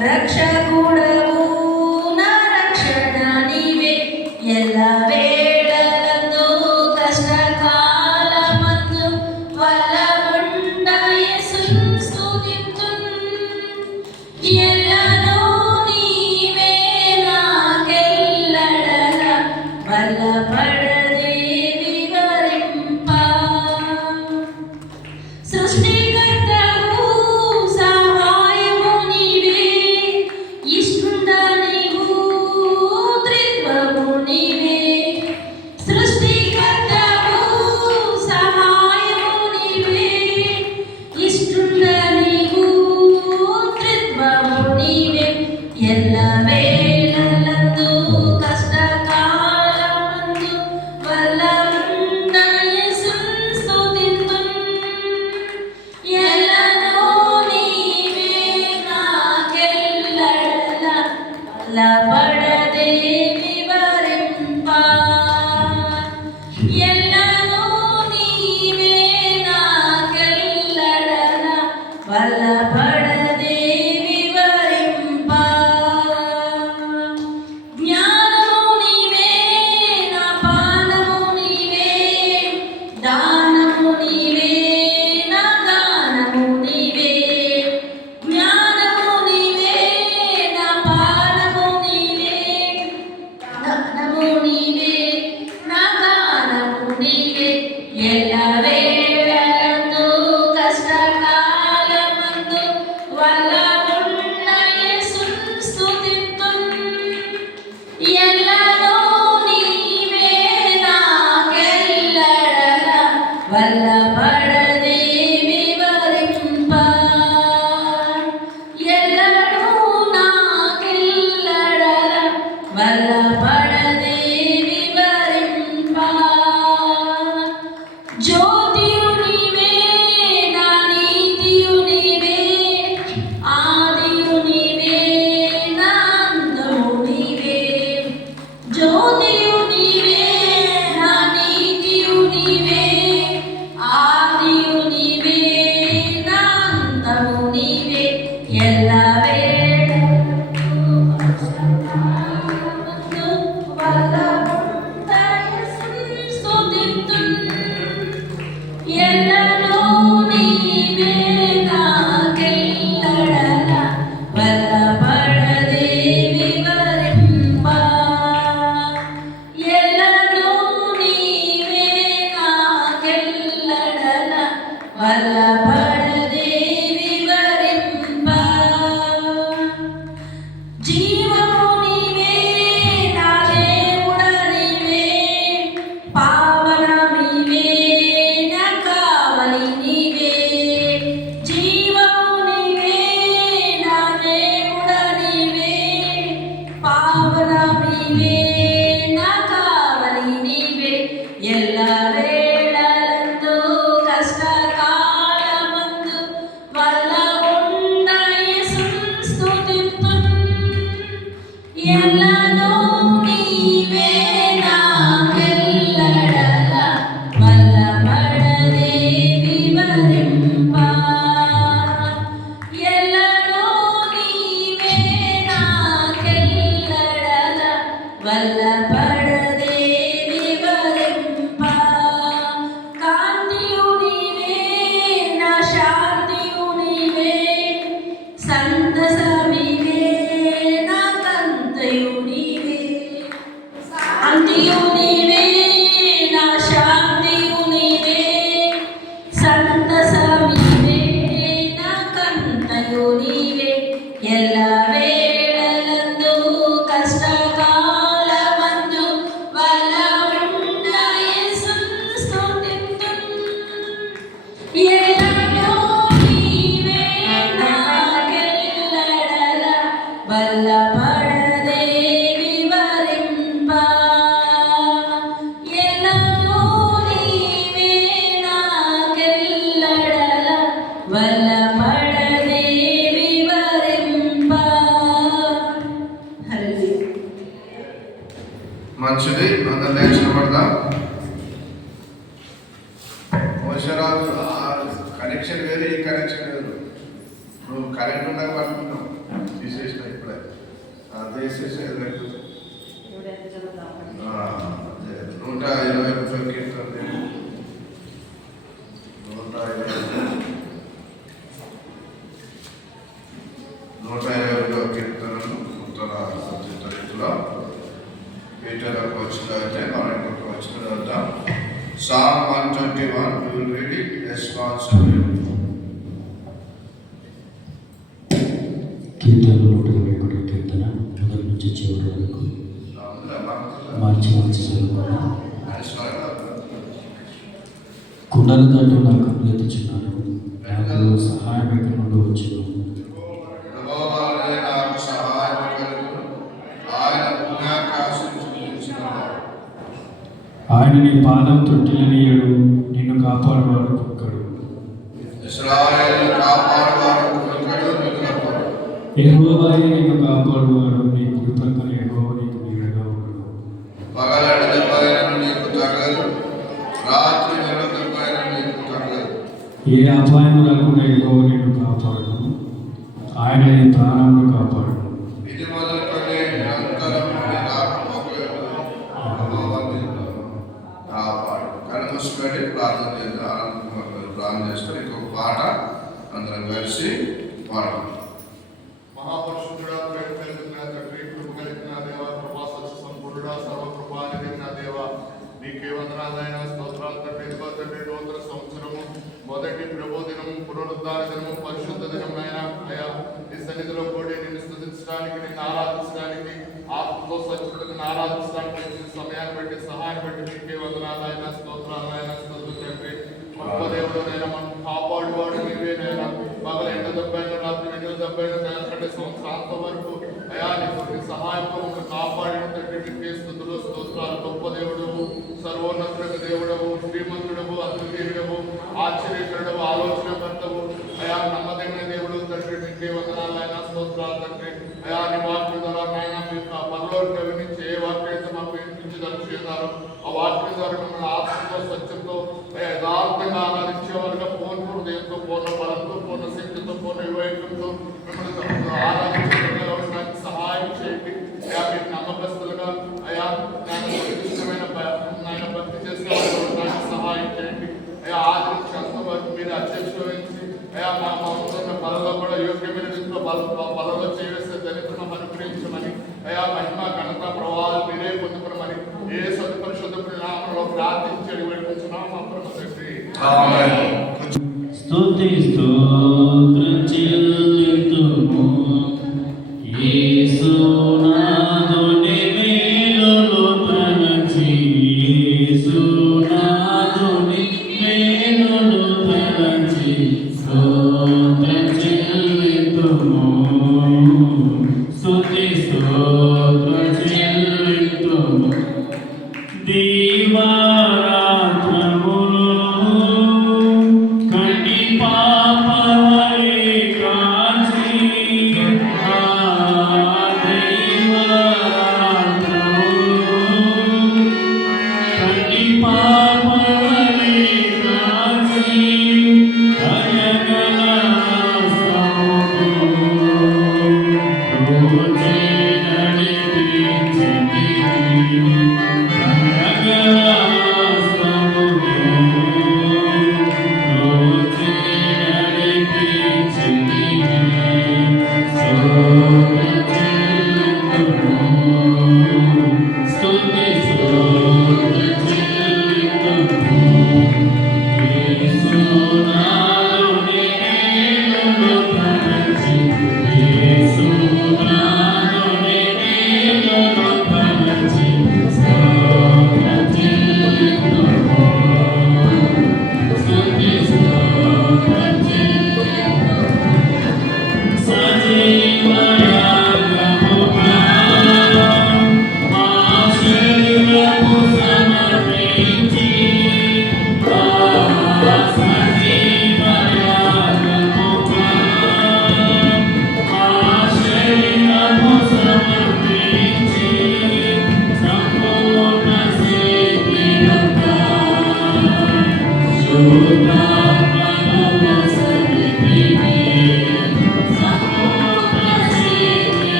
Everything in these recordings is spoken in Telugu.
రక్షకుడవు నా రక్షణ నీవే ఎల్లవేళలందు కష్టకాలమందు వల్లగుండ యేసును స్తుతింతున్ ఎల్లనూ నీవే నాకెల్లడలా బలపడదేవి వివరింప సృష్టికర్తవు సహాయము నీవే ఇష్టుడ నీవు త్రిత్వము నీవే సృష్టికర్తవు సహాయము నీవే ఇష్టుడ నీవు త్రిత్వము నీవే ఎల్లవేళలందు కష్టకాలమందు వల్లగుండ యేసును స్తుతింతున్ ఎల్లనూ నీవే నాకెల్లడలా బలపడదేవి వివరింప ఎల్లనూ నీవే నాకెల్లడలా బలపడదేవి వివరింప జ్ఞానము నీవే నా పానము నీవే దానము నీవే నా గానము నీవే జ్ఞానము నీవే నా పానము నీవే దానము నీవే నా గానము నీవే ఎల్లవేళలందు కష్టకాలమందు వల్లగుండ యేసును స్తుతింతున్ ఎల్లనూ నీవే నాకెల్లడలా బలపడదేవి వివరింప ఎల్లనూ నాకెల్లడలా బలపడదేవి వివరింప జ్యోతియు నీవే నా నీతియు నీవే ఆదియు నీవే నా అంతము నీవే జ్యోతియు నీవే నా నీతియు నీవే ఆదియు నీవే నా అంతము నీవే ఎల్లవేళలందు కష్టకాలమందు వల్లగుండ యేసును స్తుతింతున్ ఎల్లనూ నీవే నాకెల్లడలా బలపడదేవి వివరింప ఎల్లనూ నీవే నాకెల్లడలా బలపడదేవి వివరింప జీవము నీవే నా దేవుడ నీవే పావనమివే నా కావలి నీవే జీవము నీవే నా దేవుడ నీవే పావనమివే నా కావలి నీవే ఎల్లవేళలందు కష్టకాలమందు వల్లగుండ యేసును స్తుతింతున్ ఎల్లనూ నీవే నాకెల్లడలా బలపడదేవి వివరింప ఎల్లనూ నీవే నాకెల్లడలా బలపడదేవి వివరింప కాంతియు నీవే నా శాంతియు నీవే సంతసమివే నా కంతయు నీవే శాంతియు నీవే నా శాంతియు నీవే సంతసమివే నా కంతయు నీవే ఎల్లవేళలందు కష్టకాలమందు వల్లగుండ యేసును స్తుతింతున్ ఎల్లనూ నీవే నాకెల్లడలా బలపడదేవి వివరింప ఎల్లనూ నీవే నాకెల్లడలా బలపడదేవి వివరింప మంచిది అందరు లేచినపడదాం. మోసరాజు కనెక్షన్ వేరు, ఈ కనెక్షన్ వేరు. నువ్వు కరెంట్ ఉండగా పట్టుకున్నావు తీసేసి తీసేసేది లేకపోతే ఎవరైతే చదువుతామని 120 కీర్తన 120 కీర్తనను ఉత్తర సత్యతరిలో పీటర్కి వచ్చిన అయితే మనకి వచ్చిన తర్వాత Psalm 121, we will read it responsibly. కీర్తనలు 121 కీర్తన మొదటి నుంచి చివరి వరకు మార్చి చదువుకున్నాను. కుండల తట్టు నాకు ప్రీతిచున్నాను, నాకు సహాయం ఎక్కడి నుండి వచ్చును. ఆయన నీ పాదం తొట్టిలనియడు, నిన్ను కాపాడువాడు కుక్కడు. యెహోవాయే నిన్ను కాపాడువాడు, నీ కుడి పక్కన యెహోవా నీకు నీడగా ఉండును. ఏ అపాయం రాకుండా యెహోవా నిన్ను కాపాడును, ఆయన నీ ప్రాణమును కాపాడును. ప్రార్థన చేస్తారు. ఇంకొక పాట అందరం కలిసి పాడతాం. మహాపరిశుద్ధుడా, ప్రేమ కలిగిన తండ్రి, కృప కలిగిన దేవ, కృపా సత్య సంపూర్ణుడా, సర్వకృపా కలిగిన దేవ, నీకే వందనాలైన స్తోత్రాలు తండ్రి. ఇదిగో తండ్రి, నూతన సంవత్సరము మొదటి ప్రబోధనము, పునరుద్ధార దినము, పరిశుద్ధ దినమైన అయా నీ సన్నిధిలో కూడి నిన్ను స్తుతించడానికి, నిన్ను ఆరాధించడానికి, ఆత్మతో సత్యుడిని ఆరాధించడానికి ఇచ్చిన సమయాన్ని బట్టి, సహాయం బట్టి నీకే వందనాలైన స్తోత్రాలైన స్తోత్రం తండ్రి. గొప్ప దేవుడునైనా మనం కాపాడువాడు నీవేనైనా. పగల ఎండ దెబ్బైన, రాత్రి వెన్ను దెబ్బైన, సంవత్సరాంతం వరకు అయా నీ సహాయంతో కాపాడిన తండ్రి. నీకే స్తుతులు స్తోత్రాలు. గొప్ప దేవుడవు, సర్వోన్నతుడకు దేవుడవు, శ్రీమంతుడవు, అద్వితీయుడవు, ఆశ్చర్యకరుడవు, ఆలోచనకర్తవు, అయా నమ్మదగిన దేవుడు తండ్రి. నీకే వందనాలైనా స్తోత్రాలు తండ్రి. అయా నీ వాక్యం ద్వారా నాయన మీరు పరలోకి నుంచి ఏ వాక్యం అయితే మాకు వినిపించి దర్శించారు, ఆ వాక్యం ద్వారా మిమ్మల్ని ఆత్మతో సత్యంతో యథార్థంగా ఆరాధించేవారుగా పూర్ణ హృదయంతో, పూర్ణ బలంతో, పూర్ణ శక్తితో, పూర్ణ వివేకంతో మిమ్మల్ని ఆరాధించడానికి సహాయం చేయండి. అయా మీరు నమ్మకస్తులుగా అయా ఇష్టమైన నాయన భక్తి చేసేవారు సహాయం చేయండి. అయా ఆదరించి అంతవరకు మీరు అధ్యక్ష వహించి అయా మా ఉన్న పనుల్లో కూడా యోగ్యమైన రీతిలో పనుల్లో చేయవేసే దళితులను అనుగ్రహించమని, అయా మహిమ ఘనత ప్రభావాలు మీరే పొందుకునమని ఏ పరిశుద్ధ నామంలో ప్రార్థించి వేడుకుంటున్నాం మా ప్రభు తండ్రి. స్తుతి స్తోత్రం చెల్లింతుము యేసునాథుని మేలులు తలచి, యేసునాథుని మేలులు తలచి స్తోత్రం చెల్లింతుము, స్తుతి స్తోత్రం చెల్లింతుము. దీవారాత్రములు కంటి పాపవలె కాచి, దీవారాత్రములు కంటి పాపవలె కాచి, దయగల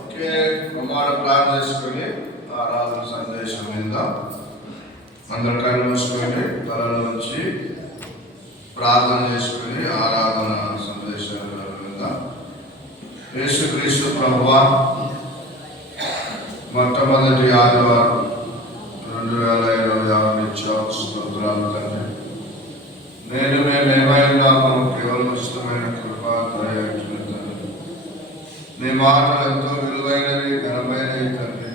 ఓకే, కుమారు ప్లాన్ చేసుకొని ఆరాధన సందేశం మీద అందరు కళ్ళు మూసుకొని తలలో నుంచి ప్రార్థన చేసుకొని ఆరాధన సందేశం మీద యేసుక్రీస్తు ప్రభువా మొట్టమొదటి ఆదివారం 2026 ఇచ్చావు స్తోత్రాలు తండ్రి. మేమేమైనా కేవలం ఇష్టమైన కృప దయచేయండి. నీ మాటలు ఎంతో విలువైనవి ఘనమైనవి తండ్రి.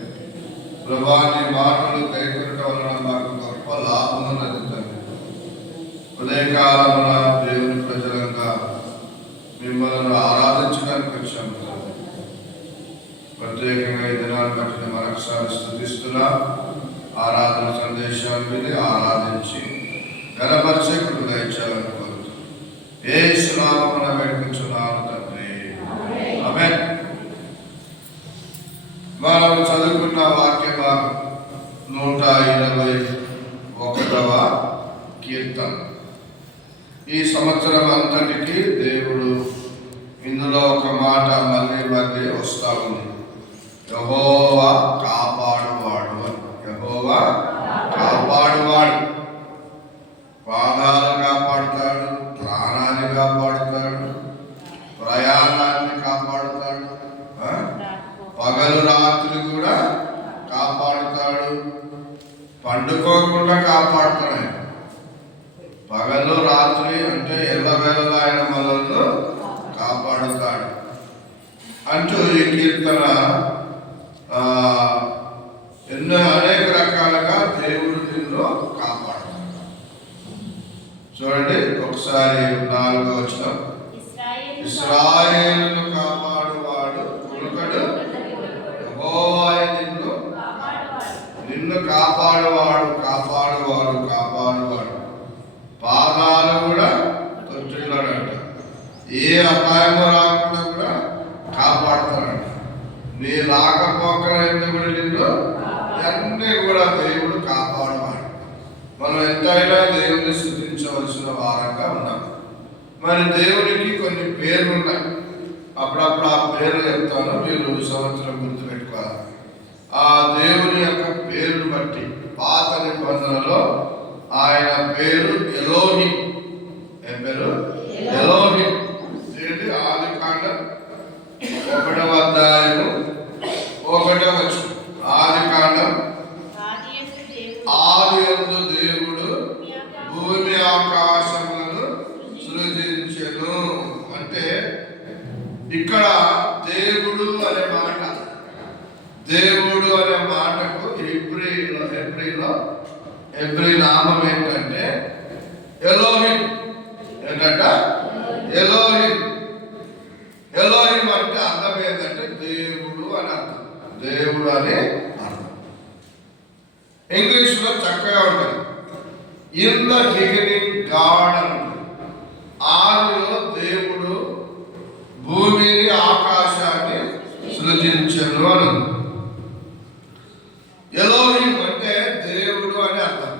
ప్రభా నీ మాటలు కైకొనటం వలన మాకు గొప్ప లాభం ఉన్నది తండ్రి. ఉదయకాలమున దేవుని ప్రజలంగా మిమ్మల్ని ఆరాధించడానికి వచ్చాము తండ్రి. ప్రత్యేకంగా ఈ దినాన్ని బట్టి మరొకసారి స్తుతిస్తున్నా. ఆరాధన సందేశాన్ని విని ఆరాధించి గణపరిచే కృప దయచేయాలని కోరుతున్నాను. యేసు నామమున వేడుకుంటున్నాను తండ్రి, ఆమేన్. మనం చదువుకున్న వాక్య భాగం 121వ కీర్తన. ఈ సంవత్సరం అంతటికి దేవుడు ఇందులో ఒక మాట మళ్ళీ మళ్ళీ వస్తా ఉంది. యెహోవా కాపాడువాడు అని. యెహోవా కాపాడువాడు. పాదాలు కాపాడుతాడు, ప్రాణాన్ని కాపాడుతాడు, ప్రయాణాన్ని కాపాడుతాడు, పగలు రాత్రి కూడా కాపాడుతాడు, పండుకోకుండా కాపాడుతాడు. పగలు రాత్రి అంటే ఎల్లవేళ ఆయన మనల్ని కాపాడుతాడు అంటూ ఈ కీర్తన అనేక రకాలుగా దేవుడు నిన్ను కాపాడుతాడు. చూడండి ఒకసారి 4వ వచనం, ఇశ్రాయేలును కాపాడువాడు కొనుకడు, యెహోవా నిన్ను కాపాడువాడు కాపాడువాడు. పాదాలు కూడా తొట్టిల్లాడంట. ఏ అపాయము రాకుండా కూడా కాపాడుతాడంట. నీ రాకపోకలన్నీ కూడా నిన్ను అన్నీ కూడా దేవుడు కాపాడువాడు. మనం ఎంతైనా దేవుని స్తుతించవలసిన వారంగా ఉన్నాం. మరి దేవునికి కొన్ని పేర్లు ఉన్నాయి. అప్పుడప్పుడు ఆ పేర్లు చెప్తాను, మీరు సంవత్సరం గుర్తుపెట్టుకోవాలి. ఆ దేవుని యొక్క పేరును బట్టి పాత నిబంధనలో ఆయన పేరు ఎలోహిం. ఏం పేరు? ఎలోహిం. ఏంటి? ఆదికాండం 1వ అధ్యాయము 1వ వచనం. ఆదికాండం ఆదియందు దేవుడు భూమి ఆకాశములను సృజించెను. అంటే ఇక్కడ దేవుడు అనే మాటకు హెబ్రీ నామం ఏంటంటే ఎలోహిం. ఏంటంట? ఎలోహిం. ఎలోహిం అంటే అర్థం ఏంటంటే దేవుడు అని అర్థం. దేవుడు అనే అర్థం. ఇంగ్లీష్లో చక్కగా ఉంటుంది. ఇన్ ద బిగినింగ్ గాడ్ అని. ఆదిలో దేవుడు భూమిని ఆకాశాన్ని సృజించెను అని. ఎలోహిం అంటే దేవుడు అని అర్థం.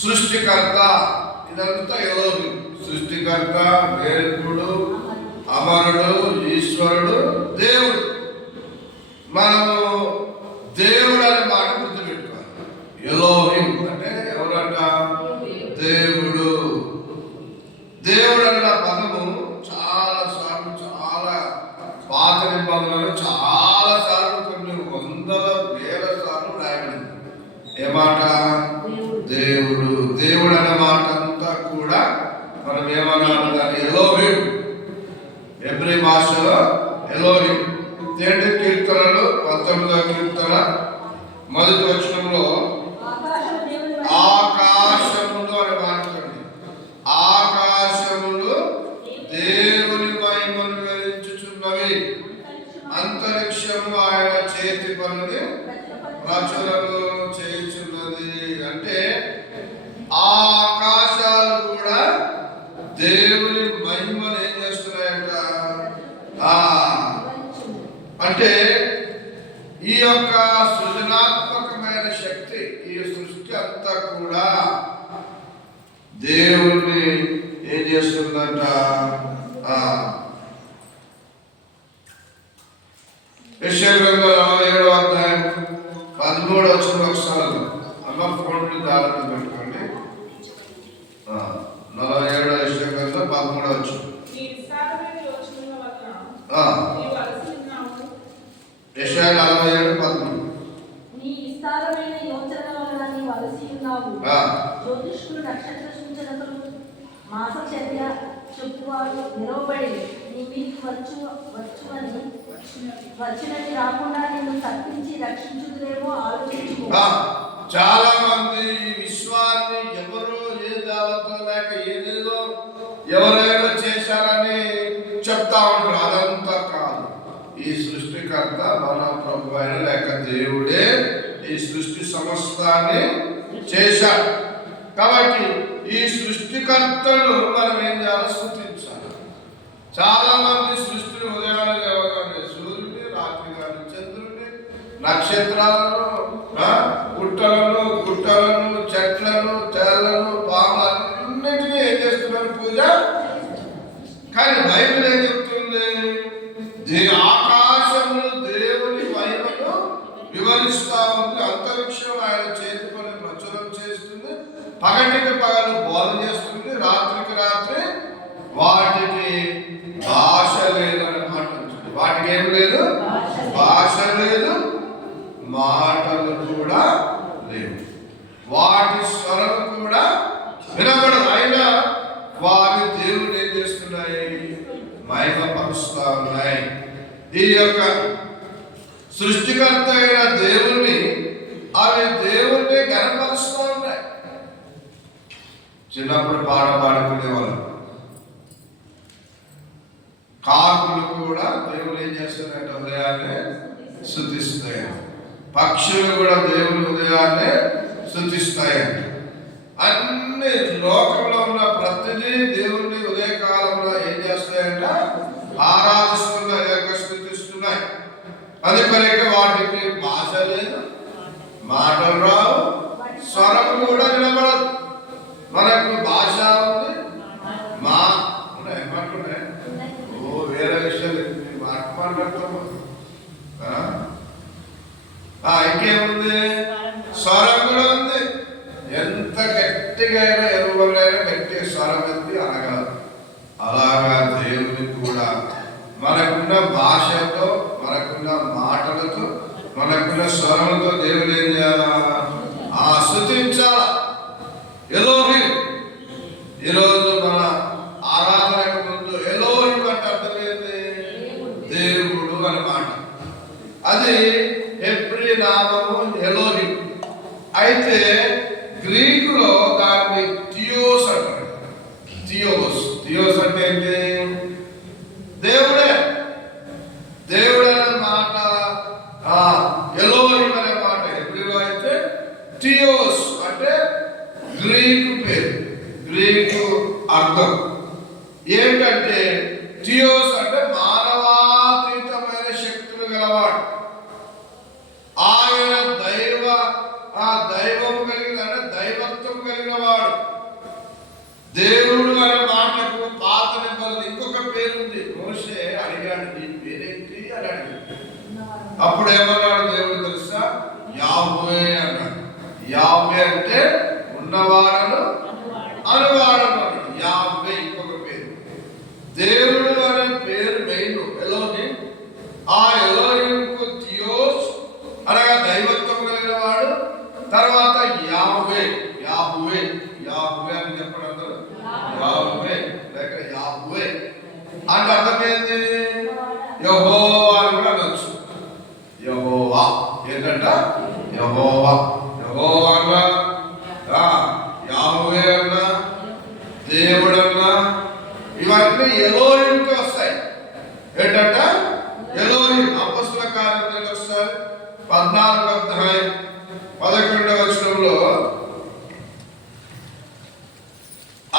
సృష్టికర్త. ఇదంతా ఎలోహిం. సృష్టికర్త, వేల్పుడు, అమరుడు, ఈశ్వరుడు, దేవుడు. మనము దేవుడు అనే మాట గుర్తుపెట్టుకోవాలి. ఎలోహిం అంటే ఎవరంట? దేవుడు. దేవుడు అన్న పదము చాలా సార్లు, చాలా పాత నిబంధనలు చాలా సార్లు, కొన్ని వందల వేల సార్లు రాయబడింది. ఏ మాట? దేవుడు. దేవుడు అనే మాట అంతా కూడా మనం ఏమన్నాము? దాన్ని ఎలోహిం. ఎబ్రీ భాషలో ఎలోహిం. ఏంటి? కీర్తనలు 19వ కీర్తన మొదటి వచనంలో ఆకాశములు అని మాట్లాడండి. ఆకాశములు దేవుని మహిమను వివరించుచున్నవి, అంతరిక్షము ఆయన చేతి పనుని ప్రచురము చేయుచున్నది. అంటే ఆ ఆకాశాలు కూడా దేవుని మహిమను ఏం చేస్తున్నాయంట? అంటే ఈ యొక్క సృజనాత్మకమైన శక్తి, ఈ సృష్టి అంతా కూడా దేవుణ్ణి ఏం చేస్తుందంట? యెషయా గ్రంథం 47వ అధ్యాయం 13వ వచనం ఒకసారి అమ్మ ఫోన్ దారిలో పెట్టుకోండి. 47వ యెషయా గ్రంథం 13వ వచనం. యెషయా 47:13. నీ విస్తారమైన యోచనల వలన నీవు అలసి ఉన్నావు. జ్యోతిష్కులు నక్షత్ర సూచనలు మాసచర్య చెప్పువారు నిలవబడి నీ మీదకి వచ్చినది రాకుండా నిన్ను తప్పించి రక్షించుదురేమో ఆలోచించుకో. చాలా మంది ఈ విశ్వాన్ని ఎవరు ఏ దేవత లేక ఏదేదో ఎవరైనా చేశారని చెప్తా ఉంటారు. అదంతా కాదు. ఈ సృష్టికర్త మన ప్రభు అయిన లేక దేవుడే ఈ సృష్టి సమస్తాన్ని చేశాడు. కాబట్టి ఈ సృష్టికర్తను మనం ఏం చేయాలి? స్తుతించాలి. చాలా మంది సృష్టిని ఉదయాన్నే లేవగానే సూర్యుని, రాత్రి గాని చంద్రుని, నక్షత్రాలను, పుట్టలను, గుట్టలను, చెట్లను, తేళ్లను, పాములన్నిటినీ ఏం చేస్తున్నారు? పూజ. కానీ బైబిల్ ఏం చెప్తుంది? ఆకాశములు దేవుని మహిమను వివరిస్తా ఉంది, అంతరిక్షం ఆయన చేతి పని ప్రచురం చేస్తుంది, పగటికి పగలు బోధ చేస్తుంది, రాత్రికి రాత్రి వాటికి భాష లేదని మాట ఉంటుంది. వాటికి ఏం లేదు? భాష లేదు, మాటలు కూడా లేవు, వాటి స్వరం కూడా వినబడదు. అయినా వారి దేవుడు ఏం చేస్తున్నాయి? మహిమపరుస్తా ఉన్నాయి. ఈ యొక్క సృష్టికర్త అయిన దేవుణ్ణి, అవి దేవుణ్ణి గణపరుస్తూ ఉన్నాయి. చిన్నప్పుడు పాట పాడుకునేవాళ్ళు. కాకులు కూడా దేవుడు ఏం చేస్తున్నాయంటే ఉదయాన్నే స్తుతిస్తాయంట. పక్షులు కూడా దేవుని ఉదయాన్నే స్తుతిస్తాయంట. అన్ని లోకంలో ఉన్న ప్రతిదీ దేవుణ్ణి ఉదయకాలంలో ఏం చేస్తాయంట? ఆరాధిస్తున్నాయి, స్తుతిస్తున్నాయి. అది కనుక వాటికి భాష లేదు, మాటలు రావు, స్వరం కూడా వినబడదు. మనకు భాష ఉంది, ఏమంటున్నాయి? వేరే విషయాలు మాట్లాడతాము. ఇంకేముంది? స్వరం కూడా ఉంది. ఎంత గట్టిగా అయినా ఎవరైనా గట్టి స్వరం ఎత్తి అనగలరు. అలాగా దేవుని కూడా మనకున్న భాషతో, మనకున్న మాటలతో, మనకున్న స్వరంతో దేవుని ఏం చేయాలా? స్తుతించాల. ఎలోహిం. ఈరోజు మన ఆరాధనకు ముందు ఎలోహిం అంటే అర్థం ఏంటి? దేవుడు అన్నమాట. అది హెబ్రీ నామము ఎలోహిం. అయితే గ్రీకులో దాన్ని థియోస్ అంటారు. థియోస్ అంటే ఏంటి? దేవుడే. దేవుడు అనే మాట ఎలోహిం అనే మాట హెబ్రీలో అయితే థియోస్ అంటే గ్రీకు పేరు, గ్రీకు అర్థం ఏంటంటే థియోస్ అంటే మానవాతీతమైన శక్తులు గలవాడు. ఆయన దైవము కలిగిన దైవత్వం కలిగిన వాడు. దేవుడు అనే మాటకు పాత నిబంధన ఇంకొక పేరుంది. మోషే అడిగాడు, నీ పేరేంటి అని అడిగాడు. అప్పుడు ఏమన్నాడు దేవుడు తెలుసా? యాహ్వే అన్నాడు. యాహ్వే అంటే ఉన్నవాడను అనువాడను. యాహ్వే ఇంకొక పేరు. దేవుడు అనే పేరు మెయిన్ ఎలోహిం. ఆ ఎలోహింకు థియోస్ అనగా దైవత్వం కలిగిన వాడు. తర్వాత యాహ్వే, యాహ్వే, యాహ్వే అని చెప్పడం అందరూ యాహ్వే లేక యాహ్వే అంటే అర్థమైంది యెహోవా అని కూడా అనొచ్చు. యెహోవా ఏంటంట? యెహోవా. యెహోవా అన్నా, యాహ్వే అన్నా, దేవుడు అన్నా ఇవన్నీ ఎలోహింకి వస్తాయి. ఏంటంట? ఎలోహిం. అపొస్తలుల కార్యాలు వస్తాయి 14వ అధ్యాయం 11వ వచనంలో.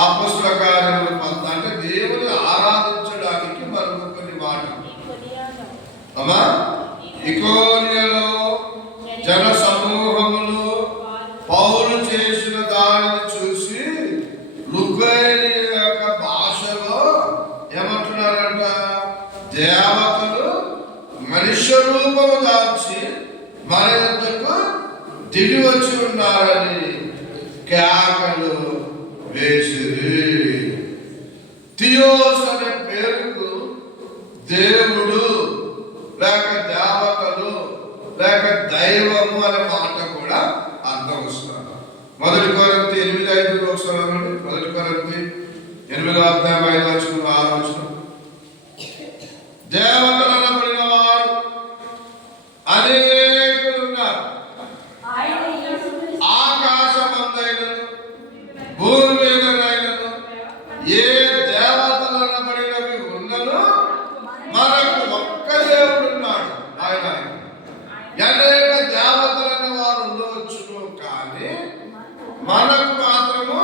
అపొస్తలుల కార్యాలు అంటే దేవుని ఆరాధించడానికి మనకు కొన్ని మాటలు. అమ్మా, ఇకోనియలో జన సమూహములు పౌలు చేసిన దానిని చూసి లుగైని యొక్క భాషలో ఏమంటున్నారంట? దేవతలు మనుష్య రూపము దాల్చి మన యొద్దకు దిగి వచ్చి ఉన్నారని కేకలు వేసిరి. థియోస్ అనే పేరుకు దేవుడు లేక దేవతలు లేక దైవము అనే మాట కూడా అర్థం వస్తున్నారు. 1 కొరింథీ 8:5 ఒకసారి 1 కొరింథీ 8వ అధ్యాయం 5వ వచనం 6వ వచనం. దేవతలు అనబడిన వారు అనేకులు ఉన్నారు. ఆకాశమందైనను భూమి మీదనైనను ఏ దేవతలు అనబడినవి ఉన్నను మనకు ఒక్క దేవుడు ఉన్నాడు. ఆయన అనేక దేవతలని వారు ఉండవచ్చును, కానీ మనకు మాత్రము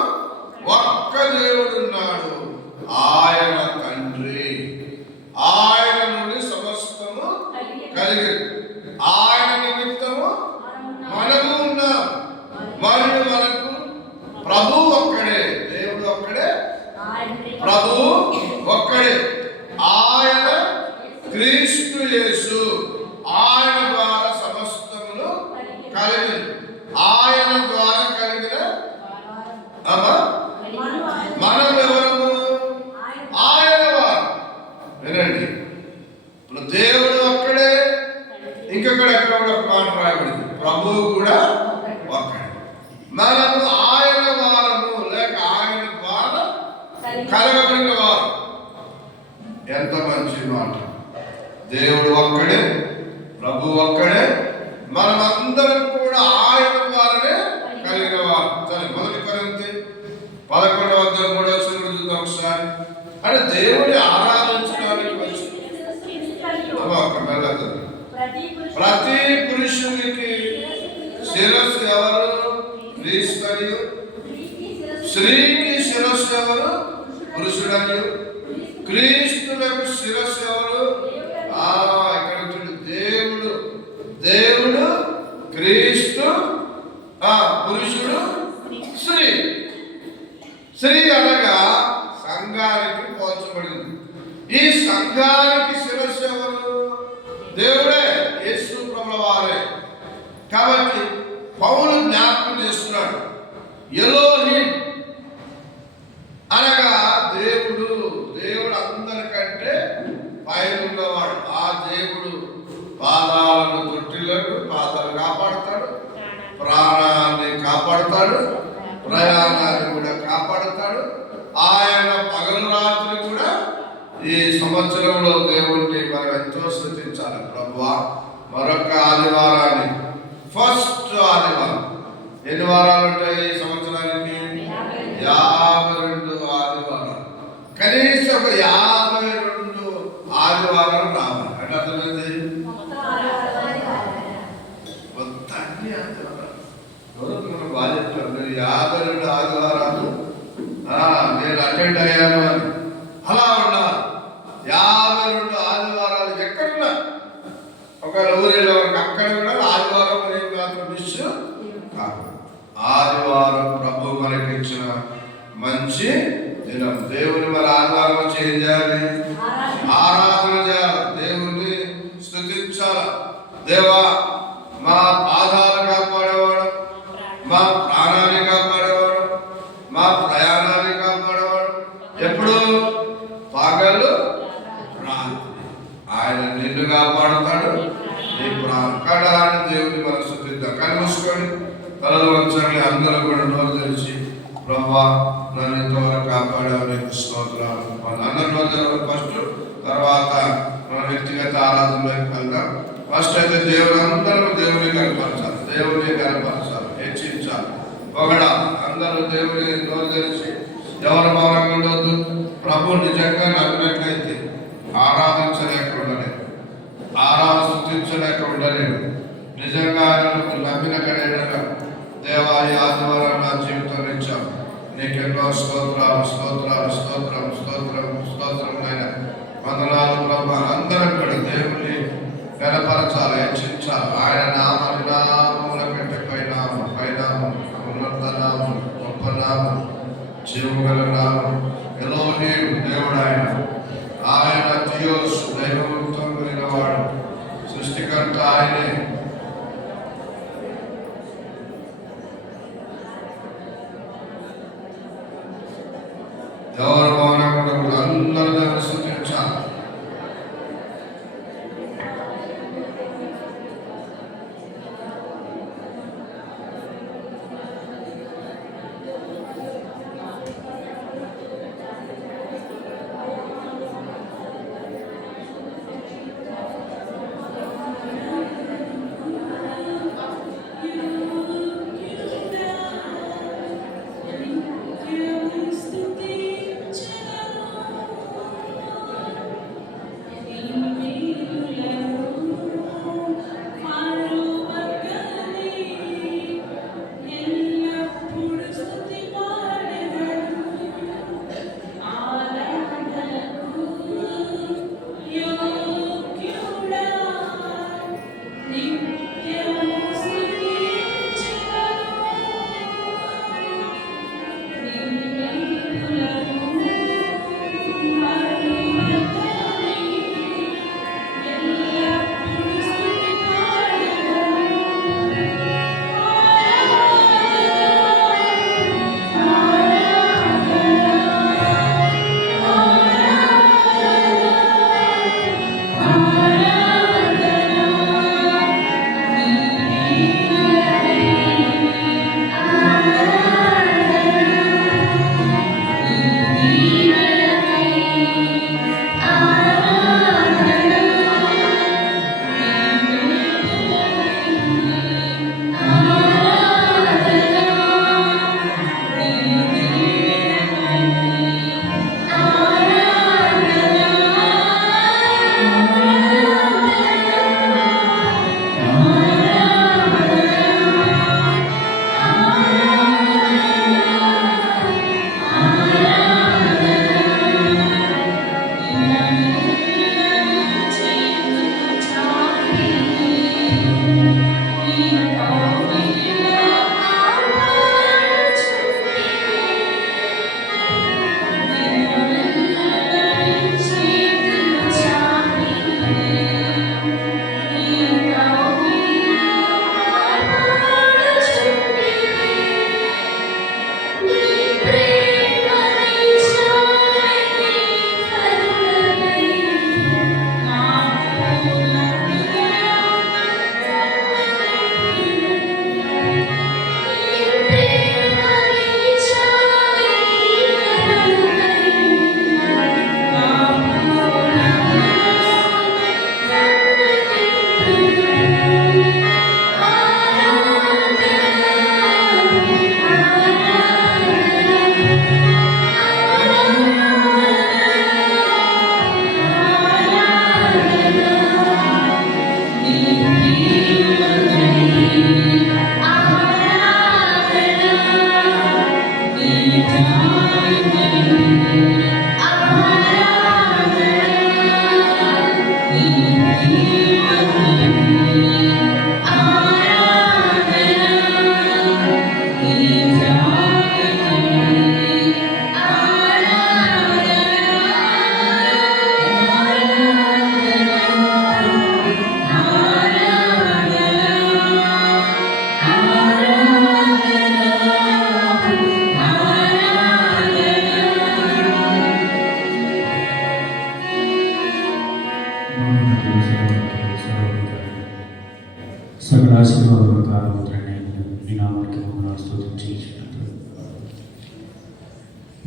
ఒక్క దేవుడు ఉన్నాడు. ఆయన తండ్రి. ఆయన నుండి సమస్తము కలిగి ఆయన నిమిత్తము మనము ఉన్నాం. మరియు మనకు ప్రభు ఒక్కడే. దేవుడు ఒక్కడే, ప్రభు ఒక్కడే. ఆయన క్రీస్తు యేసు. ఆయన ద్వారా సమస్తమును కలిగి, ఆయన ద్వారా కలిగిన మనం ఎవరము? ఆయన వారు. వినండి, ఇప్పుడు దేవుడు ఒక్కడే. ఇంకొకటి ఎక్కడ కూడా ఒక మాట రాయబడింది, ప్రభువు కూడా ఒక్కడే. మనము ఆయన వారము లేక ఆయన ద్వారా కలగబడిన వారు. ఎంత మంచి మాట. దేవుడు ఒక్కడే, ప్రభు ఒక్కడే, మనమందరం కూడా ఆయన ద్వారానే కలిగిన వారు. సరే, 1 కొరింథీ 11వ అధ్యాయం 3వ వచనం చూద్దాం ఒకసారి. అంటే దేవుని ఆరాధించడానికి వచ్చి ప్రతి పురుషునికి శిరస్సు ఎవరు? క్రీస్తు. స్త్రీకి శిరస్సు ఎవరు? పురుషుడని. క్రీస్తులకు శిరస్సు ఎవరు? ఇక్కడ దేవుడు. దేవుడు, క్రీస్తు, పురుషుడు, స్త్రీ. స్త్రీ అనగా సంఘానికి పోల్చబడింది. ఈ సంఘానికి శిరస్సు ఎవరు? దేవుడే, యేసు ప్రభుల వారే. కాబట్టి పౌలు జ్ఞాపకం చేస్తున్నాడు, ఎలోహిం అనగా దేవుడు. దేవుడు అందరికంటే పైన ఉన్నవాడు. ఆ దేవుడు పాదాలను తొట్టిలను పాదాలు కాపాడుతాడు, ప్రాణాన్ని కాపాడుతాడు, ప్రయాణాన్ని కూడా కాపాడుతాడు. ఆయన పగలు రాత్రి కూడా ఈ సంవత్సరంలో దేవుణ్ణి మనం ఎంతో స్తుతించాలి. ప్రభువా, మరొక ఆదివారాన్ని, ఫస్ట్ ఆదివారం. ఎన్ని వారాలు ఉంటాయి ఈ సంవత్సరానికి? 52 ఆదివారాలు. కనీసం ఒక 52 ఆదివారాలు రావాలి. అంటే అర్థమైంది, మొత్తాన్ని ఆదివారాలు. మనం బాగా చెప్తారు, 52 ఆదివారాలు నేను అటెండ్ అయ్యాను అని. అలా ఉన్నా 52 ఆదివారాలు ఎక్కడున్నా, ఒకవేళ ఊరిలో అక్కడ కూడా ఆదివారం మాత్రం మిస్ కాదు. ఆదివారం ప్రభు మనకి ఇచ్చిన మంచి దినం. దేవుని మరి ఆదివారం వచ్చి ఏం చేయాలి? ఆరాధన చేయాలి, దేవుని స్తుతించాలి. దేవా, మా పాదాలు కాపాడేవాడు, మా ప్రాణాన్ని కాపాడేవాడు, మా ప్రయాణాన్ని కాపాడేవాడు. ఎప్పుడు? పగలు రాత్రి ఆయన నిన్ను కాపాడుతాడు, నీ ప్రాణం కడాలని దేవుని మనం స్తుతిద్దాం. కానీ మూసుకొని తలలు వంచండి. అందరూ కూడా నోరు తెలిసి, ప్రభా నన్ను ఇంతవరకు కాపాడావు, నీకు స్తోత్రాలు. అందరి నోరు ఫస్ట్, తర్వాత మన వ్యక్తిగత ఆరాధనలోకి వెళ్దాం. ఫస్ట్ అయితే దేవుడు అందరూ దేవుని కనపరచాలి, దేవుని కనపరచాలి, హెచ్చించాలి, పొగడాలి. అందరూ దేవుని నోరు తెలిసి ఎవరు మౌనంగా ఉండొద్దు. ప్రభు నిజంగా నమ్మినట్లయితే ఆరాధించలేక ఉండలేదు, స్తుతించలేక ఉండలేదు. నిజంగా నమ్మిన కడేనగా దేవా, ఈ ఆదివారం నా జీవితం ఇచ్చావు, నీకెన్నో స్తోత్రాలు స్తోత్రాలు స్తోత్రం స్తోత్రం స్తోత్రమైన వందనాలు ప్రభు. అందరం కూడా దేవుని కనపరచాలి, హెచ్చించాలి. ఆయన నామముల కంటే పైనామం, పైనామం, ఉన్నత నామం, గొప్ప నామం, జీవగల నామం ఎలోహీం, దేవుడు ఆయన థియోస్, దైవత్వం కలిగిన వాడు, సృష్టికర్త ఆయనే. ఎవరు మౌనంగా కూడా అందరూ దాన్ని స్తుతించాలి.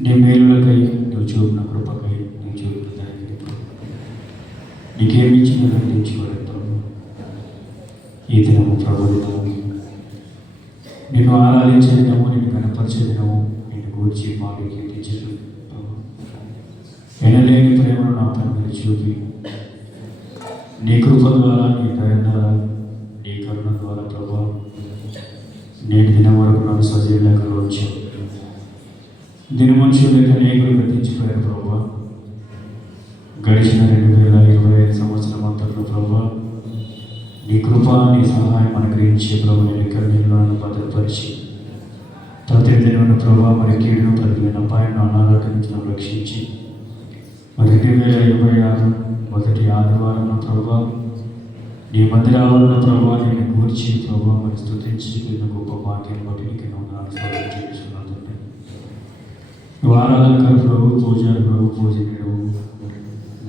నీ మేలులకై నువ్వు చూపిన కృపకై నువ్వు చూపిన దానికి నీకేమిచ్చిన అందించి వరకు ఈ దినము ప్రభుత్వం నిన్ను ఆరాధించే దినము, నిన్ను కనపరిచే దినము, నిన్ను గూర్చి మాకు కీర్తించడం ఎనలేని ప్రేమను నా పైన చూపి నీ కృప ద్వారా, నీ దయ ద్వారా, నీ కరుణ ద్వారా ప్రభా నేటి దినం వరకు నన్ను సజీవ లెక్కలో వచ్చావు. దినమనుషులైతే అనేకులు గతించిపోయారు ప్రభా. గడిచిన 2025 సంవత్సరం అంతట్లో ప్రభా నీ కృప, నీ సహాయం అనుగ్రహించే ప్రభు నేను ఇక్కడ నిన్ను భద్రపరిచి ప్రతిదిన ప్రభా మరి కీడును ప్రతిదిన అపాయం అనారోగ్యం నుంచి నన్ను రక్షించి మరి 2026 మొదటి ఆదివారం ప్రభా నీ మందిరావరణ ప్రభా నేను కూర్చి ప్రభా మరి స్తుతించి నేను గొప్ప భాగ్యం బట్టి నీకు స్వాగతం చేస్తున్నాను. నువ్వు ఆరాధన ప్రభు పూజనీయుడు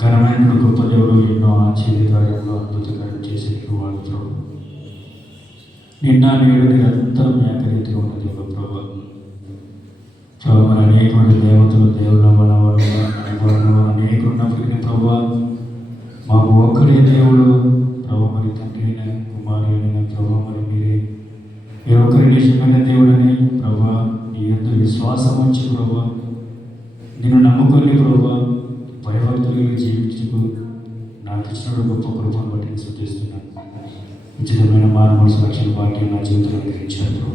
ఘనమైన గొప్ప దేవుడు, ఎన్నో ఆశ్చర్యకార్యంలో అద్భుతకార్యం చేసే వాళ్ళు ప్రభు నిన్న నేడు నిరంతరం ఏకరీతిగా ఉన్న దేవుడు ప్రభు. మరి అనేకమైన దేవతలు దేవుళ్ళ అనేకులు ఉన్నప్పటికీ ప్రభు మాకు ఒక్కడే దేవుడు ప్రభు, మరి తండ్రి అయిన కుమారుడైన ప్రభు, మరి మీరు ఒక్కరి నిజమైన దేవుడని ప్రభు నీ ఎంతో విశ్వాసం వచ్చి ప్రభు నిన్ను నమ్ముకొని ప్రభు భయభక్తులుగా జీవించుకు నాకు ఇచ్చిన గొప్ప కృపను బట్టి నేను శుద్ధిస్తున్నాను. ఉచితమైన మానవ రక్షణ పార్టీ నా జీవితంలో గ్రహించారు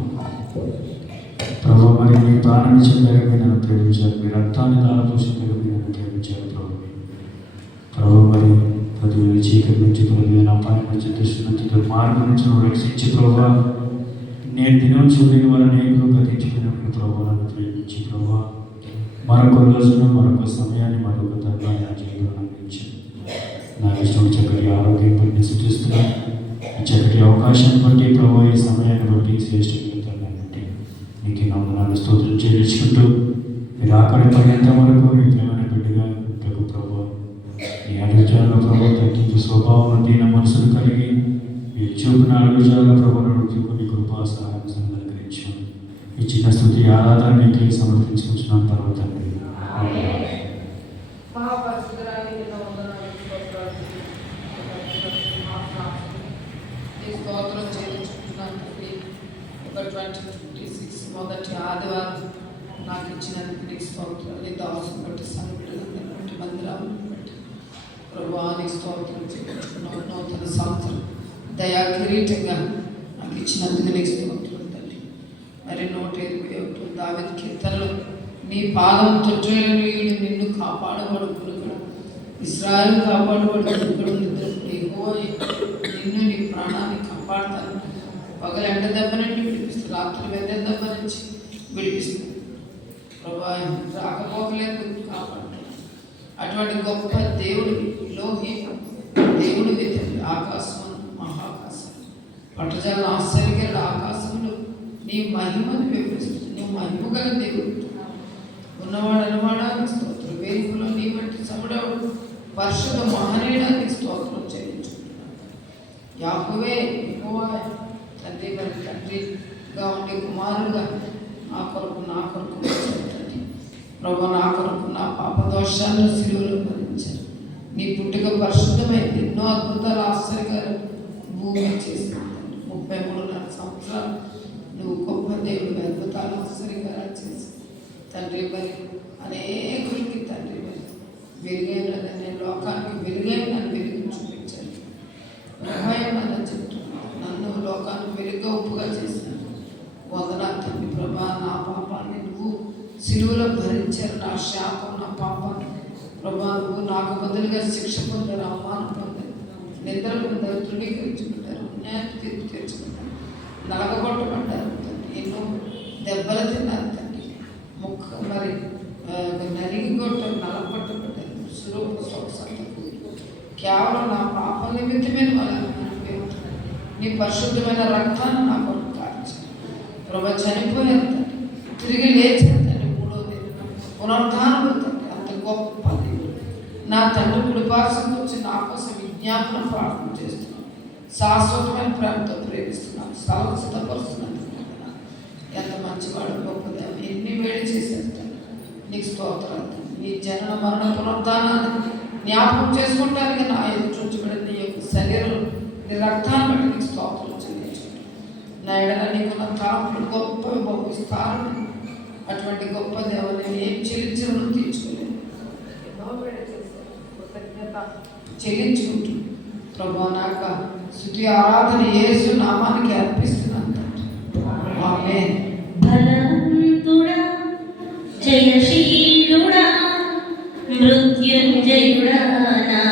ప్రభు. మరి మీ ప్రాణం చెందగా మీరు నన్ను ప్రేమించారు, మీ రక్తాన్ని దారపోషంగా మీరు నన్ను ప్రేమించారు ప్రభు. మరి ప్రతి చీకటి నుంచి ప్రతి అపాయం నుంచి దృష్టి నుంచి దుర్మార్గం నుంచి నువ్వు రక్షించి ప్రభు నేను దినం చూడని వారు అనేకులు గతించుకున్నప్పుడు ప్రభు నన్ను ప్రేమించి ప్రభు మరొక రోజున మరొక సమయాన్ని మరొక తరుణాన్ని నా జీవితంలో అందించాను. నాకు ఇష్టం చక్కటి ఆరోగ్యం బట్టి సూచిస్తున్నాను. చక్కటి అవకాశాన్ని బట్టి ప్రభు ఈ సమయాన్ని బట్టి శ్రేష్ఠ జీవితాన్ని బట్టి నీకు నమ్మనాలు స్తోత్రం చెల్లించుకుంటూ మీరు ఆకలి పడేంత వరకు మీ ప్రేమైన బిడ్డగా ఉంటాకు ప్రభు. నీ అడుగుజాల ప్రభు తగ్గించు స్వభావం దీన మనసులు కలిగి మీరు చూపిన అడుగుజాల ప్రభు నడుచుకుని కృపా సహాయం సంగ్రహించాను. ఈ చిన్న స్థుతి ఆరాధన నీకు సమర్పించుకుంటున్నాను తర్వాత స్తోత్రం చేయించుకుంటున్నాను. 2026 మొదటి ఆదివారం నాకు ఇచ్చినందుకు నీకు స్తోత్రాలు. నీ దాసుని బట్టి సన్నిధిని బట్టి మందిరాలను బట్టి ప్రభువాని స్తోత్రం చేయించుకున్నాను. నూతన సంవత్సరం దయా కిరీటంగా నాకు ఇచ్చినందుకు నీకు స్తోత్రం తండ్రి. మరి 121 దావీదు కీర్తనలో నీ పాదం తొట్టెలను నిన్ను కాపాడబడు గురుకుడు, ఇశ్రాయేలు కాపాడబడు గురుకుడు నిన్ను నీ ప్రాణాన్ని కాపాడతాను. పగలు ఎండ దెబ్బ నుండి విడిపిస్తుంది, రాత్రి వెదర్ దెబ్బ నుంచి విడిపిస్తుంది. ప్రభా రాకపోకలేదు కాపాడుతాను. అటువంటి గొప్ప దేవుడు లోహి దేవుడు ఆకాశం మహాకాశం పట్టజాలను ఆశ్చర్యకరణ ఆకాశంలో నీ మహిమను వివరిస్తుంది. నువ్వు మహిమ గల దేవుడు, ఉన్నవాడు అనవాడానికి స్తోత్రం. వేదికలో నీ వంటి సముడవుడు పరిశుద్ధ మహనీయుడానికి స్తోత్రం చెల్లించుకుంటున్నాను. యాహోవే యెహోవా తండ్రి, మరి తండ్రిగా ఉండే కుమారుడుగా నా కొరకు తండ్రి ప్రభు, నా కొరకు నా పాప దోషాలను సిలువలో భరించారు. నీ పుట్టుక పరిశుద్ధమైంది. ఎన్నో అద్భుతాలు ఆశ్చర్యకరం భూమి చేసిన 33 సంవత్సరాలు నువ్వు గొప్ప దేవుడు అద్భుతాలు ఆశ్చర్యకరాలు చేసి తండ్రి, మరి అనేకులకి తండ్రి మరి వెలుగైన నేను లోకానికి వెలుగైన నన్ను వెలుగు చూపించాను. నన్ను చెప్తున్నాను, నన్ను లోకానికి వెలుగుగా ఉప్పుగా చేసినాను. వందనాలు తండ్రి ప్రభా. నా పాపాన్ని నువ్వు సిలువలో భరించారు. నా శాపం, నా పాపాన్ని ప్రభా నువ్వు నాకు బదులుగా శిక్ష పొందారు, అవమానం పొందారు, నిద్ర పొందారు, తృణీకరించుకుంటారు, అన్యాయం తీర్పు తెచ్చుకుంటారు, నలగగొట్టబడ్డారు తండ్రి. ఎన్నో దెబ్బలు తిన్నారు తండ్రి. ముఖ మరి నలిగి కొట్టారు, నలగొట్టబడ్డారు. సురూప సొగసంతకు కేవలం నా పాప నిమిత్తమైన వాళ్ళని నీ పరిశుద్ధమైన రక్తాన్ని నా కొరకు కార్చారు ప్రభా. చనిపోయారు తండ్రి, తిరిగి లేచారు తండ్రి. 3వ దినం పునరుద్ధానం తండ్రి. అంత గొప్ప దేవుడు నా తండ్రి కుడిపార్శ్వంకి వచ్చి నా కోసం విజ్ఞాపన ప్రార్థన చేస్తున్నాను. శాశ్వతమైన ప్రేమతో ప్రేమిస్తున్నాను, సిద్ధపరుస్తున్నాను. ఎంత మంచివాడు, గొప్ప దేవ. ఎన్ని వేడి చేశారు తండ్రి. నీకు స్తోత్రాలు తండ్రి. నీ జనన మరణ పునరుద్ధానాన్ని జ్ఞాపకం చేసుకుంటానికి నా ఎదురు చూచబడిన నీ యొక్క శరీరం నీ రక్తాన్ని బట్టి నీకు స్తోత్రం చెల్లించుకుంటాను. నా ఎడల నీకున్న తలంపులు గొప్ప బహు విస్తారమైన అటువంటి గొప్ప దేవుని నేను ఏం చెల్లించడం తీర్చుకోలేదు. ఎన్నో వేడ చేశాను, కృతజ్ఞత చెల్లించుకుంటూ ప్రభు నాకు స్తుతి ఆరాధన యేసు నామానికి అర్పిస్తున్నాను తండ్రి. ఆమేన్. బలవంతుడా, జయశీలుడా, మృత్యుంజయుడా, నా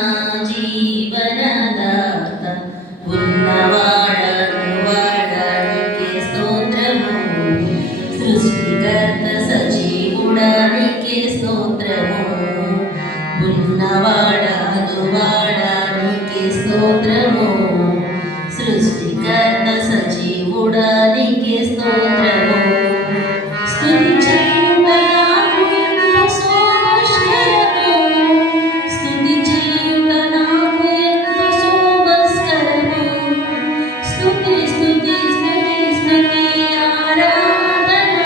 జీవనదాత, ఉన్నవాడను వాడనికి స్తోత్రము, సృష్టికర్త సజీవుడానికి స్తోత్రము, ఉన్నవాడను వాడనికి స్తోత్రము, సృష్టికర్త సజీవుడానికి స్తోత్రము. స్తుతి చేయుట నాకు ఎంతో శోభస్కరము, స్తుతి చేయుట నాకు ఎంతో శోభస్కరము. స్తుతి స్తుతి స్తుతి స్తుతి ఆరాధన,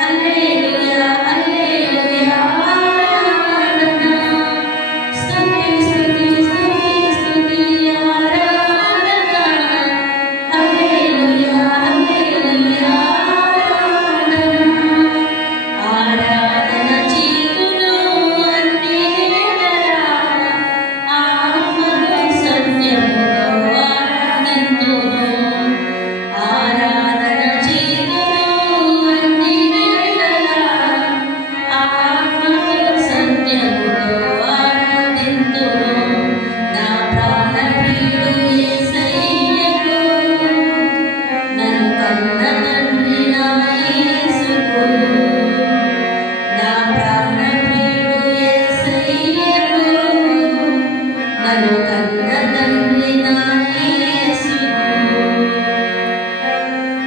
హల్లెలూయా హల్లెలూయా ఆరాధన. స్తుతి స్తుతి స్తుతి స్తుతి ఆరాధన, హల్లెలూయా హల్లెలూయా ఆరాధన. ఆరాధన చేతును అన్ని వేళలా, ఆత్మతో సత్యముతో ఆరాధింతును. ఆరాధన చేతును అన్ని వేళలా, ఆత్మతో సత్యముతో ఆరాధింతును. నా ప్రాణప్రియుడు యేసయ్యకు, నన్ను కన్న తండ్రి నా యేసుకు. నా ప్రాణప్రియుడు యేసయ్యకు, నన్ను కన్న తండ్రి నా యేసుకు.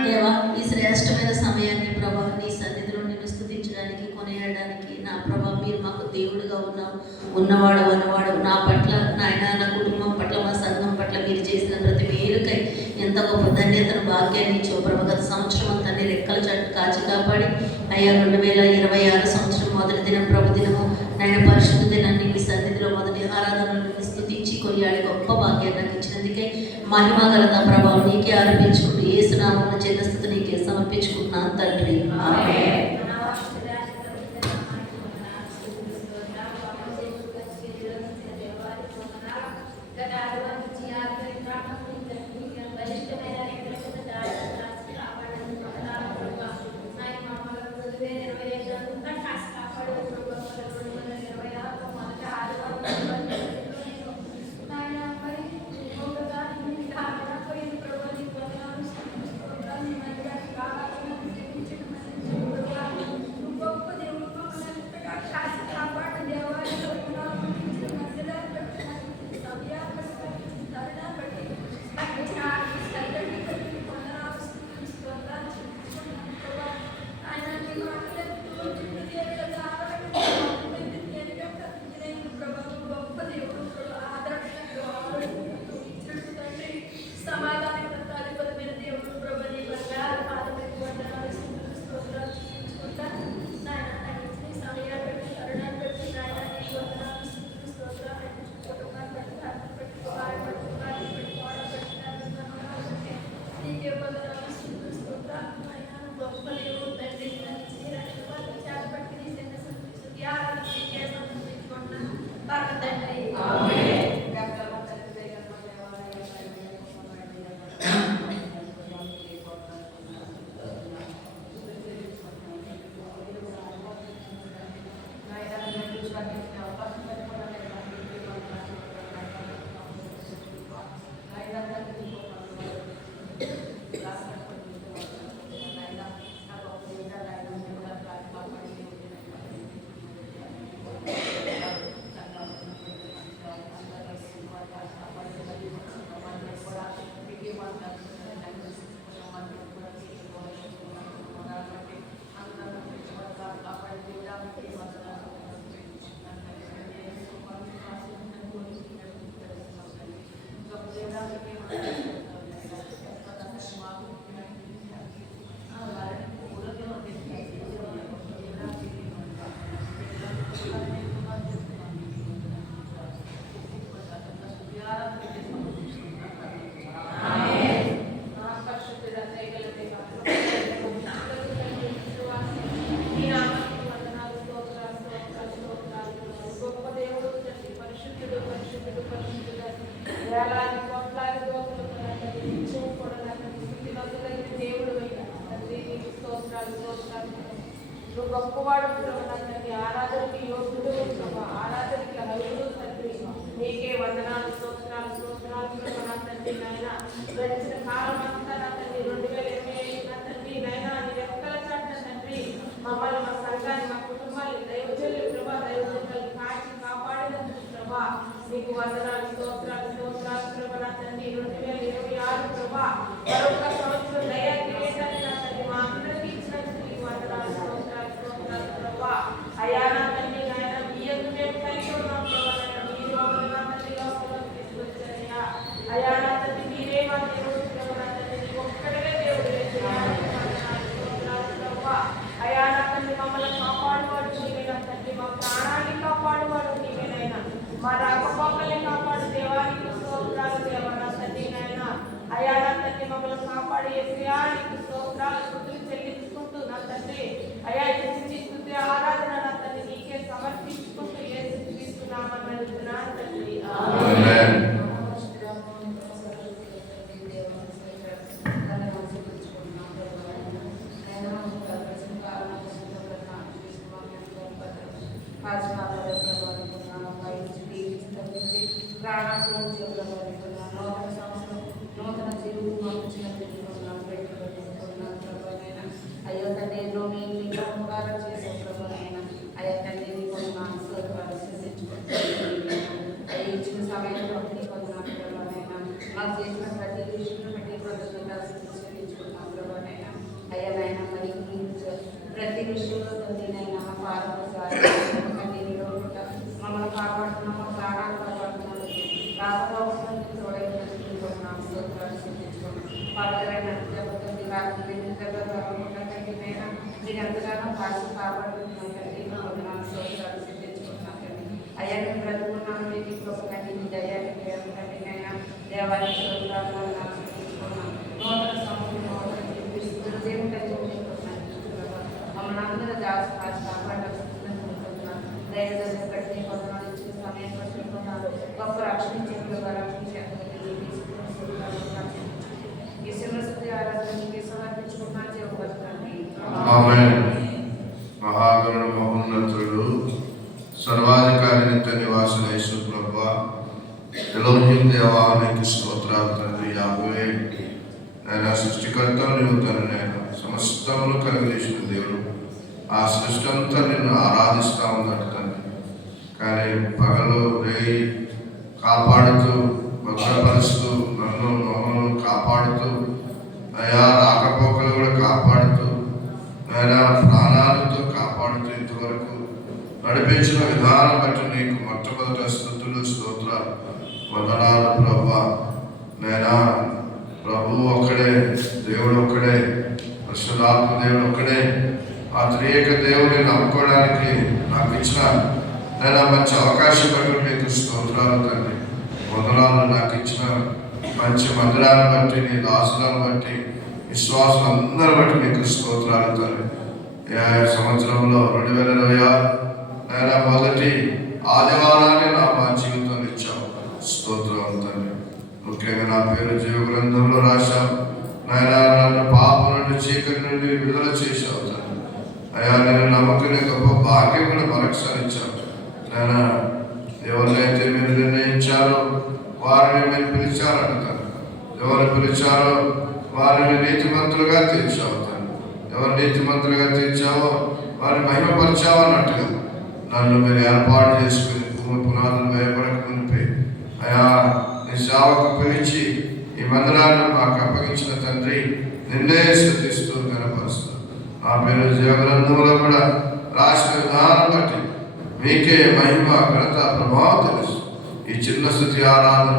దేవా, ఈ శ్రేష్టమైన సమయాన్ని ప్రభా నీ సన్నిధిలో నిన్ను స్తుతించడానికి కొనియాడడానికి నా ప్రభా మీరు మాకు దేవుడుగా ఉన్నావు, ఉన్నవాడు అన్నవాడు. నా పట్ల నాయన, నా కుటుంబం పట్ల, మా సంఘం పట్ల మీరు చేసిన ప్రతి మేలుకై ఎంత గొప్ప ధన్యతను భాగ్యాన్ని ఇచ్చావు ప్రభా. గత సంవత్సరం అంతా నీ రెక్కల చాటు కాచి కాపాడి అయ్యా 2026 సంవత్సరం మొదటి దినం ప్రభు దినము నాయన పరిశుద్ధ దినాన్ని మీ సన్నిధిలో మొదటి ఆరాధనలు స్తుతించి కొనియాడి గొప్ప భాగ్యాన్ని నాకు ఇచ్చినందుకే మహిమ ఘనత ప్రభావం నీకే ఆరోపించుకుంటూ యేసునామమున చిన్నస్థితి నీకే సమర్పించుకుంటున్నాను తండ్రి. ఆమేన్. Thank you. గొప్పవాడు ప్రభు తండ్రి, ఆరాధనకి యోగ్యుడు ప్రభు, ఆరాధనకి అర్హుడు తండ్రి. నీకే వందనాలు, స్తోత్రాలు స్తోత్రాలు ప్రభు నా తండ్రి. నాయన గడిచిన కాలం అంతా నా తండ్రి 2025 నా తండ్రి నాయన నీ రెక్కల చాటున తండ్రి మమ్మల్ని, మా సంఘాన్ని, మా కుటుంబాన్ని, దైవజనులు ప్రభా, దైవజనులు కాచి కాపాడినందుకు ప్రభా నీకు వందనాలు, స్తోత్రాలు స్తోత్రాలు ప్రభు నా తండ్రి. 2026 ప్రభా మరొక సంవత్సరం దయా కిరీటాన్ని నా తండ్రి మా అందరికీ ఇచ్చినందుకు నీకు వందనాలు, స్తోత్రాలు స్తోత్రాలు ప్రభా. అయ్యా నా తండ్రి నాయన మీ యందు మేము కలిగి ఉన్నాం ప్రభా. మీరు మమ్మల్ని నా తండ్రి లోకంలోకి తీసుకొచ్చారయ్యా. అయ్యా నా తండ్రి మీరే మా దేవుడు ప్రభు నా తండ్రి, నీ ఒక్కడే దేవుడు ప్రభా. అయ్యా నా తండ్రి మమ్మల్ని కాపాడువాడు నీవేనా తండ్రి, మా ప్రాణాన్ని కాపాడువాడు నీవేనైనా, మా రాకపోకల్ని కాపాడు దేవానికి స్తోత్రాలు దేవా నా తండ్రి నాయన. అయ్యా నా తండ్రి మమ్మల్ని కాపాడు యేసయ్యా నీకు స్తోత్రాలు స్తుతులు చెల్లించుకుంటూ నా తండ్రి అయ్యా స్తుతి స్తుతి ఆరాధన నా తండ్రి నీకే సమర్పించుకుంటూ యేసు క్రీస్తు నామమున అడుగుతున్నాను తండ్రి. ఆమేన్. నూతన జీవితం అయ్యో తండ్రి ఎన్నో మీరు ఉపకారం చేసే ప్రభుత్వం అయ్యా తండ్రి అయ్యి ఇచ్చిన సమయంలో కొంటున్నాను ప్రభుత్వైనా మాకు చేసిన ప్రతి విషయంలో పెట్టి చెల్లించుకుంటున్నాం ప్రభుత్వైనా అయ్యా నాయన మరి ప్రతి విషయంలో తండ్రినైనా మా పాలన మమ్మల్ని కాపాడుతున్నాం, మా ప్రాణాలు కాపాడుతున్నాం, రాకపోవడం తోడైపోతున్నాం, స్తోత్రాలు చెల్లించుకున్నాం. పవిత్రమైన మీరు ఎంతగానో కాచి కాపాడుతున్నాం తండ్రి, స్తోత్రాలు చెల్లించుకుంటున్నాం తండ్రి. అయ్యా నేను బ్రతుకున్నాను మీకు కృపకండి, మీ దయానికి తండ్రి నైనా దేవానికి స్తోత్రాలు చెల్లించుకున్నాం. నూతన సమయం మమ్మల్ని అందరూ దాచి కాచి కాపాడుతున్నాం. దయచేసి కట్టి కొంతమంది ఇచ్చిన సమయం పట్టుకున్నాను, గొప్ప రక్షించే రక్షించారు ఈ సింహశక్తి ఆరాధనకి సమర్పించుకున్నాను చేయబడుతుంది. ఆమేన్. మహాగణుడు మహోన్నతుడు సర్వాధికారి నిత్య నివాసుల యేసు ప్రభువా, ఎలోహిం దేవా నీకు స్తోత్రాలు తండ్రి. యాహోవే నాయన సృష్టికర్త నీవు తండ్రి, నాయన సమస్తమును కలిగేసిన దేవుడు. ఆ సృష్టి అంతా నిన్ను ఆరాధిస్తూ ఉందట తండ్రి. కానీ పగలు రేయి కాపాడుతూ భద్రపరుస్తూ నన్ను మమ్మల్ని కాపాడుతూ అయా రాకపోకలు కూడా కాపాడుతూ ఆయన ప్రాణాలతో కాపాడుతూ ఇంతవరకు నడిపించిన విధానం బట్టి నీకు మొట్టమొదట స్తుతులు స్తోత్రాలు వందనాలు ప్రభువా. నేనా ప్రభువు ఒక్కడే, దేవుడు ఒక్కడే, పరిశుద్ధాత్మ దేవుడు ఒక్కడే. ఆ త్రియేక దేవుని నమ్ముకోవడానికి నాకు ఇచ్చిన నేను మంచి అవకాశం బట్టి నీకు స్తోత్రాలు తండ్రి. వందనాలు నాకు ఇచ్చిన మంచి మందిరాన్ని బట్టి, నీ దాసులను బట్టి, విశ్వాసం అందరూ బట్టి నీకు స్తోత్రాలు తండ్రి. సంవత్సరంలో 2026 నేను మొదటి ఆదివారాన్ని మా జీవితంలో ఇచ్చావు, స్తోత్రాలు తండ్రి. ముఖ్యంగా నా పేరు జీవ గ్రంథంలో రాశావు నాయన. నన్ను పాపం నుండి చీకటి నుండి విడుదల చేశావు తండ్రి. అయ్యా నేను నమ్మకనే గొప్ప భాగ్యం కూడా మరొకసారి ఇచ్చావు నాయన. ఎవరినైతే మీరు నిర్ణయించారో వారిని మీరు పిలిచారంటారు, ఎవరు పిలిచారో వారిని నీతిమంతులుగా తీర్చావు తండ్రి. ఎవరు నీతిమంతులుగా తీర్చావో వారిని మహిమపరిచావు అన్నట్టుగా నన్ను మీరు ఏర్పాటు చేసుకుని భూమి పునాదులు భయపడక మునిపి అయా నీ సేవకు పిలిచి ఈ మందిరాన్ని మాకు అప్పగించిన తండ్రి నిన్నే స్తుతిస్తూ కనపరుస్తూ నా పేరు జీవగ్రంథంలో కూడా రాసిన విధానం బట్టి మీకే మహిమ ఘనత ప్రభావం తెలుసు. ఈ చిన్న స్తుతి ఆరాధన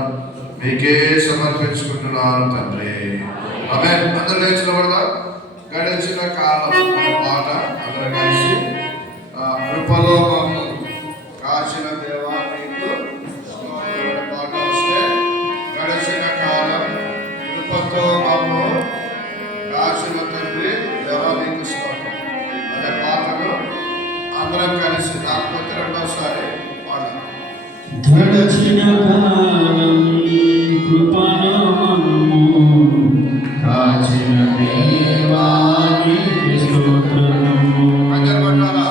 మీకే సమర్పించుకుంటున్నాను తండ్రి. ఆమేన్. అందరూ లేచిన పడదా. గడిచిన కాలం పాట అందరూ కలిసి కృపలో మమ్ము కాచిన దేవా నీకు పాట వస్తే గడిచిన కాలం కృపతో మమ్ము కాచిన తండ్రి దేవా నీకు స్తోత్రం అనే పాటను అందరం కలిసి కాకపోతే రెండోసారి పాడదాం. గడచిన కాలం కృపను మమ్ము కాచిన దేవా నీకు స్తోత్రము. అందరూ పాడాలా?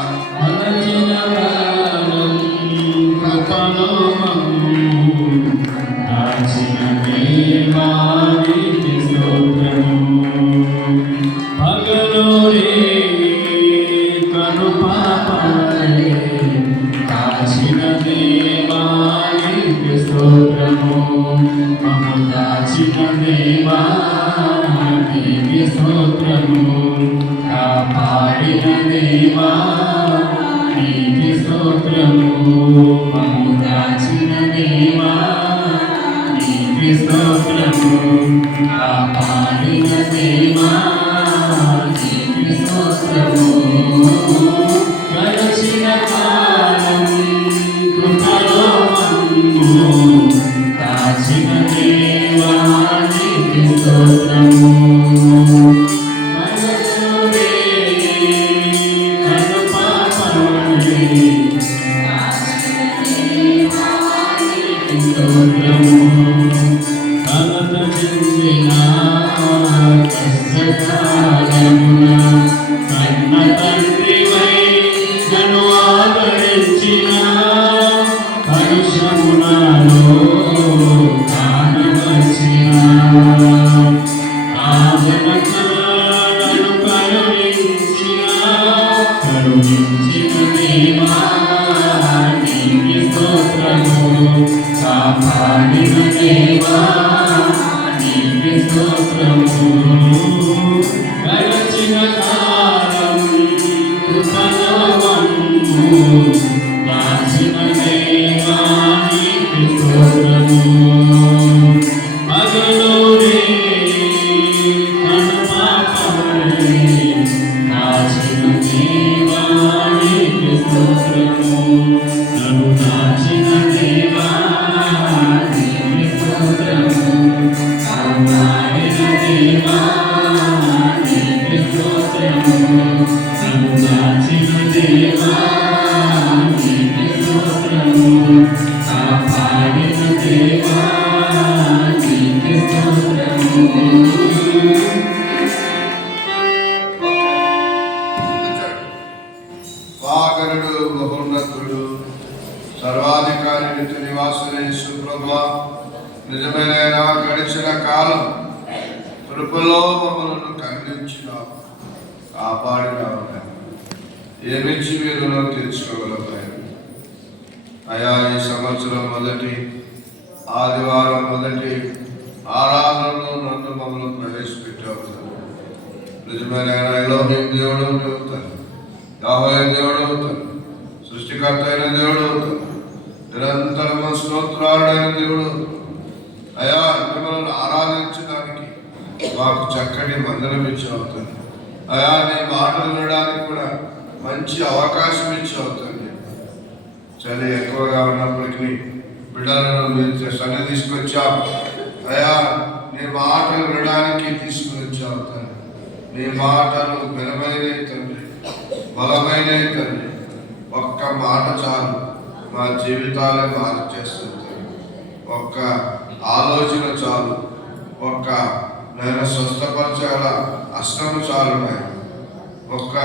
కను పాపలే కాచిన దేవా నీకు స్తోత్రము మమ్ము దాచిన దేవా నీకు స్తోత్రము కాపాడిన దేవా నీకు స్తోత్రము మమ్ము దాచిన దేవా నీకు స్తోత్రము కాపాడిన దేవా నీకు స్తోత్రము గడచిన కాలం కృపలో మమ్ము దాచిన దేవా నీకు స్తోత్రము మనసునే కను పాపలే దాచిన దేవా నీకు స్తోత్రము కలత చెందిన కష్టకాలమున కన్న తండ్రివై నన్ను ఆదరించిన హర్షమునాలో కానవచ్చిన నన్ను కరుణించిన దేవా నీకు స్తోత్రము కాపాడిన దేవా నీకు స్తోత్రము గడచిన కాలం కృపలో మమ్ము దాచిన దేవా నీకు స్తోత్రము మగలోనే కను పాపలే దాచిన దేవా నీకు స్తోత్రము నన్ను దాచిన దేవా నీకు స్తోత్రము కాపాడిన దేవా నీకు స్తోత్రము నన్ను దాచిన దేవా నీకు స్తోత్రము కాపాడిన దేవా నీకు స్తోత్రము వాగరుడు మహోన్నతుడు సర్వాధికారి నిత్య నివాసులైన సుప్రభా నిజమైన గడిచిన కాలం కృపలో మమ్మల్ని ఖండించినావు కాపాడినావు ఏమిచ్చి మీరు తీర్చుకోగలుగుతాయి అయా ఈ సంవత్సరం మొదటి ఆదివారం మొదటి ఆరాధనలో నన్ను మమ్మల్ని ప్రవేశపెట్టావు నిజమైన ఎలోహిం దేవుడు అవుతాను యాహోవా దేవుడు అవుతాను సృష్టికర్త అయిన దేవుడు అవుతాను నిరంతరము స్తోత్రాడైన దేవుడు అయా మిమ్మల్ని ఆరాధించడానికి మాకు చక్కటి మందిరం ఇచ్చి అవుతాను అయా నీ మాటలు వినడానికి కూడా మంచి అవకాశం ఇచ్చి అవుతాను చలి ఎక్కువగా ఉన్నప్పటికీ బిడ్డలను మీరు సన్ని తీసుకొచ్చావు అయా నీ మాటలు వినడానికి తీసుకుని వచ్చావు తండ్రి నీ మాటలు బలమైన తండ్రి బలమైన తండ్రి ఒక్క మాట చాలు మా జీవితాలను మార్చేస్తుంది ఒక్క ఆలోచన చాలు ఒక్క నేను స్వస్థపరచాల అష్టము చాలు ఒక్క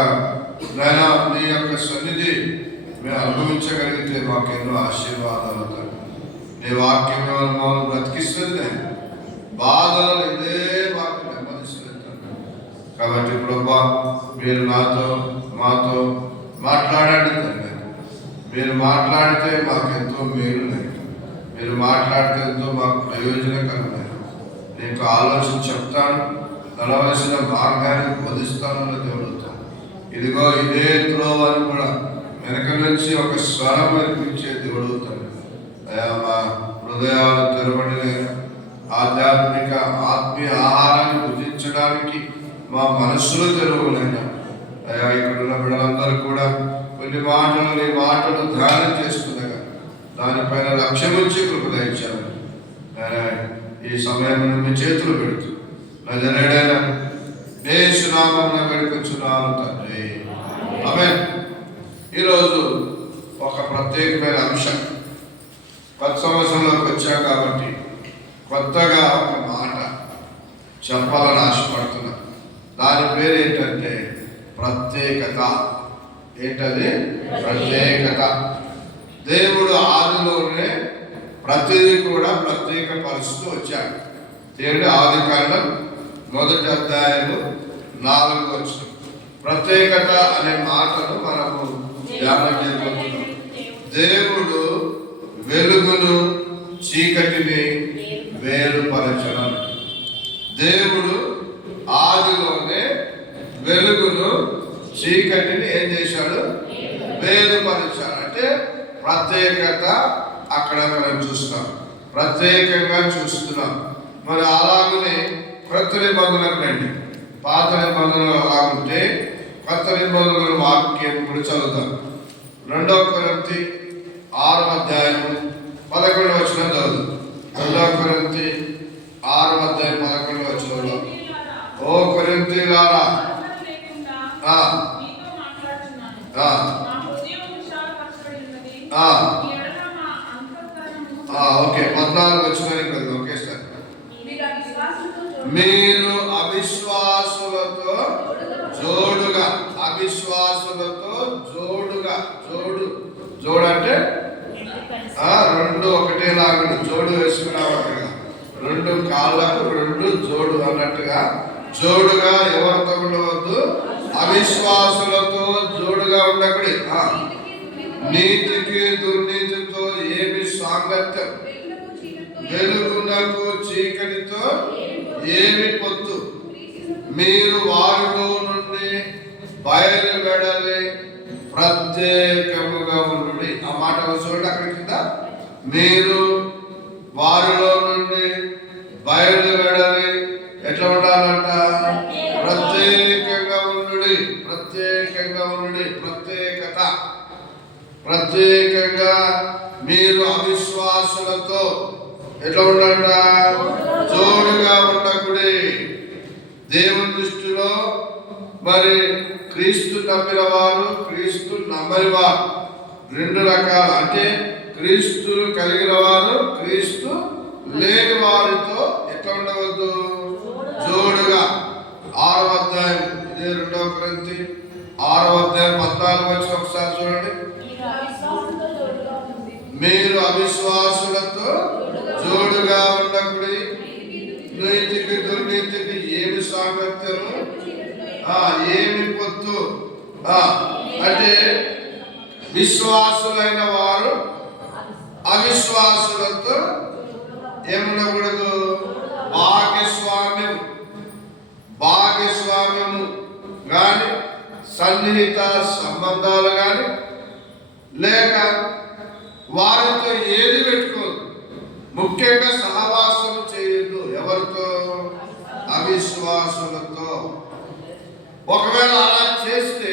నేను నీ యొక్క సన్నిధి మేము అనుభవించగలిగితే మాకెన్నో ఆశీర్వాదాలు తండ్రి నీ వాక్యం మమ్మల్ని బ్రతికిస్తుంది బాధలు ఇదే మాకు నెమ్మదిస్తుంది కాబట్టి ప్రభా మీరు మాతో మాట్లాడండి తండ్రి మీరు మాట్లాడితే మాకెంతో మేలు మీరు మాట్లాడితే ఎంతో మాకు ప్రయోజనకరమైన నీకు ఆలోచన చెప్తాను నడవలసిన మార్గాన్ని బోధిస్తానన్న దేవుడుతాను ఇదిగో ఇదే త్రోవ అని కూడా వెనక నుంచి ఒక స్వరం అనిపించే దేవుడుతాను అయా మా హృదయాలు తెరవడిన ఆధ్యాత్మిక ఆత్మీయ ఆహారాన్ని భుజించడానికి మా మనస్సులు తెరవలేనా అయా ఇక్కడున్న బిడ్డలందరూ కూడా కొన్ని మాటలు నీ మాటలు ధ్యానం చేస్తుండగా దానిపైన లక్ష్యం వచ్చి కృప దయచారు ఈ సమయం మీ చేతులు పెడుతూ నజరేడైన యేసునామమున వేడుకొంచున్నాను తండ్రి ఆమేన్. ఈరోజు ఒక ప్రత్యేకమైన అంశం కొత్త సంవత్సరంలోకి వచ్చాం కాబట్టి కొత్తగా ఒక మాట చెప్పాలని ఆశపడుతున్నా. దాని పేరు ఏంటంటే ప్రత్యేకత. ఏంటది? ప్రత్యేకత. దేవుడు ఆదిలోనే ప్రతిదీ కూడా ప్రత్యేక పరుస్తూ వచ్చాడు. దేవుడు ఆదికాండం 1వ అధ్యాయము 4వ వచనం. ప్రత్యేకత అనే మాటను మనము ధ్యానం చేయబోతున్నాం. దేవుడు వెలుగును చీకటిని వేరుపరచను. దేవుడు ఆదిలోనే వెలుగును చీకటిని ఏం చేశాడు? వేరుపరిచాడు. అంటే ప్రత్యేకత అక్కడ మనం చూస్తాం, ప్రత్యేకంగా చూస్తున్నాం. మరి అలాగనే కొత్త నిబంధనకు రండి. పాత నిబంధనలు అలాగుంటే కొత్త నిబంధనల వాక్యం కూడా చదువుతాం. 2 కొరింథీ 6వ అధ్యాయము 11వ వచనం చదువు. 2 కొరింథీ 6వ అధ్యాయం 11వ వచనంలో, ఓ కొరింథీయులారా, ఓకే 14 వచనానికి వెళ్దాం. Okay sir. మీరు అవిశ్వాసులతో జోడుగా, అవిశ్వాసులతో జోడుగా, జోడు అంటే 2 ఒకటేలాగా జోడు వేసుకున్నామన్నట్టుగా, 2 కాళ్ళకు 2 జోడు అన్నట్టుగా జోడుగా ఎవరితో ఉండవద్దు? అవిశ్వాసులతో జోడుగా ఉండకూడదు. నీతికి దుర్నీతితో ఏమి సాంగత్యం, వెలుగునకు చీకటితో ఏమి పొత్తు, మీరు వారిలో నుండి బయలువెడలి ప్రత్యేకముగా ఉండుడి. ఆ మాట చూడండి అక్కడ కింద, మీరు వారిలో నుండి బయలువెడలి ఎట్లా ఉండాలంట? ప్రత్యేకంగా ఉండుడి, ప్రత్యేకంగా ఉండుడి. ప్రత్యేకత, ప్రత్యేకంగా మీరు అవిశ్వాసులతో ఎట్లా ఉండాలంట? జోడుగా ఉండకుడి. దేవుని దృష్టిలో మరి క్రీస్తు నమ్మిన వారు, క్రీస్తు నమ్మని వారు 2 రకాలు. అంటే క్రీస్తు కలిగిన వారు, క్రీస్తు లేని వారితో ఎట్లా ఉండవద్దు? జోడుగా. 6వ అధ్యాయం, ఇదే 2 కొరింథీ 6వ అధ్యాయం 14వ వచనం ఒకసారి చూడండి. మీరు అవిశ్వాసులతో జోడుగా ఉండకుడి, నీతికి దుర్నీతికి ఏమి సాంగత్యము, ఏమి పొత్తు. అంటే విశ్వాసులైన వారు అవిశ్వాసులతో ఏముండకూడదు? భాగస్వామ్యము కానీ, సన్నిహిత సంబంధాలు కానీ, లేక వారితో ఏది పెట్టుకోదు. ముఖ్యంగా సహవాసం చేయొద్దు. ఎవరితో? అవిశ్వాసులతో. ఒకవేళ అలా చేస్తే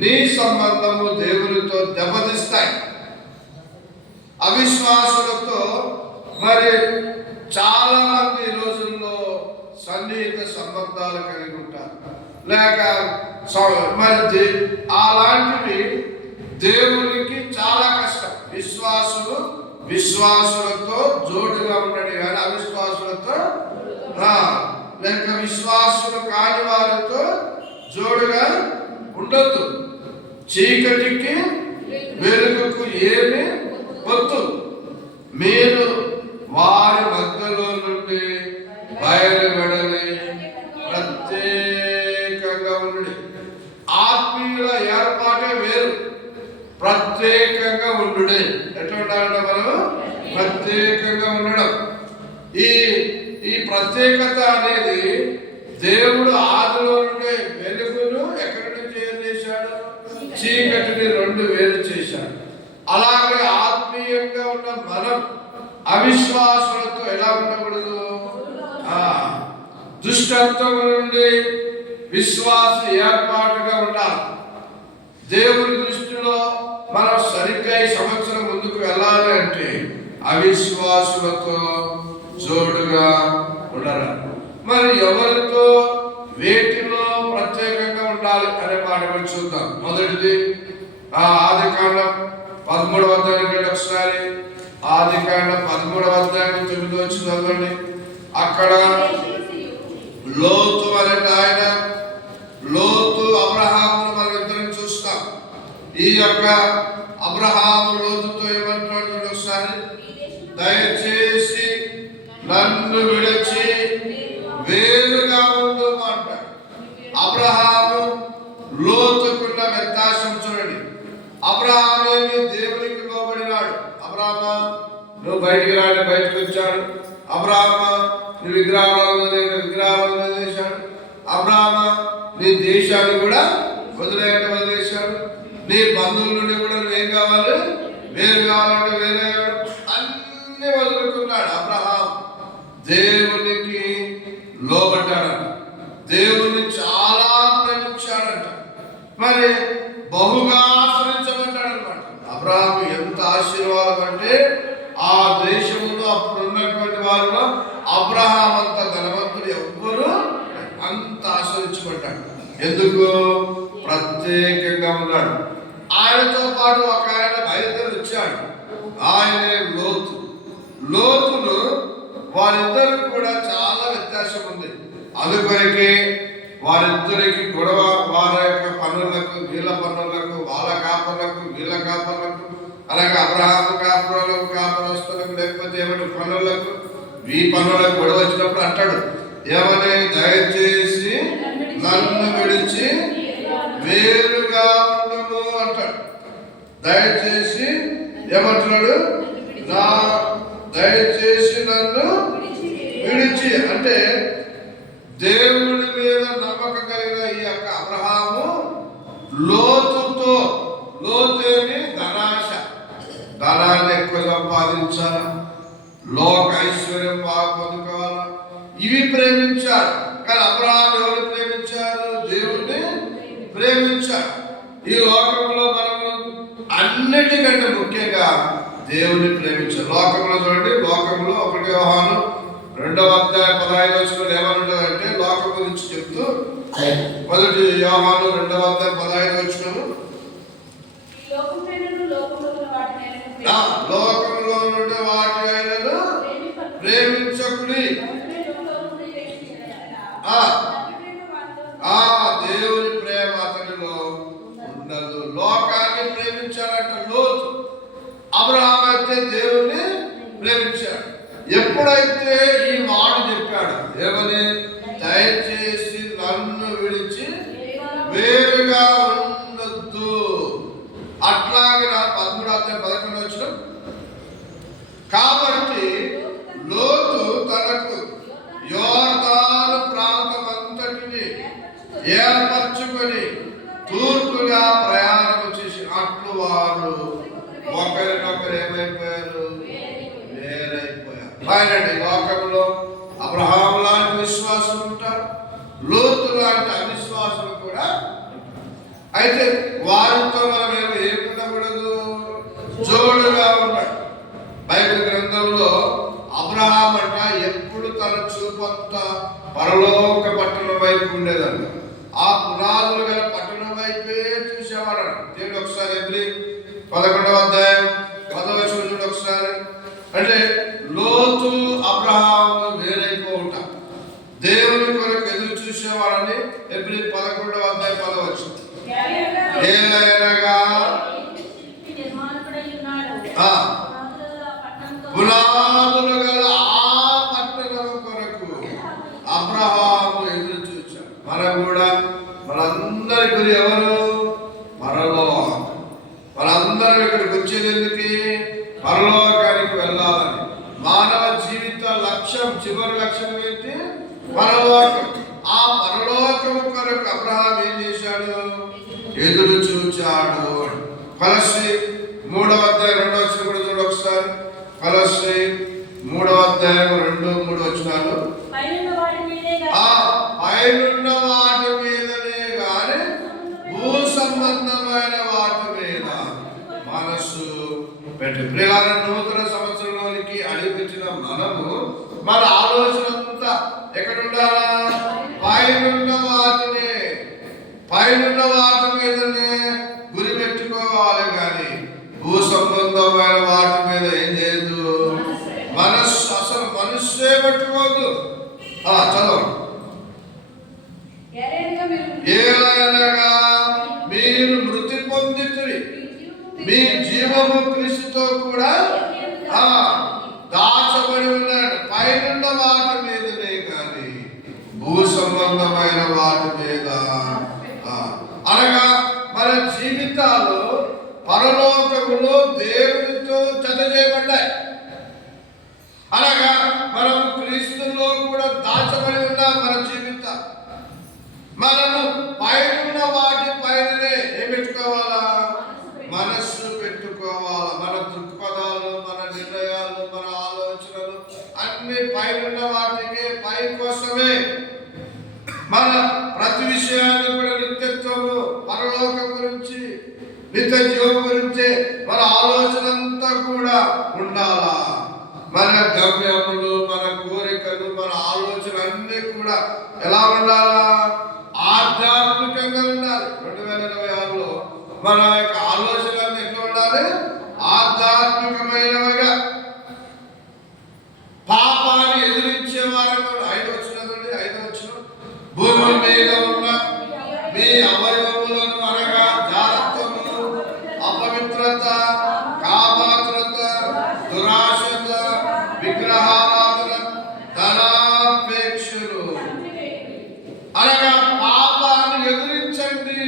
నీ సంబంధము దేవునితో దెబ్బతీస్తాయి. అవిశ్వాసులతో మరి చాలా మంది ఈ రోజుల్లో సన్నిహిత సంబంధాలు కలిగి ఉంటారు, లేక మరి అలాంటివి దేవునికి చాలా కష్టం. విశ్వాసులతో జోడుగా ఉండడు కానీ అవిశ్వాసులతో, లేక విశ్వాసులు కాని వారితో జోడుగా ఉండొద్దు. చీకటికి వెలుగుకు ఏమి పొత్తు. మీరు వారి మధ్యలో నుండి బయలువెడలి ప్రత్యేకంగా ఉండు. ఆత్మీయుల ఏర్పాటే వేరు, ప్రత్యేకంగా ఉండు. ఎట్లా ఉండాలంటే మనం ప్రత్యేకంగా ఉండడం. ఈ ప్రత్యేకత అనేది దేవుడు ఆదిలో నుండి వెలుగును ఎక్కడి నుంచి ఏం చేశాడు? చీకటిని 2 వేరు చేశాడు. అలాగే ఆత్మీయంగా ఉన్న మనం అవిశ్వాసులతో ఎలా ఉండకూడదు? దుష్టత్వం నుండి విశ్వాస ఏర్పాటుగా ఉండాలి. దేవుని దృష్టిలో మనం సరిగ్గా ఈ సంవత్సరం ముందుకు వెళ్ళాలి అంటే అవిశ్వాసులతో జోడుగా ఉండరు. మరి ఎవరితో, వేటిలో ప్రత్యేకంగా ఉండాలి అనే మాట కూడా చూద్దాం. మొదటిది ఆదికాండం 13వ అధ్యాయం ఒకసారి. ఆదికాండం 13వ అధ్యాయం 9వ వచనం చదవండి. అక్కడ లోతు అనే ఆయన, లోతు అబ్రహామును మనం ఇద్దరం చూస్తాం. ఈ యొక్క అబ్రహాము లోతుతో ఏమంటున్నాడు ఒకసారి, దయచేసి నన్ను విడిచి వేరుగా ఉండు మాట. అబ్రహాము అబ్రహామేమి దేవునికి లోబడినాడు. అబ్రహామా నువ్వు బయటికి రాని బయటకు వచ్చాడు. అబ్రహామా నీ విగ్రహాలను వదిలేశాడు. అబ్రహామా నీ దేశాన్ని కూడా వదిలేశాడు. నీ బంధువుల నుండి కూడా నువ్వేం కావాలి, వేరు కావాలంటే వేరయ్యాడు. అన్ని వదులుకున్నాడు. అబ్రహాం దేవునికి లోబడ్డాడంట, దేవుని చాలా ప్రేమించాడంట, మరి బహుగా ఆశ్రయించబడ్డాడు అనమాట. అబ్రహాం ఎంత ఆశీర్వాదం అంటే ఆ దేశంలో అప్పుడు ఉన్నటువంటి వారిలో అబ్రహాం అంత ధనవంతుడు ఎవ్వరు అంత ఆశ్రయించబడ్డాడు. ఎందుకు? ప్రత్యేకంగా ఉన్నాడు. ఆయనతో పాటు ఒక ఆయన బయలుదేరి వచ్చాడు. ఆయనే లోతు. లోతును వారిద్దరు కూడా చాలా వ్యత్యాసం ఉంది. అందుకొరకే వారిద్దరికి గొడవ, వారి యొక్క పనులకు వీళ్ళ పనులకు, వాళ్ళ కాపర్లకు వీళ్ళ కాపర్లకు, అలాగే అబ్రహాం కాపురస్తులకు లేకపోతే ఏమైనా పనులకు ఈ పనులకు గొడవ వచ్చినప్పుడు అంటాడు ఏమని, దయచేసి నన్ను విడిచి వేరుగా ఉండము అంటాడు. దయచేసి ఏమంటున్నాడు, దయచేసి నన్ను విడిచి అంటే దేవుడి మీద నమ్మకం కలిగిన ఈ యొక్క అబ్రహాము లోతేమి ధనాశ, ధనాన్ని ఎక్కువ సంపాదించాలా, లోక ఐశ్వర్యం బాగా పొందుకోవాలా, ఇవి ప్రేమించారు. కానీ అబ్రహాం ఎవరు ప్రేమించారు? దేవుడిని ప్రేమించారు. ఈ లోకంలో మనము అన్నిటికంటే ముఖ్యంగా దేవుని ప్రేమించారు. లోకంలో చూడండి, లోకంలో 1 యోహాను 2:15 ఏమనుంటుందంటే లోకం గురించి చెప్తూ 1 యోహాను 2:15 లోకంలో నుండి వాటి అయినను ప్రేమించకుడి, దేవుని ప్రేమ అతనిలో ఉండదు. లోకాన్ని ప్రేమించాడంట లోతు. అబ్రహాం అయితే దేవుని ప్రేమించాడు. ఎప్పుడైతే ఈ మాట చెప్పాడు ఏమని, దయచేసి నన్ను విడిచి వేరుగా ఉండొద్దు, అట్లాగే నా 13:11 కాబట్టి లోతు తనకు యోర్దాను ప్రాంతమంతటిని ఏర్పరచుకొని తూర్పుగా ప్రయాణం చేసి అట్లు వారు ఒకరినొకరు ఏమైపోయారు, వేరైపోయారు. ఆయనండి లోకంలో అబ్రహాం లాంటి విశ్వాసం ఉంటారు, లోతు లాంటి అవిశ్వాసం కూడా. అయితే వారితో మనం ఏమి ఉండకూడదు, జోడుగా ఉన్నాడు. బైబిల్ గ్రంథంలో అబ్రహాం అంట ఎప్పుడు తన చూపంత పరలోక పట్టణం వైపు ఉండేదంట. ఆ పునాదులు గల పట్టణం వైపే చూసేవాడు. దేవుడు ఒకసారి ఎబ్రి 11:10 చూడండి ఒకసారి. అంటే లోతు అబ్రహాం వేరైపోవుట, దేవుని కొరకు ఎదురు చూసేవాడని ఎబ్రి 11:10 ఏలైనగా పునాదులు గల ఆ పట్టణం కొరకు అబ్రహాము ఎదురు చూచాడు. మనం కూడా మనందరి గురి ఎవరు? పరలోకం. మనందరం ఇక్కడికి వచ్చేది ఎందుకు? పరలోకానికి వెళ్ళాలని. మానవ జీవిత లక్ష్యం, చివరి లక్ష్యం ఏంటి? పరలోకం. ఆ పరలోకం కొరకు అబ్రహాం ఏం చేశాడు? ఎదురు చూచాడు. కొలస్సీ 3:2 కూడా చూడండి ఒకసారి. కొలస్సీ 3:2-3 పైనున్న వాటి మీదనే గాని భూ సంబంధమైన వాటి మీద మనసు పెట్టి. ప్రియులారా, నూతన సంవత్సరంలోనికి అడిగించిన మనము మన ఆలోచన అంతా ఎక్కడుండాలా? పైనున్న వాటి మీదనే గురి పెట్టుకోవాలి. కానీ భూ సంబంధమైన వాటి మీద ఏం చేయదు, మనస్సు అసలు మనస్సే పెట్టుకోవద్దు. చదవండి. ఏలైనగా మీరు మృతి పొందితిరి, మీ జీవము క్రీస్తుతో కూడా దాచబడి ఉన్నాడు. పైనున్న వాటి మీదనే కానీ భూ సంబంధమైన వాటి మీద అనగా మన జీవితాలు పరలోకములో దేవునితో జత చేయబడ్డాయి. అనగా మనం క్రీస్తులో కూడా దాచబడి ఉన్నాం. మన జీవితం మనము పైన వాటి పైననే ఏం పెట్టుకోవాలా? మనస్సు పెట్టుకోవాలా. మన దృక్పథాలు, మన నిర్ణయాలు, మన ఆలోచనలు అన్ని పైన వాటికే, పై కోసమే. మన ప్రతి విషయాన్ని కూడా నిత్యత్వము, పరలోకం గురించి, నిత్య జీవం గురించి మన ఆలోచన అంతా కూడా ఉండాలా. మన గమ్యములు, మన కోరికలు, మన ఆలోచన అన్ని కూడా ఎలా ఉండాలా? ఆధ్యాత్మికంగా ఉండాలి. 2026లో మన యొక్క ఆలోచనలు ఎట్లా ఉండాలి? ఆధ్యాత్మికమైనవిగా, పాపాన్ని ఎదిరించే వారంగా. 5 వచ్చినదండి, 5 వచ్చిన భూమి మీద ఉన్న మీ అవయవములను అనగా జారత్వము, అపవిత్రత, కామాతురత, దురాశత, విగ్రహారాధన, ధనాపేక్షలు అనగా పాపాన్ని ఎదిరించండి.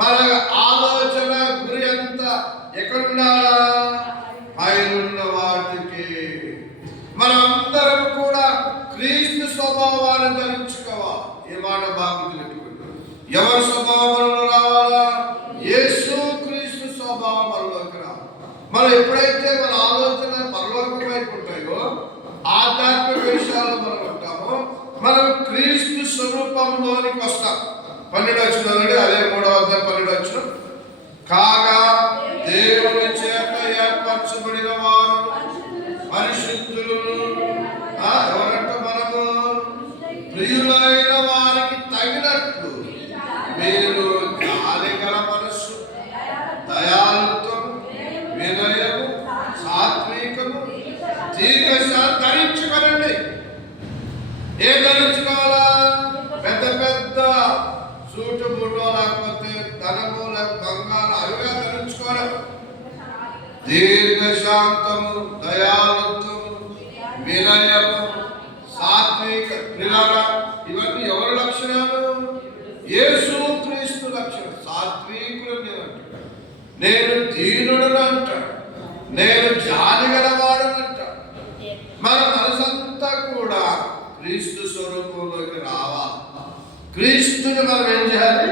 మన ఆలోచన గురి అంతా ఎక్కడుండాలా? పైనున్న వాటికి. మనమందరం కూడా క్రీస్తు స్వభావాన్ని ధరించుకోవాలి. ఏ మాట బాగా గుర్తుపెట్టుకుంటాం. ఎవరి స్వభావంలో రావాలా? యేసు క్రీస్తు స్వభావం మనలోకి రావాలి. మనం ఎప్పుడైతే మన ఆలోచన పరలోకం వైపు ఉంటాయో, ఆధ్యాత్మిక విషయాలు మనం ఉంటామో, మనం క్రీస్తు స్వరూపంలోనికి వస్తాం. 12 వచ్చిందండి, అదే 3వ అధ్యాయం 12 వచ్చిన. కాగా దేవుని చేత ఏర్పరచబడిన వారు పరిశుద్ధులు. ఎవరంటే మనము ప్రియులైన వారికి తగినట్లు మీరు జాలిగల మనస్సు, దయాళుత్వం, వినయము, సాత్వికము, దీర్ఘశాంతం ధరించుకోనండి. ఏం ధరించుకోవాలా? పెద్ద పెద్ద సూటు బుట్టో లేకపోతే ధనము లేకపోతే బంగారం అవిగా ధరించుకోవడం. దీర్ఘశాంతము, దయాళుత్వము, వినయము, సాత్విక. ఇవన్నీ ఎవరి లక్షణాలు? యేసు క్రీస్తు లక్షణం. సాత్వికుడు నేను దీనుడు అంటాడు, నేను జాలిగలవాడు అంటాడు. మన మనసంతా కూడా క్రీస్తు స్వరూపంలోకి రావాలి. క్రీస్తుని మనం ఏం చేయాలి?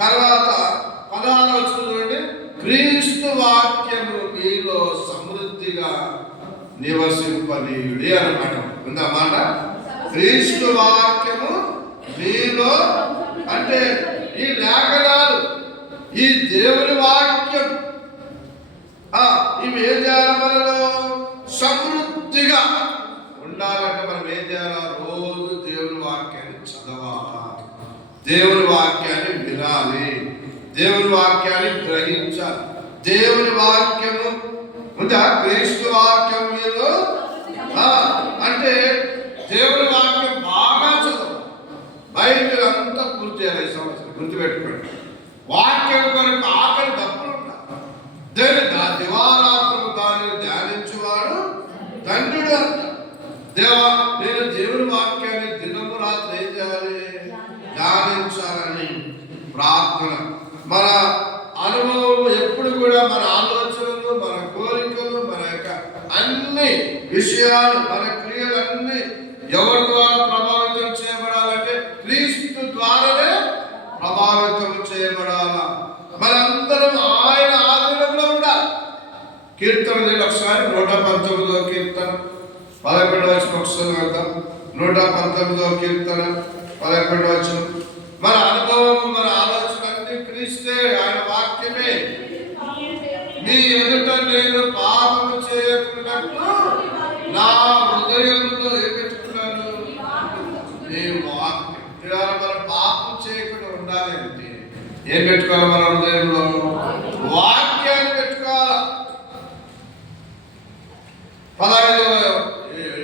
తర్వాత 16వ వచనం చూడండి. క్రీస్తు వాక్యము మీలో సమృద్ధిగా నివసింపనీయుడి అన్నమాట. ఉందన్నమాట. క్రీస్తు వాక్యము మీలో అంటే ఈ లేఖనాలు, ఈ దేవుని వాక్యం, ఇవి ఏం చేయాలి? మనలో సమృద్ధిగా ఉండాలంటే మనం ఏం చేయాలి? రోజు దేవుని వాక్యాన్ని చదవాలా, దేవుని వాక్యాన్ని వినాలి, దేవుని వాక్యాన్ని గ్రహించాలి. దేవుని వాక్యము ఉందా? క్రీస్తు వాక్యం మీద అంటే దేవుని వాక్యం బాగా చదవాలి. బైబిల్ అంతా పూర్తి చేయాలి. ఈ సంవత్సరం గుర్తుపెట్టుకోండి. వాక్యం కొరకు ఆకలి డబ్బులు ఉండాలి. దివారాత్రము దానిని ధ్యానించువాడు ధన్యుడు అంట. దేవా, నేను దేవుని వాక్యాన్ని దినము రాత్రి ఏం చేయాలి? ధ్యానించాలని ప్రార్థన. మన అనుభవం ఎప్పుడు కూడా మన ఆలోచనలు, మన కోరికలు, మన యొక్క అన్ని విషయాలు, మన క్రియలన్నీ ఎవరి ద్వారా ప్రభావితం చేయబడాలంటే క్రీస్తు ద్వారానే ప్రభావితం చేయబడాలా. మనందరం ఆయన ఆధీనంలో ఉండాలి. కీర్తన ఒకసారి 119వ కీర్తన 11వ వచనం ఒకసారి వెళ్తాం. 119వ కీర్తన 11వ వచనం. మన అనుభవం, మన ఆలోచన అన్ని క్రీస్తే, ఆయన వాక్యమే. మీ ఎదుట నేను పాపము చేయకున్నట్లు నా హృదయంలో ఏం పెట్టుకున్నాను? నీ వాక్యం. మనం పాపం చేయకుండా ఉండాలి అంటే ఏం పెట్టుకోవాలి? మన హృదయంలో వాక్యాన్ని పెట్టుకోవాలి. 15వ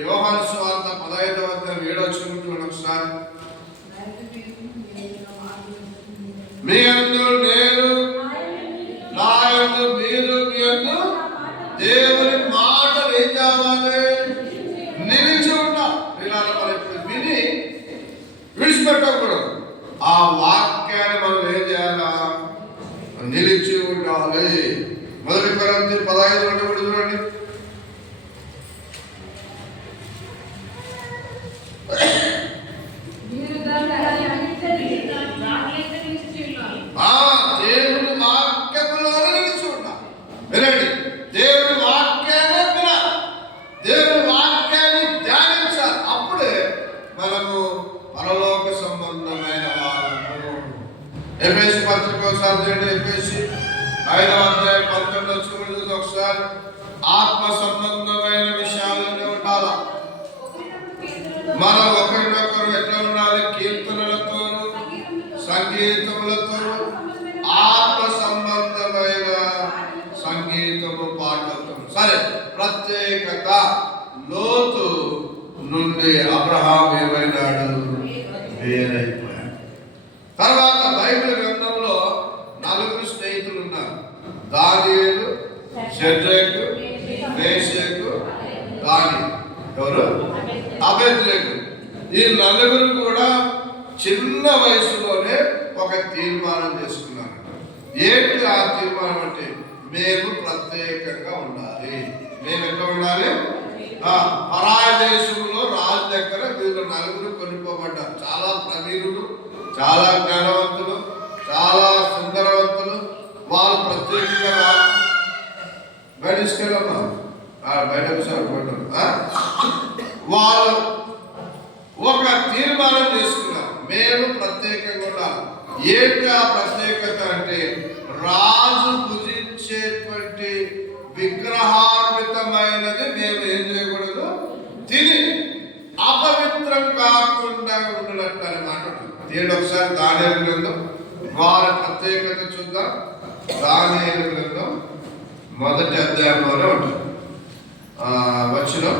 యోహాను సువార్త 15వ అధ్యాయం 7వ వచనం ఒకసారి. మీ యందు నేను, నా యందు మీరు, మీ యందు దేవుని మాటలు ఏం కావాలి? నిలిచి ఉండాలి. మనం ఇప్పుడు విని విడిచిపెట్టకూడదు. ఆ వాక్యాన్ని మనం ఏం చేయాలా? నిలిచి ఉండాలి. 1 కొరింథీ 15 కూడా చూడండి. దేవుని వాక్యములోనే నిలిచి ఉండాలి. వినండి, దేవుని వాక్యాన్ని వినాలి, దేవుని వాక్యాన్ని ధ్యానించాలి. అప్పుడే మనము పరలోక సంబంధమైన వాళ్ళము. ఎఫెసీ పత్రిక ఒకసారి చూడండి. ఎఫెసీ 5వ అధ్యాయం 19 ఒకసారి. ఆత్మ సంబంధమైన విషయాలనే ఉండాలి. మనం ఒకరినొకరు ఎట్లా ఉండాలి? కీర్తనలతో, సంగీతములతో, ఆత్మ సంబంధమైన సంగీతము, పాటలతో. సరే, ప్రత్యేకత. లోతు నుండి అబ్రహాం ఏమైనాడు? వేరైపోయాడు. తర్వాత బైబిల్ గ్రంథంలో 4 స్నేహితులు ఉన్నారు. దానియేలు, షడ్రకు, మేషకు, దానియేలు. ఎవరు? అబేద్నెగో. ఈ 4 కూడా చిన్న వయసులోనే ఒక తీర్మానం చేసుకున్నారు. ఏంటి ఆ తీర్మానం అంటే? మేము ప్రత్యేకంగా ఉండాలి. మేము ఎట్లా ఉండాలి? పరాయ దేశంలో రాజు దగ్గర వీళ్ళు 4 కొనుక్కోబడ్డారు. చాలా ప్రవీణులు, చాలా జ్ఞానవంతులు, చాలా సుందరవంతులు. వాళ్ళు ప్రత్యేకంగా బయటకెళ్ళమ్మా, బయటకు సరిపడ్డారు. వాళ్ళు ఒక తీర్మానం చేసుకున్నారు, మేము ప్రత్యేకంగా ఉండాలి. ఏంటి ఆ ప్రత్యేకత అంటే? రాజు పూజించేటువంటి విగ్రహార్పితమైనది మేము ఏం చేయకూడదు, తిని అపవిత్రం కాకుండా ఉండనట్టు అనమాట. దీని ఒకసారి దానియేలు గ్రంథం వారి ప్రత్యేకత చూద్దాం. దానియేలు గ్రంథం 1వ అధ్యాయంలోనే ఉంటుంది. వచనం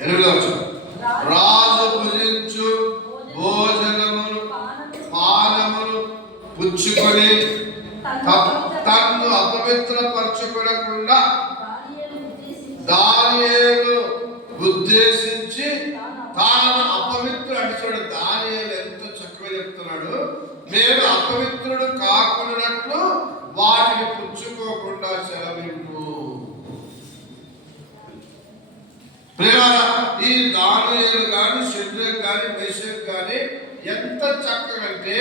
8వ వచనం. రాజు భుజించు భోజనములు పానములు పుచ్చుకొని తన్ను అపవిత్రపరచుకోకుండా దానియేలు ఉద్దేశించి తాను అపవిత్రుడు అంటే చూడు, దానియేలు ఎంత చక్కగా చెప్తున్నాడు. మేము అపవిత్రుడు కాకున్నట్లు వాటిని పుచ్చుకోకుండా సెలవింపు. ఈ దానియేలు కానీ, షడ్రకు కానీ, మేషకు కానీ ఎంత చక్కగంటే,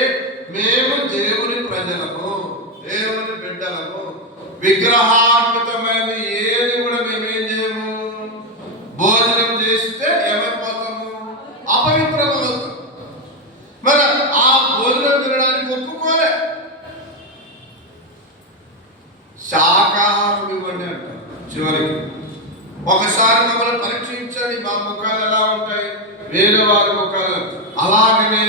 మేము దేవుని ప్రజలము, దేవుని బిడ్డలము. విగ్రహార్పితమైన ఏది కూడా మేమేం చేయము. భోజనం చేస్తే ఏమైపోతాము? అపవిత్రమవుతాం. మరి ఆ భోజనం తినడానికి ఒప్పుకోలే. శాకాహారం ఇవ్వండి అంటారు. చివరికి ఒకసారి మమ్మల్ని పరీక్షించండి, మా ముఖాలు ఎలా ఉంటాయి, వేరే వారి ముఖాలు. అలాగనే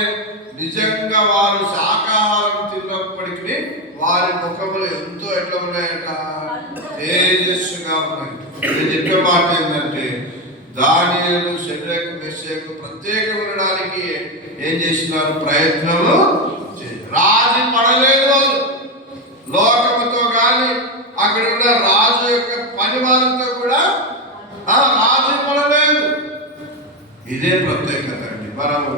నిజంగా వారు శాకాహారం తిన్నప్పటికీ వారి ముఖములు ఎంతో ఎట్లా ఉన్నాయట? తేజస్సుగా ఉన్నాయి. నేను చెప్పే మాట ఏంటంటే, దానియేలు, షడ్రకు, మేషకు ప్రత్యేకం ఉండడానికి ఏం చేసినారు? ప్రయత్నము రాజు పడలేదు. లోకముతో కానీ అక్కడ ఉన్న రాజు యొక్క పని వారితో కూడా రాజు పడలేదు. ఇదే ప్రత్యేకత అండి. మనము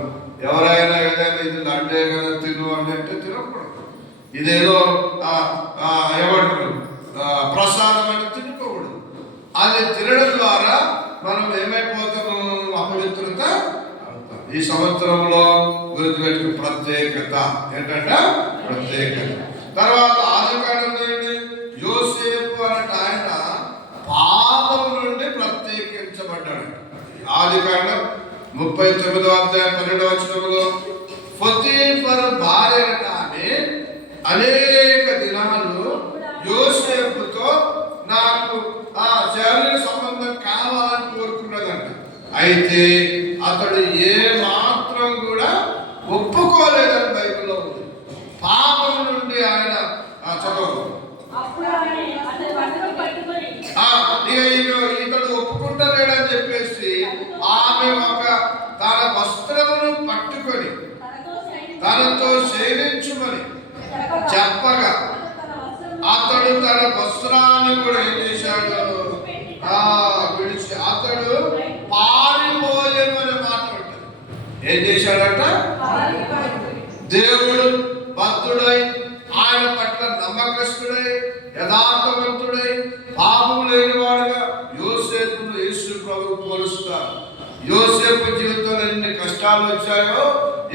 ఎవరైనా ఏదైనా ఇది అంటే కదా తిను అంటే తినకూడదు. ఇదేదో ఏమంటారు ప్రసాదం అంటే తినకూడదు. అది తినడం ద్వారా మనం ఏమైపోతాము? అపవిత్రత అవుతాం. ఈ సంవత్సరంలో గుర్తుపెట్టుకు ప్రత్యేకత ఏంటంటే ప్రత్యేకత. తర్వాత ఆదికాండం నుండి యోసేపు అన్నట్టు ఆయన పాపం నుండి ప్రత్యేకించబడ్డాడు. ఆదికాండం 39వ అధ్యాయం 12వ వచనంలో పొతీఫరు భార్య ఆమె అనేక దినాలు యోసేపుతో నాకు శారీరక సంబంధం కావాలని కోరుకున్నదంట. అయితే అతడు ఏ మాత్రం కూడా ఒప్పుకోలేదని బైబిల్లో ఉంది. పాపం నుండి ఆయన చదవదు. ఇతడు ఒప్పుకుంటలేడని చెప్పేసి ఆమె తన వస్త్రమును పట్టుకొని తనతో శయనించుమని చెప్పగా అతడు తన వస్త్రాన్ని కూడా ఏం చేశాడు? విడిచి అతడు పారిపోయేమని మాట ఉంటుంది. ఏం చేశాడట? దేవుడు భక్తుడై, ఆయన పట్ల నమ్మకస్తుడై, యథార్థవంతుడై, పాపం లేనివాడుగా యోసేపును యేసు ప్రభు పోలుస్తారు. యోసేపు జీవితంలో ఎన్ని కష్టాలు వచ్చాయో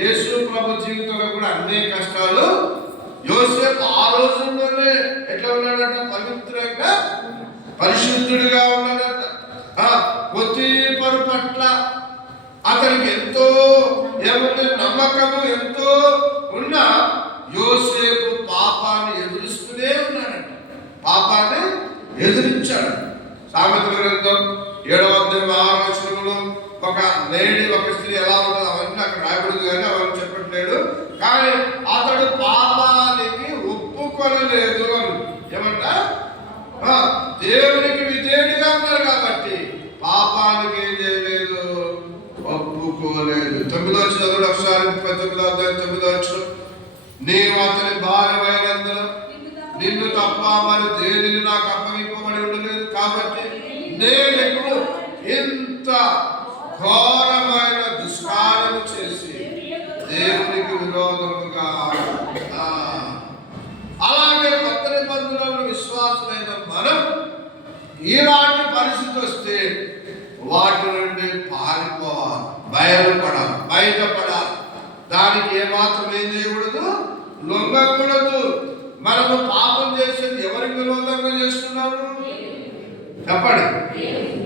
యేసు ప్రభు జీవితంలో కూడా అన్ని కష్టాలు. యోసేపు ఆ రోజుల్లోనే ఎట్లా ఉన్నాడట? పవిత్రంగా పరిశుద్ధుడిగా ఉన్నాడట. పొతీఫరు పట్ల అతనికి ఎంతో ఏమన్నా నమ్మకము ఎంతో ఉన్నా యోసేపు పాపాన్ని ఎదురుస్తూనే ఉన్నాడట. పాపాన్ని ఎదిరించాడు. సామెతల గ్రంథం 7వ అధ్యాయం 6వ వచనంలో ఒక లేడీ, ఒక స్త్రీ ఎలా ఉంటుందో అవన్నీ అక్కడ రాయబడింది, కానీ అవన్నీ చెప్పట్లేడు. కానీ అతడు పాపానికి ఒప్పుకొనలేదు అని. ఏమంట? దేవునికి విధేయుడిగా ఉన్నారు కాబట్టి పాపానికి ఏం చేయలేదు, ఒప్పుకోలేదు. 9వ వచనం ఒకసారి 39వ అధ్యాయం 9వ వచనం, నీవు అతని భార్యమైనందున నిన్ను తప్ప మరి దేనిని నాకు అప్పగింపబడి ఉండలేదు, కాబట్టి నేను ఎప్పుడు ఇంత ఘోరమైన దుష్కార్యం చేసి దేవునికి విరోధముగా. అలాగే కొత్త నిబంధనలు విశ్వాసులైన మనం ఇలాంటి పరిస్థితి వస్తే వాటి నుండి పారిపోవాలి, బయటపడాలి. దానికి ఏమాత్రం ఏం చేయకూడదు, లొంగకూడదు. మనము పాపం చేసేది ఎవరికి విరోధంగా చేస్తున్నాము? చెప్పండి.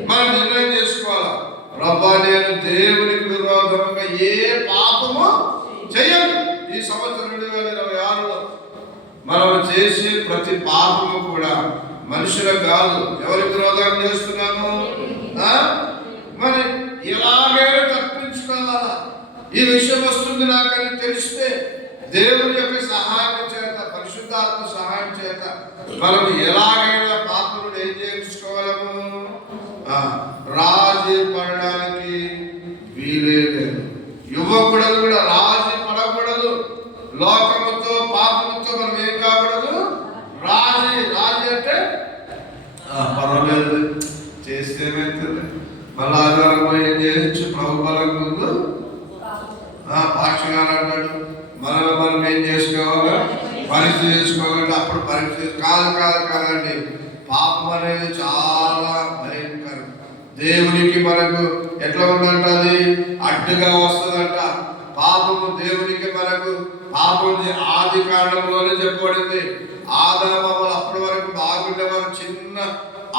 మనం నిర్ణయం చేసుకోవాలి, ప్రభా నేను దేవునికి విరోధంగా ఏ పాపము చేయను. ఈ సంవత్సరం 2026లో మనం చేసే ప్రతి పాపము కూడా మనుషులకు కాదు, ఎవరికి విరోధంగా చేస్తున్నాము? మరి ఎలాగైనా తప్పించుకోవాలా. ఈ విషయం వస్తుంది నాకని తెలిస్తే దేవుని యొక్క సహాయం చేత, పరిశుద్ధాత్మ సహాయం చేత మనం ఎలాగైనా పాపను ఏం చేయించుకోగలము? రాజీ పడడానికి వీలే లేదు. యువకుడు కూడా రాజీ పడకూడదు. లోకముతో పాపముతో మనం ఏం కాకూడదు, రాజీ అంటే పర్వాలేదు చేస్తే ఏమైతుంది, మళ్ళీ ఆధారం ఏం చేయొచ్చు, ప్రభు బలం ముందు పాక్షగాలు అంటాడు. మనం ఏం చేసుకోవాలా, పరీక్ష చేసుకోవాలంటే అప్పుడు పరీక్ష కాదండి. పాపం అనేది చాలా భయంకరం. దేవునికి మనకు ఎట్లా ఉందంట, అది అడ్డుగా వస్తుందంట. పాపము దేవునికి మనకు పాపం ఆది కాండంలోనే చెప్పబడింది. ఆదామవ్వలు అప్పటి వరకు బాగుండేవారు, చిన్న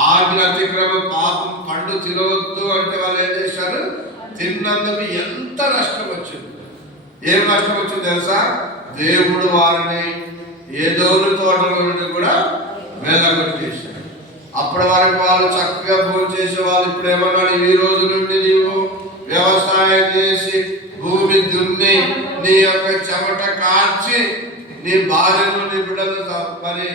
ఆజ్ఞ అతిక్రమం పాపం పండు తినవద్దు అంటే వాళ్ళు ఏం చేశారు, తిన్నందుకు ఎంత నష్టం వచ్చింది. ఏం నష్టం వచ్చింది తెలుసా? దేవుడు వారిని ఏదోని తోటల నుండి కూడా వెళ్ళగొట్టేశాడు. అప్పటి వరకు వాళ్ళు చక్కగా భోజనం చేసే వాళ్ళు. ఇప్పుడు ఏమన్నాడు, ఈ రోజు నుండి నీవు వ్యవసాయం చేసి భూమి దున్ని నీ యొక్క చెమట కాల్చి నీ భార్యను నీ బిడ్డలు మరి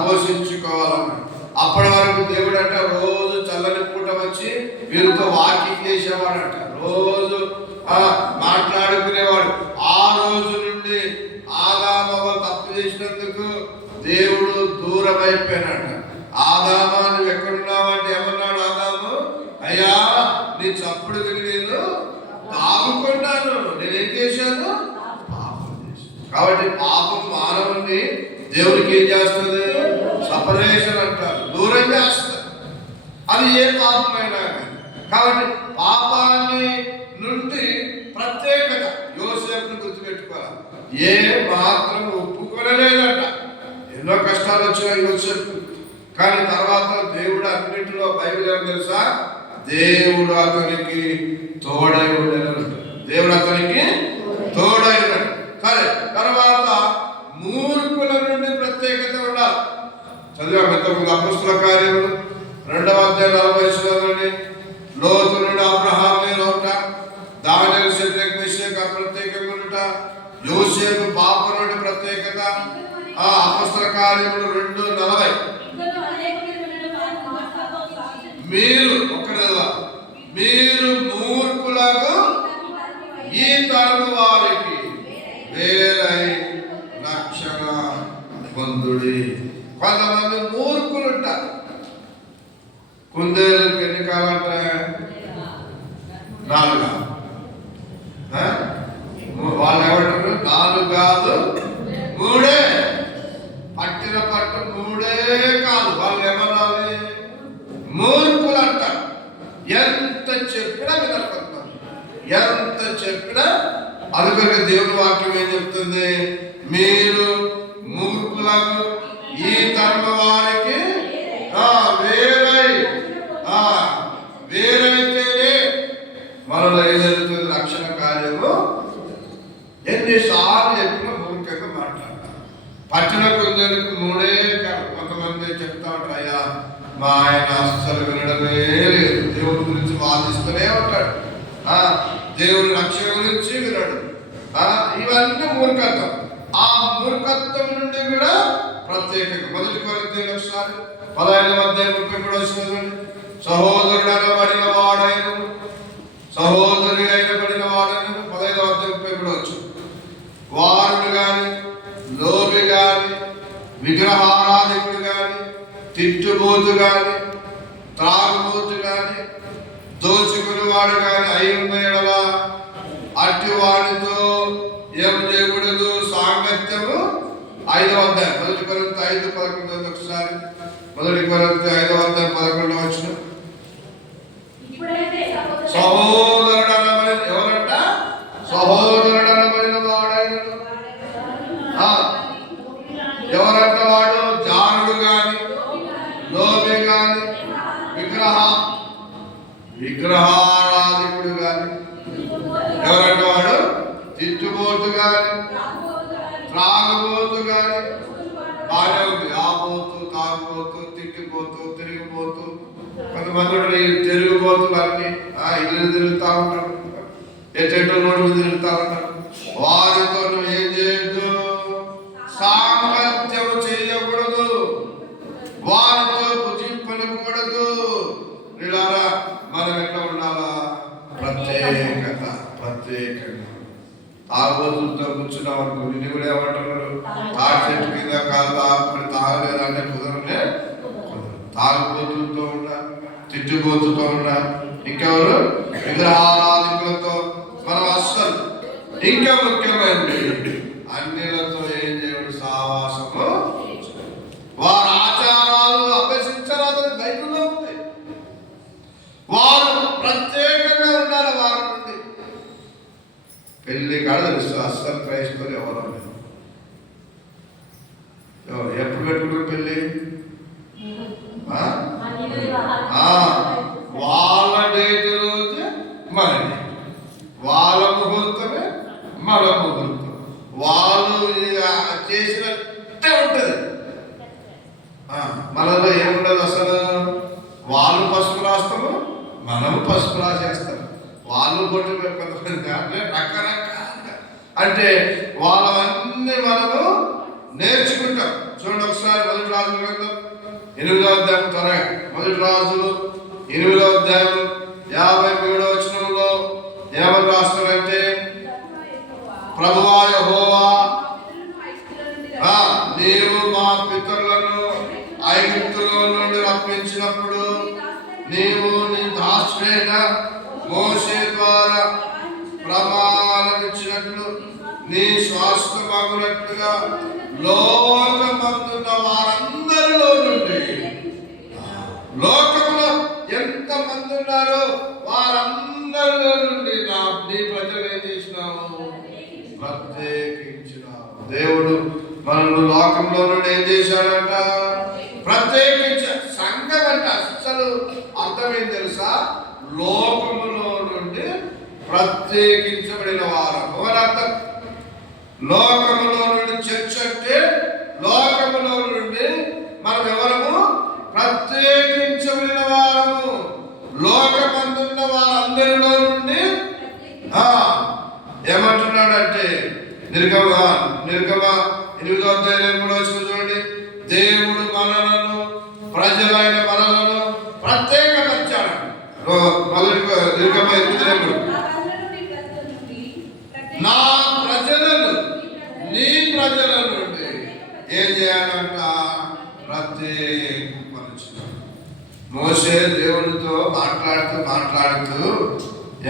పోషించుకోవాలన్నాడు. అప్పటి వరకు దేవుడు అంట రోజు చల్లని పూట వచ్చి వీరితో వాకింగ్ చేసేవాడంట, రోజు మాట్లాడుకునేవాడు. ఆ రోజు నుండి ఆదాము తప్పు చేసినందుకు దేవుడు దూరం అయిపోయినాడు. ఆదామా నువ్వు ఎక్కడున్నావంటే ఏమన్నాడు ఆదాము? అయ్యా నీ చప్పుడు విని నేను తాగుకున్నాను, నేనేం చేశాను, పాపం చేశాను. కాబట్టి పాపం మానవుని దేవుడికి ఏం చేస్తుంది, సపరేషన్ అంటారు, దూరం చేస్తారు. అది ఏ పాపమైనా. కాబట్టి పాపాన్ని నుండి ప్రత్యేకత యోసేపును గుర్తుపెట్టుకోవాలి. ఏ మాత్రం ఒప్పుకోలేదంట. ఎన్నో కష్టాలు వచ్చాయి యోసేపు, కానీ తర్వాత దేవుడు అన్నింటిలో బైబిల్ ఏం తెలుసా, దేవుడు అతనికి తోడై ఉండేది. దేవుడు అతనికి తోడై ఉన్నాడు. సరే, తర్వాత మూర్ఖుల నుండి ప్రత్యేకత ఉండాలి. చదివా ఇంతకుముందు అపొస్తలుల కార్యములు 2వ అధ్యాయం 40 నుండి లోతు నుండి అబ్రహాం ఉంట, దానియేలు షద్రకు మెషకు ప్రత్యేకంగా ఉంట, యోసేపు పాపం నుండి ప్రత్యేకత. అపొస్తలుల కార్యములు 2:40 మీరు మూర్ఖులకు ఈ తరము వారికి వేరై రక్షణ పొందుడి. కొంతమంది మూర్ఖులు ఉంటారు. కుందేలకు ఎన్ని కావాలంటే 4. వాళ్ళు ఏమంటారు? 4 కాదు 3 పట్టిన పట్టు 3 కాదు. వాళ్ళు ఏమనాలి? మూర్ఖులు అంటారు. ఎంత చెప్పినా వినకపోతారు, ఎంత చెప్పినా. అందుకని దేవుని వాక్యం ఏం చెప్తుంది? మీరు మూర్ఖులకు ఈ తరమ వారికి వేరైతేనే మనలో ఏం జరుగుతుంది? రక్షణ కార్యము. ఎన్నిసార్లు చెప్పినా మూర్ఖంగా మాట్లాడతారు. పట్టణ కొందరికి 3 కాదు. కొంతమంది చెప్తా ఉంటారు, అయ్యా మా ఆయన అస్సలు వినడమే లేదు, దేవుడి గురించి వాదిస్తూనే ఉంటాడు, దేవుని రక్షణ గురించి వినడు. ఇవన్నీ మూర్ఖత్వం. ఆ మూర్ఖత్వం నుండి కూడా ప్రత్యేకంగా 1 కొరింథీయులకు ఒకసారి 15:33 సహోదరుడు అనబడిన వాడైన సహోదరి అయినబడిన వాడైన 15:33 వారుడు గాని, లోబి గాని, విగ్రహారాధికుడు గాని, తిట్టుబోతు గాని, త్రాగుబోతు గాని, దోచుకుని వాడు గాని అయి ఉన్న ఎడల అట్టి వాడితో ఏం చేయకూడదు? సాంగత్యము. 5వ అధ్యాయం 1 కొరింథీ 5:11 ఒకసారి 1 కొరింథీ 5:11 సహోదరుడు అనబడిన ఎవరంట? సహోదరుడు అనబడిన వాడైన ఎవరంట? వాడు జానుడు గాని, లోబి గాని, విగ్రహారాధికుడు గాని. ఎవరంట? వాడు తిట్టుబోతు గాని, త్రాగుబోతు గాని. బాగా ఉంది. ఆబోతు, తాగుబోతు, తిట్టిపోతూ, తిరిగిపోతూ. కొంతమంది తిరిగిపోతులు అన్ని ఇల్లు తిరుగుతా ఉంటారు, ఎట్టెట్టో నోట్లు తిరుగుతా ఉంటారు. వారితో నువ్వు ఏం చేయొద్దు? సాంగత్యం చేయకూడదు, వారితో భుజింపనకూడదు. వీళ్ళారా మనం ఎట్లా ఉండాలా? ప్రత్యేకంగా. తాగుబోతులతో కూర్చున్నాం అనుకో, నిన్ను కూడా ఏమంటున్నారు? తాటి చెట్టు కింద కాదు తాగలేదంటే కుదరలే. తాగుబోతులతో ఉన్నా, తిట్టుబోతుతో ఉన్నా, ఇంకెవరు? విగ్రహారాధికులతో మనం అస్సలు. ఇంకా ముఖ్యమైనది అన్యులతో ఏం చేయడు? సావాసము. వారి ఆచారాలు అభ్యసించరాదని బైబిల్లో ఉంది. వారు ప్రత్యేకంగా ఉండాలి. వారి నుండి పెళ్లి కాడ తెలుసు అస్సలు క్రైస్తవులు ఎవరు ఎప్పుడు పెట్టుకుంటారు పెళ్లి? వాళ్ళ డేట్ రోజు మన డేట్, వాళ్ళ ముహూర్తమే మన ముహూర్తం. వాళ్ళు చేసినట్టే ఉంటుంది. మనలో ఏముండదు అసలు. వాళ్ళు పసుపు రాస్తాము, మనము పసుపు రాసేస్తాం. వాళ్ళు బొట్టు కొంతమంది అంటే రకరకాలుగా, అంటే వాళ్ళవన్నీ మనము నేర్చుకుంటాం. చూడండి ఒకసారి 1 రాజుల గ్రంథం 8వ అధ్యాయం త్వరగా 1 రాజులు 8వ అధ్యాయం 57వ వచనంలో ఏమని రాస్తారంటే, ప్రభువా యెహోవా, నీవు మా పితరులను ఐగుప్తులో నుండి రప్పించినప్పుడు నీవు నీ దాసుడైన మోషే ద్వారా ప్రమాణమిచ్చినట్లు నీ స్వాస్థ్యమగునట్లుగా లోకమందున్న వారందరిలో నుండి, లోకంలో ఎంత మంది ఉన్నారో వారందరిలో నుండి నీ ప్రజలు ఏం చేసినావు? ప్రత్యేకించినావు. దేవుడు మనల్ని లోకంలో నుండి ఏం చేశాడంట? ప్రత్యేకించ. సంఘం అంటే అసలు అర్థమేం తెలుసా? లోకములో నుండి ప్రత్యేకించబడిన వారము అని అర్థం. లోకములో నుండి చర్చ అంటే లోకములో నుండి మనం ఎవరము? ప్రత్యేకించబడిన వారము. లోకమందున్న వారందరిలో నుండి ఏమంటున్నాడంటే నిర్గమ 8వ అధ్యాయం 3వ వచనం చూడండి. దేవుడు మనలను, ప్రజలైన మనలను ప్రత్యేకపరిచాడు. నిర్గమ 8:3 నా ప్రజలను నీ ప్రజల నుండి ఏం చేయాలంట? ప్రత్యేకపరచు. మోషే దేవునితో మాట్లాడుతూ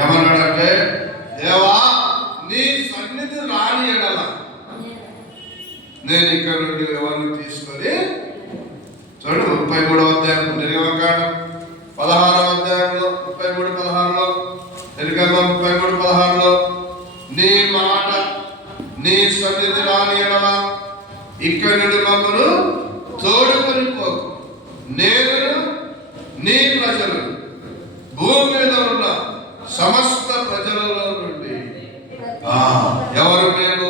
ఏమన్నాడంటే, దేవా నేను ఇక్కడ నుండి ఎవరిని తీసుకొని చూడండి 33వ అధ్యాయం నిర్గమకాండం 16వ అధ్యాయంలో 33:16లో నిర్గమం 33:16లో నీ మాట నీ సన్నిధి రాని ఎడల ఇక్కడ నుండి మమ్మను తోడుకొని పోకు, నేను నీ ప్రజలు భూమి మీద ఉన్న సమస్త ప్రజలలో నుండి ఎవరు మేము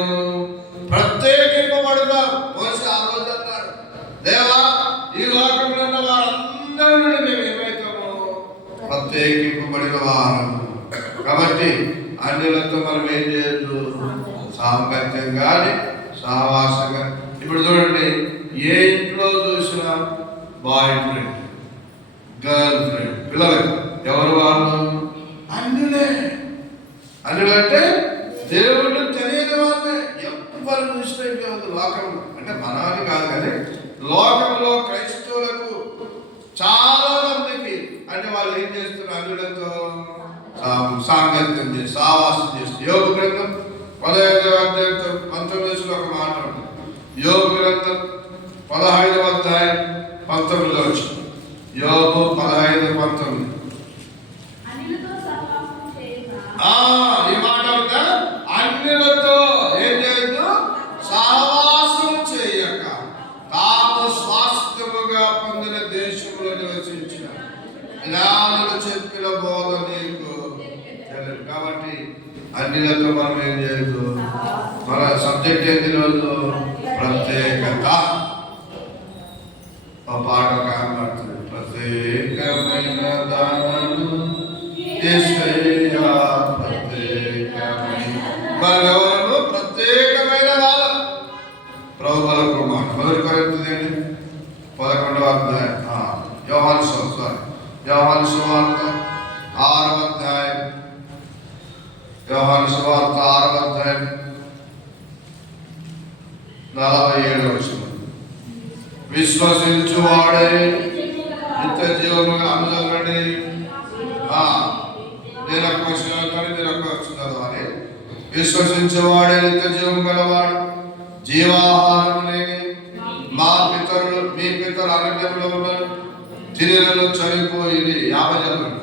ప్రత్యేకింపబడతాం. మోషే ఆ రోజు అన్నాడు, దేవా ఈ లోకంలో ఉన్న వారందరి నుండి మేము ఏమైతాము ప్రత్యేకింపబడిన వారము. కాబట్టి అన్యులతో మనం ఏం చేయొద్దు, సాంగత్యం కానీ సహవాసం కానీ. ఇప్పుడు చూడండి, ఏ ఇంట్లో చూసినా బాయ్ ఫ్రెండ్ గర్ల్ ఫ్రెండ్ పిల్లలు ఎవరు వాళ్ళు అన్యులే. అన్యులంటే దేవుడు తెలియని వాళ్ళే. ఎవరు చూసినా లోకంలో అంటే మనాన్ని కాదు కానీ లోకంలో క్రైస్తవులకు చాలా మందికి అంటే వాళ్ళు ఏం చేస్తున్నారు, అన్యులతో సాంగత్యం చేసి సావాసం చేసి. యోగ గ్రంథం 15వ అధ్యాయం 19 ఒక మాట ఉంది. యోగ గ్రంథం 15వ అధ్యాయం 19 వచ్చింది. యోగు 15:19. ఈ మాట ఉందా? అన్యులతో ఏం చేయొద్దు, సహవాసం చేయక తాము స్వాస్థ్యముగా పొందిన దేశంలో నివసించిన జ్ఞానులు చెప్పిన బోధ నీకు తెలియదు. కాబట్టి అన్యులతో మనం ఏం చేయొద్దు. మన సబ్జెక్ట్ ఏంటి రోజు? ప్రత్యేకత. ఆ పాట కనబడుతుంది, ప్రత్యేకమైన దానము యేసయ్యా ప్రత్యేకమైన. మనెవరు ప్రత్యేకమైన వాళ్ళ ప్రభువుల కుమార్. 1 కొరింథీయులు 11వ అధ్యాయం యోహాను సువార్త 6వ అధ్యాయం యోహాను సువార్త 6వ అధ్యాయం 47వ వచనం. విశ్వసించువాడే నిత్య జీవముగా అందరండి. నేను ఒక వచ్చిన మీరు ఒక వచ్చినది. విశ్వసించేవాడే నిత్య జీవం గలవాడు, జీవాహారం లేని మీ పితరులు అరణ్యంలో ఉన్నారు, తిరిగిలో చనిపోయింది. 50 చెప్పండి.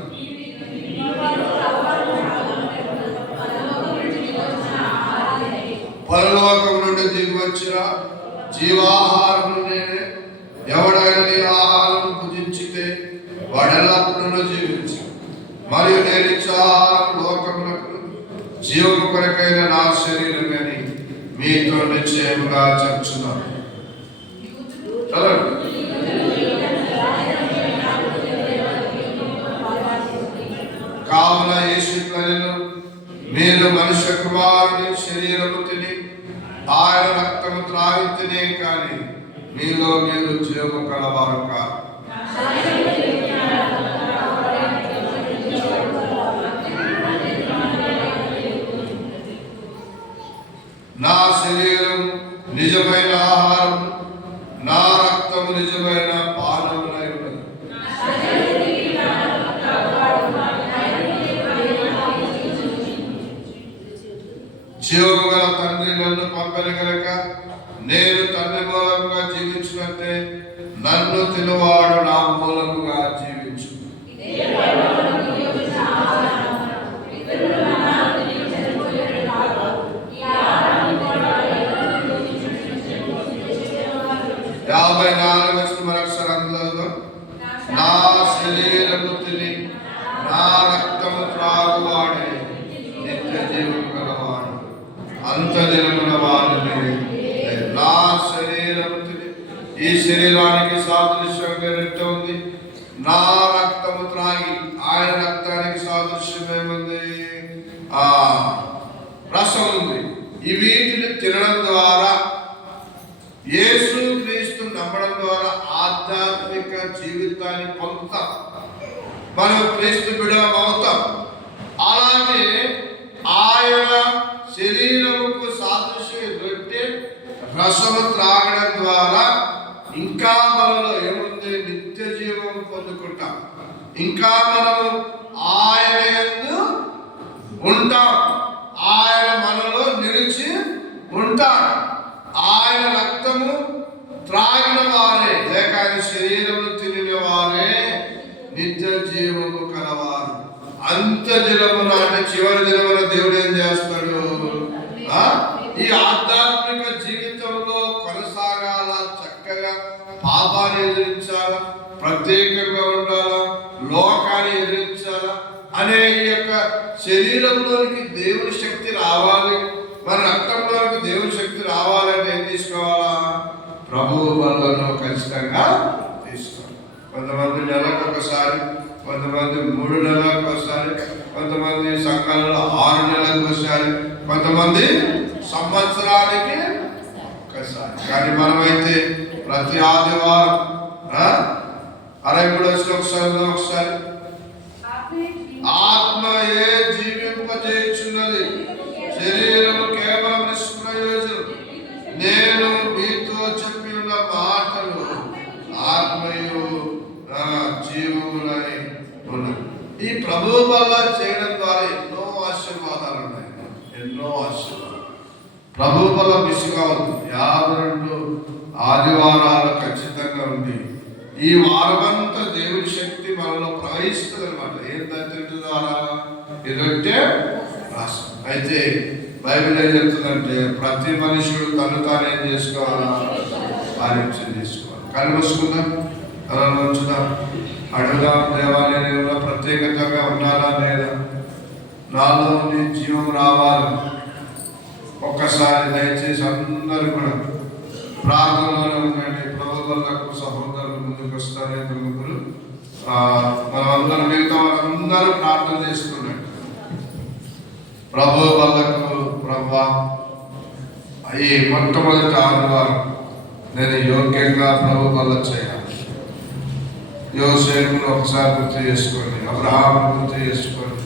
పరలోకం నుండి దిగి వచ్చిన జీవాహారం నేనే. ఎవడైనా నీ ఆహారం భుజించితే వాడెల్లప్పుడూ జీవించు. మరియు నేను ఇచ్చే ఆహారం లోకములకు జీవము కొరకైన నా శరీరం అని మీతో నిశ్చయముగా చెప్తున్నాను. కావున యేసుక్రీస్తును మీరు మనుష్య కుమారుని శరీరము తిని ఆయన రక్తము త్రాగితేనే కానీ మీలో మీరు జీవము కలవారు కాదు. నా శరీరం నిజమైన ఆహారం, నా రక్తము నిజమైన పానములై ఉన్నది. జీవము గల తండ్రి నన్ను పంపని గనక నేను తండ్రి మూలముగా జీవించినట్టే నన్ను తినువాడు నా మూలముగా జీవించు. నా శరీరము తిని నా రక్తము త్రాగువాడే నిత్య జీవము గలవాడు, అంత దినమున వారిని. నా శరీరము తిని, ఈ శరీరానికి సాదృశ్యంగా రెట్ట ఉంది. నా రక్తము త్రాగి, ఆయన రక్తానికి సాదృశ్యం ఏముంది? రసం ఉంది. ఈ వీటిని తినడం ద్వారా, యేసు క్రీస్తు నమ్మడం ద్వారా ఆధ్యాత్మిక జీవితాన్ని పొందుతాం. మనం క్రీస్తు బిడ్డలం అవుతాం. అలాగే ఆయన శరీరముకు సాదృశ్యం రొట్టె రసము త్రాగడం ద్వారా ఇంకా మనలో ఏముంది? నిత్య జీవం పొందుకుంటాం. ఇంకా మనము ఆయన యందు ఉంటాం. ఆయన మనలో నిలిచి ఉంటాడు. ఆయన ఆయన రక్తము త్రాగిన వారే లేక ఆయన శరీరము తినిన వారే నిత్య జీవము కలవారు. అంత దినమున అంటే చివరి దినమున దేవుడు ఏం చేస్తాడు? ఈ ఆధ్యాత్మిక జీవితంలో కొనసాగాల, చక్కగా పాపాన్ని ఎదిరించాలా, ప్రత్యేకంగా ఉండాలా, లోకాన్ని ఎదిరించాలా అనే ఈ యొక్క శరీరంలోనికి దేవుని శక్తి రావాలి, మన రక్తంలోనికి దేవుని శక్తి రావాలంటే ఏం తీసుకోవాలా? ప్రభువు బలను ఖచ్చితంగా తీసుకోవాలి. కొంతమంది నెలకు ఒకసారి, కొంతమంది 3 నెలలకు ఒకసారి, కొంతమంది సంఘాలలో 6 నెలలకు ఒకసారి, కొంతమంది సంవత్సరానికి ఒకసారి. కానీ మనమైతే ప్రతి ఆదివారం 63 ఒకసారి ఆత్మయే జీవింపజేయుచున్నది, శరీరము కేవలం నిష్ప్రయోజనం. నేను మీతో చెప్పి ఉన్న మాటలు ఆత్మయు జీవములై ఉన్నది. ఈ ప్రభు వల్ల చేయడం ద్వారా ఎన్నో ఆశీర్వాదాలు ఉన్నాయి, ఎన్నో ఆశీర్వాదాలు. ప్రభు వల్ల మిస్ కావద్దు. 52 ఆదివారాలు ఖచ్చితంగా ఉంది. ఈ వారమంతా దేవుని శక్తి మనలో ప్రవహిస్తుంది అనమాట. ఏంటంటే ద్వారా ఇదంటే రాష్ట్రం. అయితే బైబిల్ ఏం చెప్తుందంటే ప్రతి మనుషుడు తను తాను ఏం చేసుకోవాలా? ఆలోచన చేసుకోవాలి. కళ్ళు మూసుకుందాం, కళ్ళు ఉంచుదాం, అడుగుదాం. దేవాలయంలో ప్రత్యేకంగా ఉండాలా లేదా? నాలో జీవం రావాలి. ఒక్కసారి దయచేసి అందరూ కూడా ప్రార్థనలో ఉండండి. ప్రభువులకు సహోదరులు ముందుకు వస్తారు. ముగ్గురు మనమందరం, మిగతా వాళ్ళందరూ ప్రార్థన చేసుకున్నాడు. ప్రభు వాళ్ళకు ప్రభా ఈ మొట్టమొదటి ఆదివారం నేను యోగ్యంగా ప్రభు వల్ల చేయాలి. యోసేపును ఒకసారి గుర్తు చేసుకోండి, అబ్రహాం గుర్తు చేసుకోండి,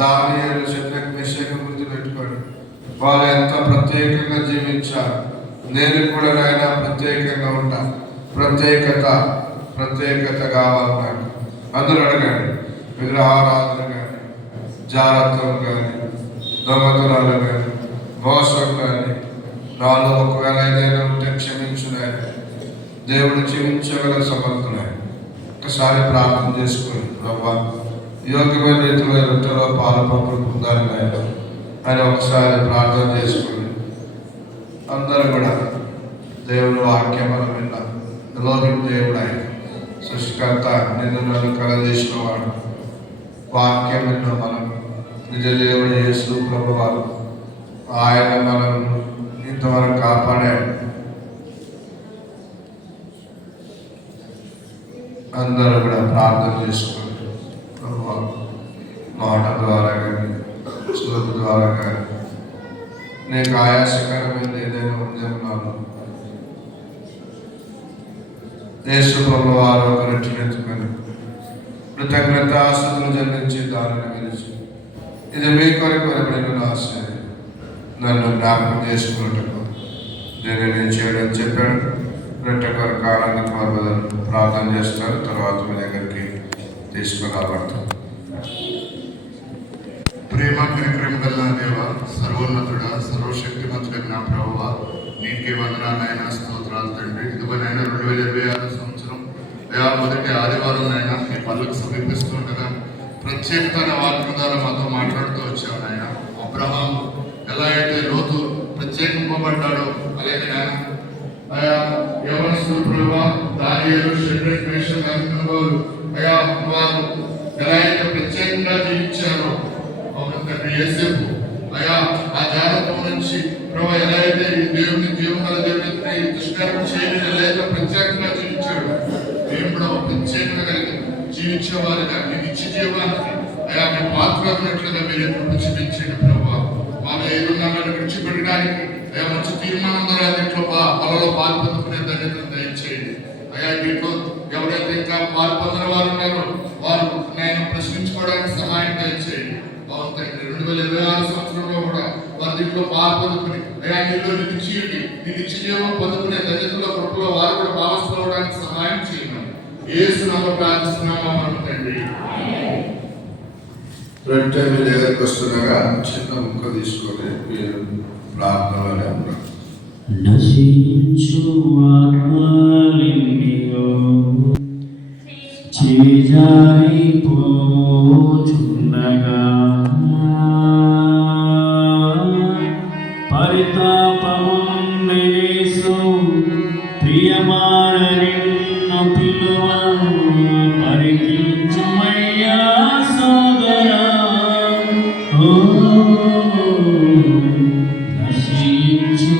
దానియేలు, షద్రక్, మెషకు గుర్తు పెట్టుకోండి. వాళ్ళు ఎంత ప్రత్యేకంగా జీవించారు. నేను కూడా నాయన ప్రత్యేకంగా ఉంటాను. ప్రత్యేకత కావాలన్నాడు. అందరూ అడగండి. విగ్రహారాధన కానీ, జాగ్రత్తలు కానీ, దొంగతనాలు కానీ, మోసం కానీ నాలో ఒకవేళ ఏదైనా ఉంటే క్షమించున్నాయి. దేవుడు క్షమించగల సమర్థున్నాయి. ఒకసారి ప్రార్థన చేసుకుని ప్రభా యోగ్యమైన రీతిలో రొట్టెలో పాలు పంపులు పొందాలి అని ఒకసారి ప్రార్థన చేసుకుని అందరూ కూడా దేవుడు వాక్యం మనం విన్నాం. లోకం దేవుడు ఆయన సృష్టికర్త, నిన్ను నన్ను కలజేసిన వాడు. వాక్యం విన్నాం మనం. నిజ దేవుడు యేసు ప్రభువారు, ఆయన మనం ఇంతవరకు కాపాడాడు. అందరూ కూడా ప్రార్థన చేసుకోండి. మాట ద్వారా కానీ, శ్లోక ద్వారా కానీ, నీకు ఆయాసకరమైన ఏదైనా ఉందేమన్నాను యేసు ప్రభువారు ఒక రెట్టినెత్తుకొని కృతజ్ఞతాస్తుతులు చెల్లించి దానిని గెలిచి, ఇది మీ కొరకు వెలువడిన ఆశ, నన్ను జ్ఞాపకం చేసుకున్నట్టుకు నేను చేయడం చెప్పాడు. రొట్టె కొరకు ఆనంద కుమార్ బదులు ప్రార్థన చేస్తారు. తర్వాత మీ దగ్గరికి తీసుకుని రాబడతాం. ప్రేమ కనికరం గల దేవ, సర్వోన్నతుడ, సర్వశక్తిమంతుడ నా ప్రభువా, నీకే వందనాలైనా, స్తోత్రాలు తండ్రి. ఇదిగోనైనా 2026 సంవత్సరం మొదటి ఆదివారం అయినా మీ పనులకు సమీపిస్తుండగా ప్రత్యేకమైన వాక్యం ద్వారా మాతో మాట్లాడుతూ వచ్చావు నాయన. అబ్రహాం ఎలా అయితే లోతు ప్రత్యేకింపబడ్డాడో అలాగే నాయన అయా యవనస్తులు ప్రభువా, దానియేలు, షద్రక్, మేషక్, అబేద్నెగోలు అయా వారు ఎలా అయితే ప్రత్యేకంగా జీవించారో యేసేపు అయా ఆ జాగ్రత్త నుంచి ప్రభు ఎలా అయితే ఈ దేవుని జీవన దేవుని దుష్కర్మ చేయని ఎలా అయితే ప్రత్యేకంగా జీవించాడు, మేము కూడా ప్రత్యేకంగా కలిగి జీవించేవారుగా మీ నిత్య జీవానికి అయా మీ పాత్రనట్లుగా మీరు ఎప్పుడు చూపించండి ప్రభు. వాళ్ళు ఏదున్నా విడిచిపెట్టడానికి అయా మంచి తీర్మానం ద్వారా దీంట్లో పొలలో పాల్పొందుకునే ధన్యతను దయచేయండి. అయా దీంట్లో ఎవరైతే ఇంకా పాల్పొందిన వారు ఉన్నారో వారు నేను ప్రశ్నించుకోవడానికి సహాయం దయచేయండి. 2026 సంవత్సరంలో కూడా వారి దీంట్లో పాల్పొందుకుని అయా నీలో నిలిచియండి, నీ నిత్య జీవం పొందుకునే ధన్యతలో కృపలో వారు కూడా భావస్థలవడానికి సహాయం చేయండి. యేసు నామములో ప్రార్థిస్తున్నాము మన తండ్రి. రొట్టె మీ దగ్గరికి వస్తున్నాగా చిన్న ముక్క తీసుకొని మీరు ప్రార్థనలోనే ఉన్నారు. పరితాపముందేసు ప్రియమార నిన్ను పిలువ పరికించుమయ్యా సోదరా ఓ నశించు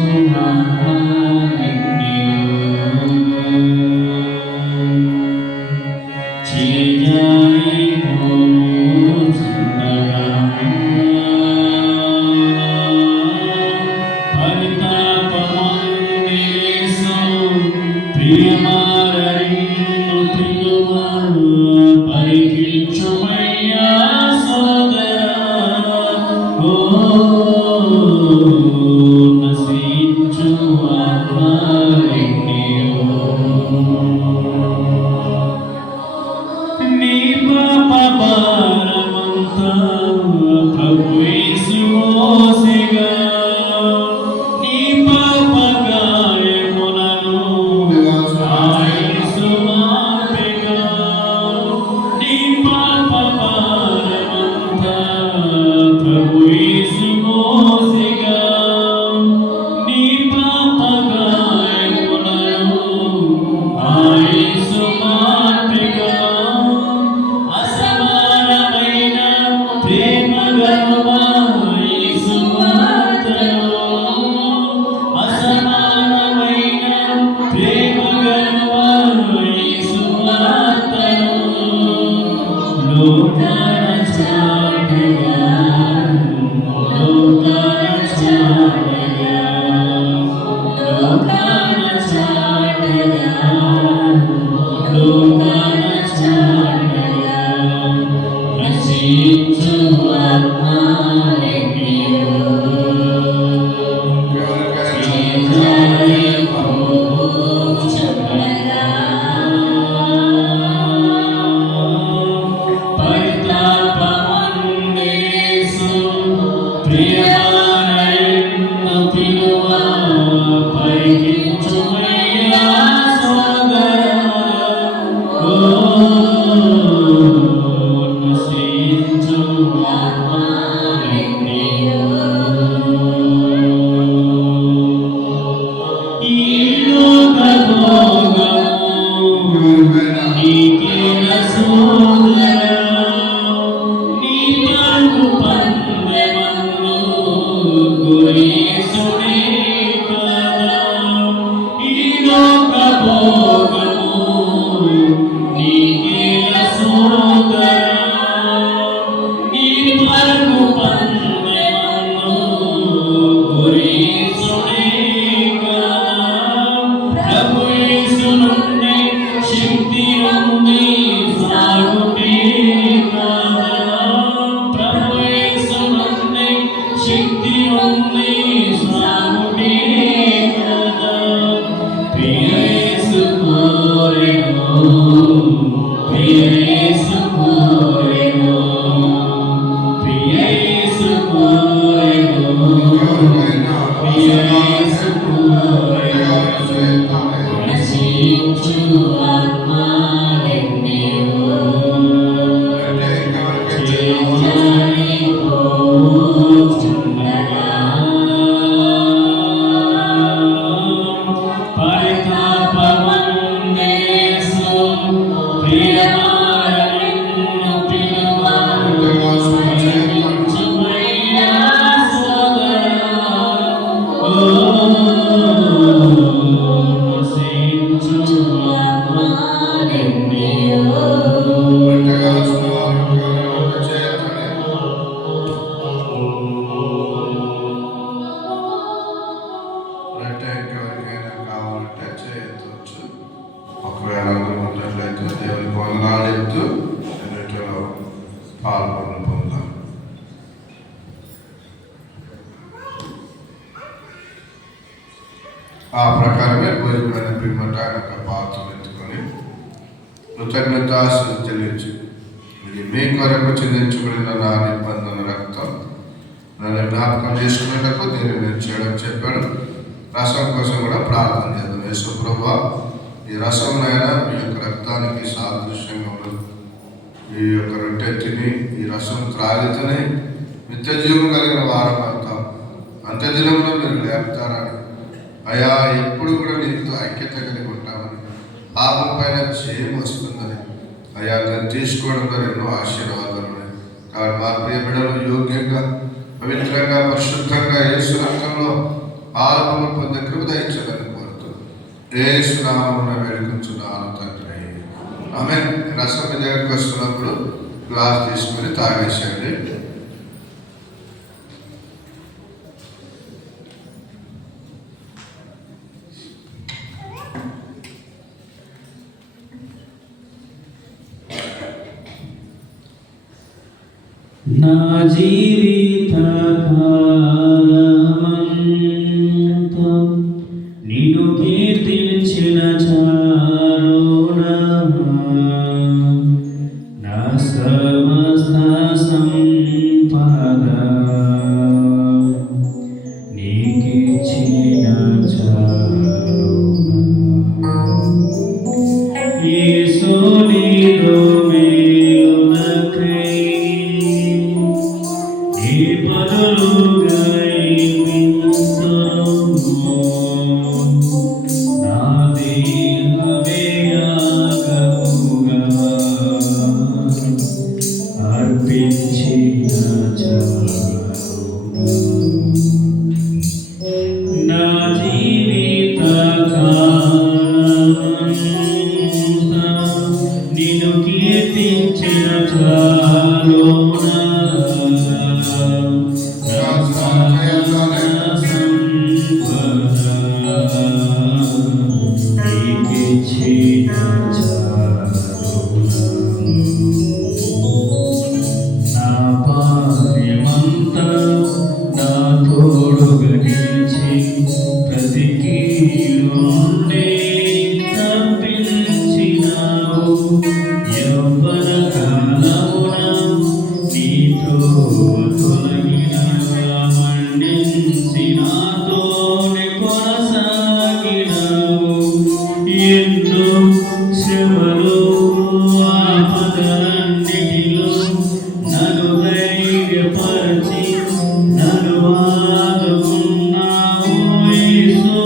ఆ ప్రకారమే భోజనమైన పిమ్మట ఆయన ఒక పాత్రలు ఎత్తుకొని కృతజ్ఞతాస్తులు చెల్లించి ఇది మీ కొరకు చెల్లించబడిన నా నిబంధన రక్తం నన్ను జ్ఞాపకం చేసుకునేటకు దీన్ని నేను చేయడం చెప్పాడు. రసం కోసం కూడా ప్రార్థన చేద్దాం. యేసు ప్రభువా, ఈ రసంనైనా మీ యొక్క రక్తానికి సాదృశ్యంగా ఉండదు. ఈ యొక్క రొట్టె తిని ఈ రసం త్రాగితేనే నిత్య జీవం కలిగిన వారం అవుతాం. అంత్యదినంలో మీరు లేపుతారని, అయా ఎప్పుడు కూడా నీతో ఐక్యత కలిగి ఉంటామని, పాపం పైన జయం వస్తుందని, అయా దాన్ని తీసుకోవడం ద్వారా ఎన్నో ఆశీర్వాదాలు ఉన్నాయి. కాబట్టి మా ప్రియ బిడ్డలు యోగ్యంగా, పవిత్రంగా, పరిశుద్ధంగా యేసు రక్తంలో పాపములు పొందే కృప దయచేయాలని కోరుతూ యేసు నామమున వేడుకొంచున్నాను తండ్రి, ఆమేన్. రసం మీ దగ్గరికి వస్తున్నప్పుడు గ్లాస్ తీసుకుని తాగేసేయండి. నా జీవిత కాలమంతం నిన్ను కీర్తించిన చాలునా, నా సమస్త సంపద నీకిచ్చిన చాలునా. యేసు నీలో మేలునకై నీ బదులుగా ఇవ్వింతును, నా దేహమే యాగముగా అర్పించిన చాలునా. నా జీవిత కాలమంతా నిన్ను కీర్తించిన చాలునా, నా సంపద నీకిచ్చిన చాలునా. నా భాగ్యమంతా నా తోడుగా నిలిచి ప్రతి కీడు నుండి తప్పించినావు. యవ్వన కాలమున నీతో తొలగిన మన్నించి నాతోనే కొనసాగినావు. ఎన్నో శ్రమలు ఆపదలన్నిటిలో నన్ను ధైర్యపరచి నన్ను ఆదుకున్నావు. యేసు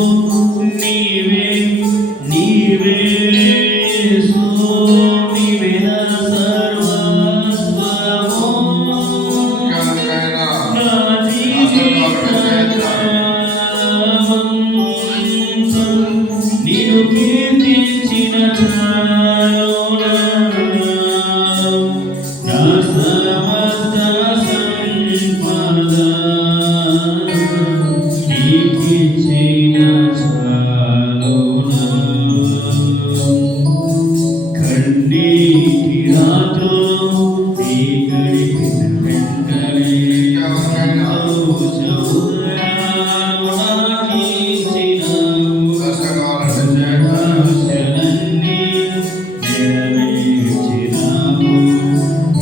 నీవే నీవే, యేసు నీవే నా సర్వస్వము. నా జీవితమంతం నిన్ను కీర్తించిన చాలునా, నా సమస్త సంపద నీకిచ్చిన చాలునా. కన్నీటి రాత్రులు నీ గడిపిన వెంటనే చౌదరాలు నాకిచ్చినావు. ఆశలన్నీ నెరవేర్చినావు.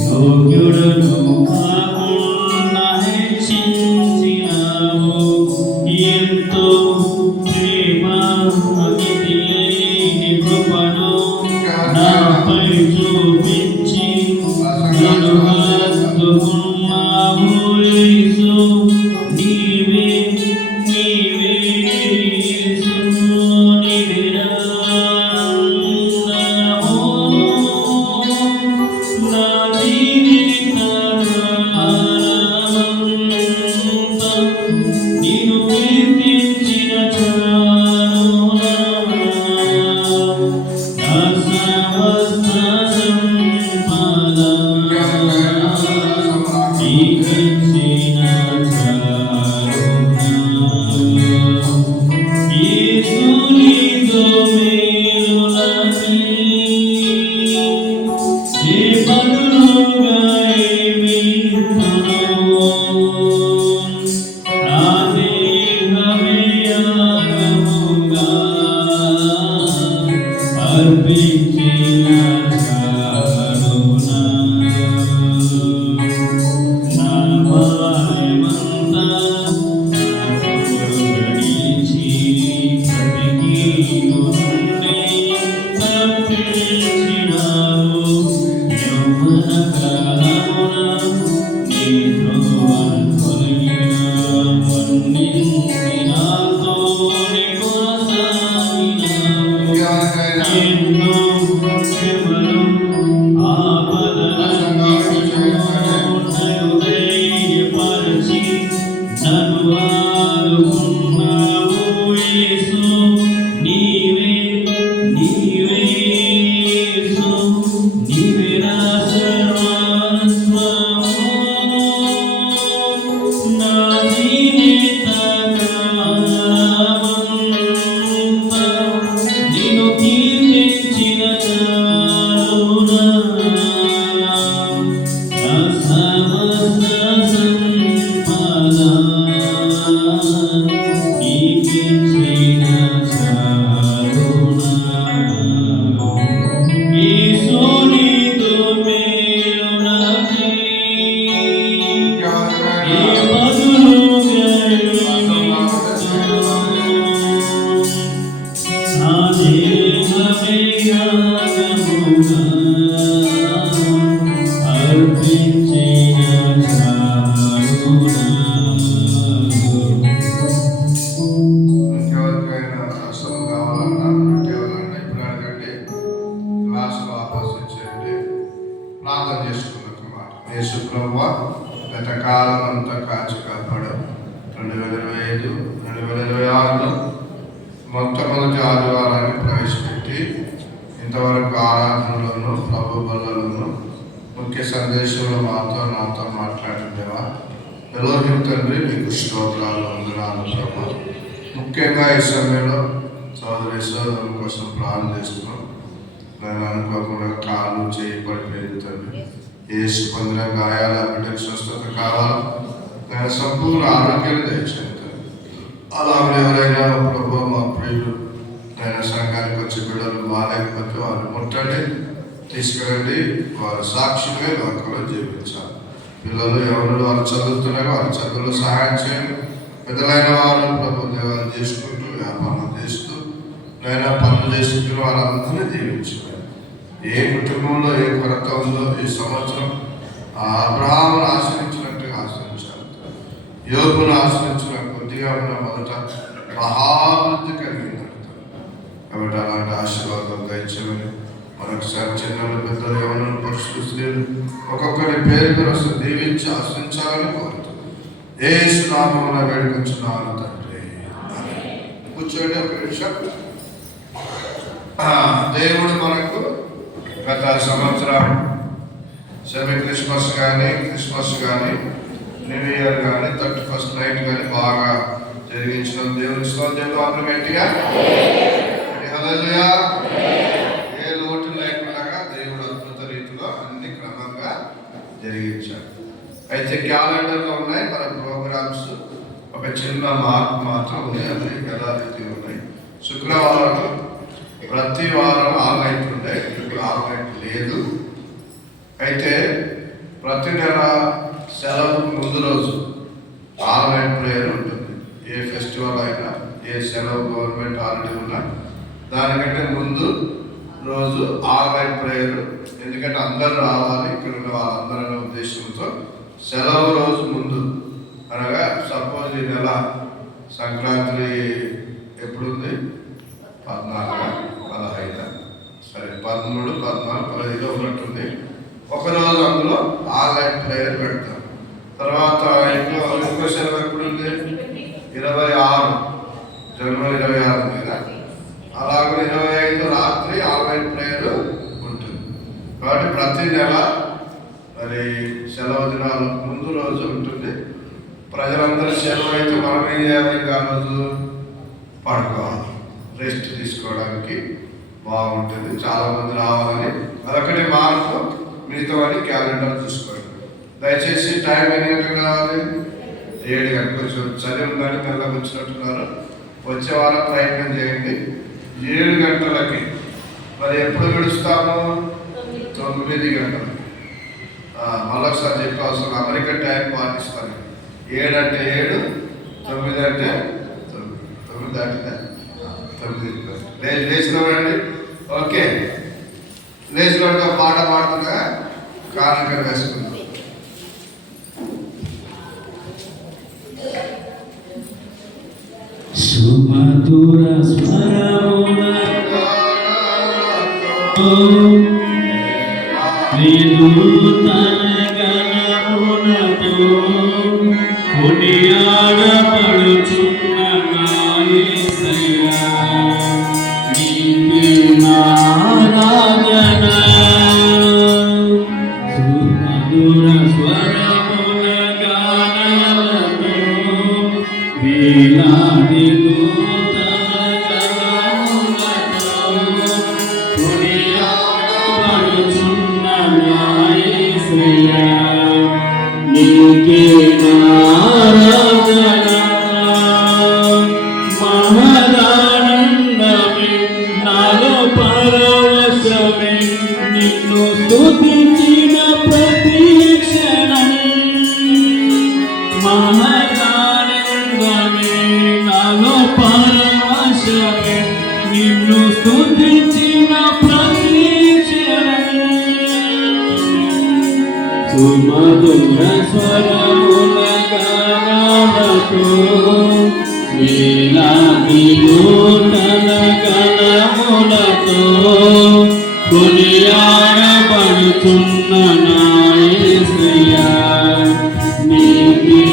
యోగ్యుడను కాకుండా హెచ్చించినావు. ఎంతో ప్రేమ అమితి లేని కృపను నాపై చూపించి నన్ను హత్తుకున్నావు. యేసు నీవే నీవే, యేసు నీవే నా అందము. నా జీవిత కాలమంతం నిన్ను కీర్తించిన చాలునా, నా సమస్త సెమినార్ను మొట్టమొదటి ఆదివారాన్ని ప్రవేశపెట్టి ఇంతవరకు ఆరాధనలను ప్రభు బలను ముఖ్య సందేశంలో నాతో మాట్లాడిందేవా ఎలోహిం తండ్రి మీకు స్తోత్రాలు వందనాలు ప్రభు. ముఖ్యంగా ఈ సమయంలో సోదరుల కోసం ప్రార్థన చేస్తున్నాం. నేను అనుకోకుండా కాళ్ళు చేయి పడిపోయింది తండ్రి. యేసు పొందిన గాయాల బిడ్డకు స్వస్థత కావాలి. నేను సంపూర్ణ ఆరోగ్యం తెచ్చాను. అలాగే ఎవరైనా ప్రభు మా ప్రియులు నేను సంఘానికి వచ్చే బిడ్డలు బాగాలేకపోతే వారు ముట్టండి, తీసుకురండి. వారు సాక్షిగా లోకంలో జీవించాలి. పిల్లలు ఎవరు వారు చదువుతున్నారు, వారి చదువులో సహాయం చేయండి. పెద్దలైన వారు ప్రభు దేవాలు చేసుకుంటూ వ్యాపారం చేస్తూ నేను పనులు చేసుకుంటూ వారందరినీ జీవించాలి. ఏ కుటుంబంలో ఏ కొరత ఉందో ఈ సంవత్సరం అబ్రహామును ఆశ్రయించినట్టుగా ఆశ్రయించాలి. యోగును ఆశ్రయించిన కొద్దిగా ఉన్న మొదట మహాభివృద్ధి కలిగిందంట. కాబట్టి అలాంటి ఆశీర్వాదం దయచేయమని మరొకసారి చిన్నలు పెద్దలు ఎవరు పురుషులు స్త్రీలు ఒక్కొక్కరి పేరు వస్తే దీవించి ఆశ్రయించాలని కోరుతుంది. యేసు నామమున వేడుకొంచున్నాను తండ్రి. కూర్చోండి ఒక నిమిషం. దేవుడు మనకు గత సంవత్సరం సెమీ క్రిస్మస్ కానీ న్యూ ఇయర్ కానీ 31st నైట్ కానీ బాగా జరిగించిన దేవుని స్తోత్రం గట్టిగా. హల్లెలూయా. ఏ లోటు లేకుండా దేవుడు అద్భుత రీతిలో అన్ని క్రమంగా జరిగించాడు. అయితే క్యాలెండర్లో ఉన్నాయి మన ప్రోగ్రామ్స్, ఒక చిన్న మార్పు మాత్రం ఉంది. అది యథారీతి ఉన్నాయి. శుక్రవారం ప్రతి వారం ఆన్లైన్ ఉండే, ఇప్పుడు ఆన్లైన్ లేదు. అయితే ప్రతి నెల సెలవు ముందు రోజు ఆన్లైన్ ప్రేయర్ ఉంటుంది. ఏ ఫెస్టివల్ అయినా, ఏ సెలవు గవర్నమెంట్ హాలిడే ఉన్నా దానికంటే ముందు రోజు ఆన్లైన్ ప్రేయర్. ఎందుకంటే అందరూ రావాలి, ఇక్కడ ఉన్న వాళ్ళందరూ ఉద్దేశంతో సెలవు రోజు ముందు అనగా సపోజ్ ఈ నెల సంక్రాంతి ఎప్పుడుంది? 14, 15, సరే 13, 14, 15 ఉన్నట్టుంది. ఒకరోజు అందులో ఆన్లైన్ ప్రేయర్ పెడతాం. తర్వాత ఇంకో సెలవు ఎప్పుడుంది? 26 జనవరి 26 మీద. అలాగే 25 రాత్రి ఆన్లైన్ ప్రేయర్ ఉంటుంది. కాబట్టి ప్రతి నెల మరి సెలవు దినాల ముందు రోజు ఉంటుంది. ప్రజలందరూ సెలవు అయితే మనం ఏం చేయాలి? ఆ రోజు పడుకోవాలి, రెస్ట్ తీసుకోవడానికి బాగుంటుంది. చాలామంది రావాలని అదొకటి మార్పు. మిగతావన్నీ క్యాలెండర్ చూసుకోండి. దయచేసి టైం ఎన్ని గంటలకు రావాలి? 7 గంటలకు. చలి ఉందని మెల్లగా వచ్చినట్టున్నారు. వచ్చే వారం ప్రయత్నం చేయండి. 7 గంటలకి. మరి ఎప్పుడు విడుస్తాము? 9 గంటలకి. మళ్ళొకసారి చెప్పాల్సిన అమెరికా టైం పాటిస్తాను. 7 అంటే 7, 9 అంటే 9 దాటిందా? 9 లేచినవాడండి. ఓకే, లేచినవాడుగా పాట పాడుతున్నా కారణంగా వేసుకుందాం. సుమధుర స్వరమున వినూతన గణమునతో కొనియాడబడుచున్న నా యేసయ్యా, నీకే ఆరాధన. సుమధుర స్వరమున గానములతో వేలాది నూతన గణములతో కొనియాడబడుచున్న నా యేసయ్యా, నీకే ఆరాధన. మహదానందమే నాలో పరవశమే, నిన్ను స్తుతించిన ప్రతి క్షణం. మహదానందమే నాలో పరవశమే, నిన్ను స్తుతించిన ప్రతి క్షణం. సుమధుర స్వరముల గానాలతో వేలాది నూతన గణములతో కొనియాడబడుచున్న నా యేసయ్యా, నీకే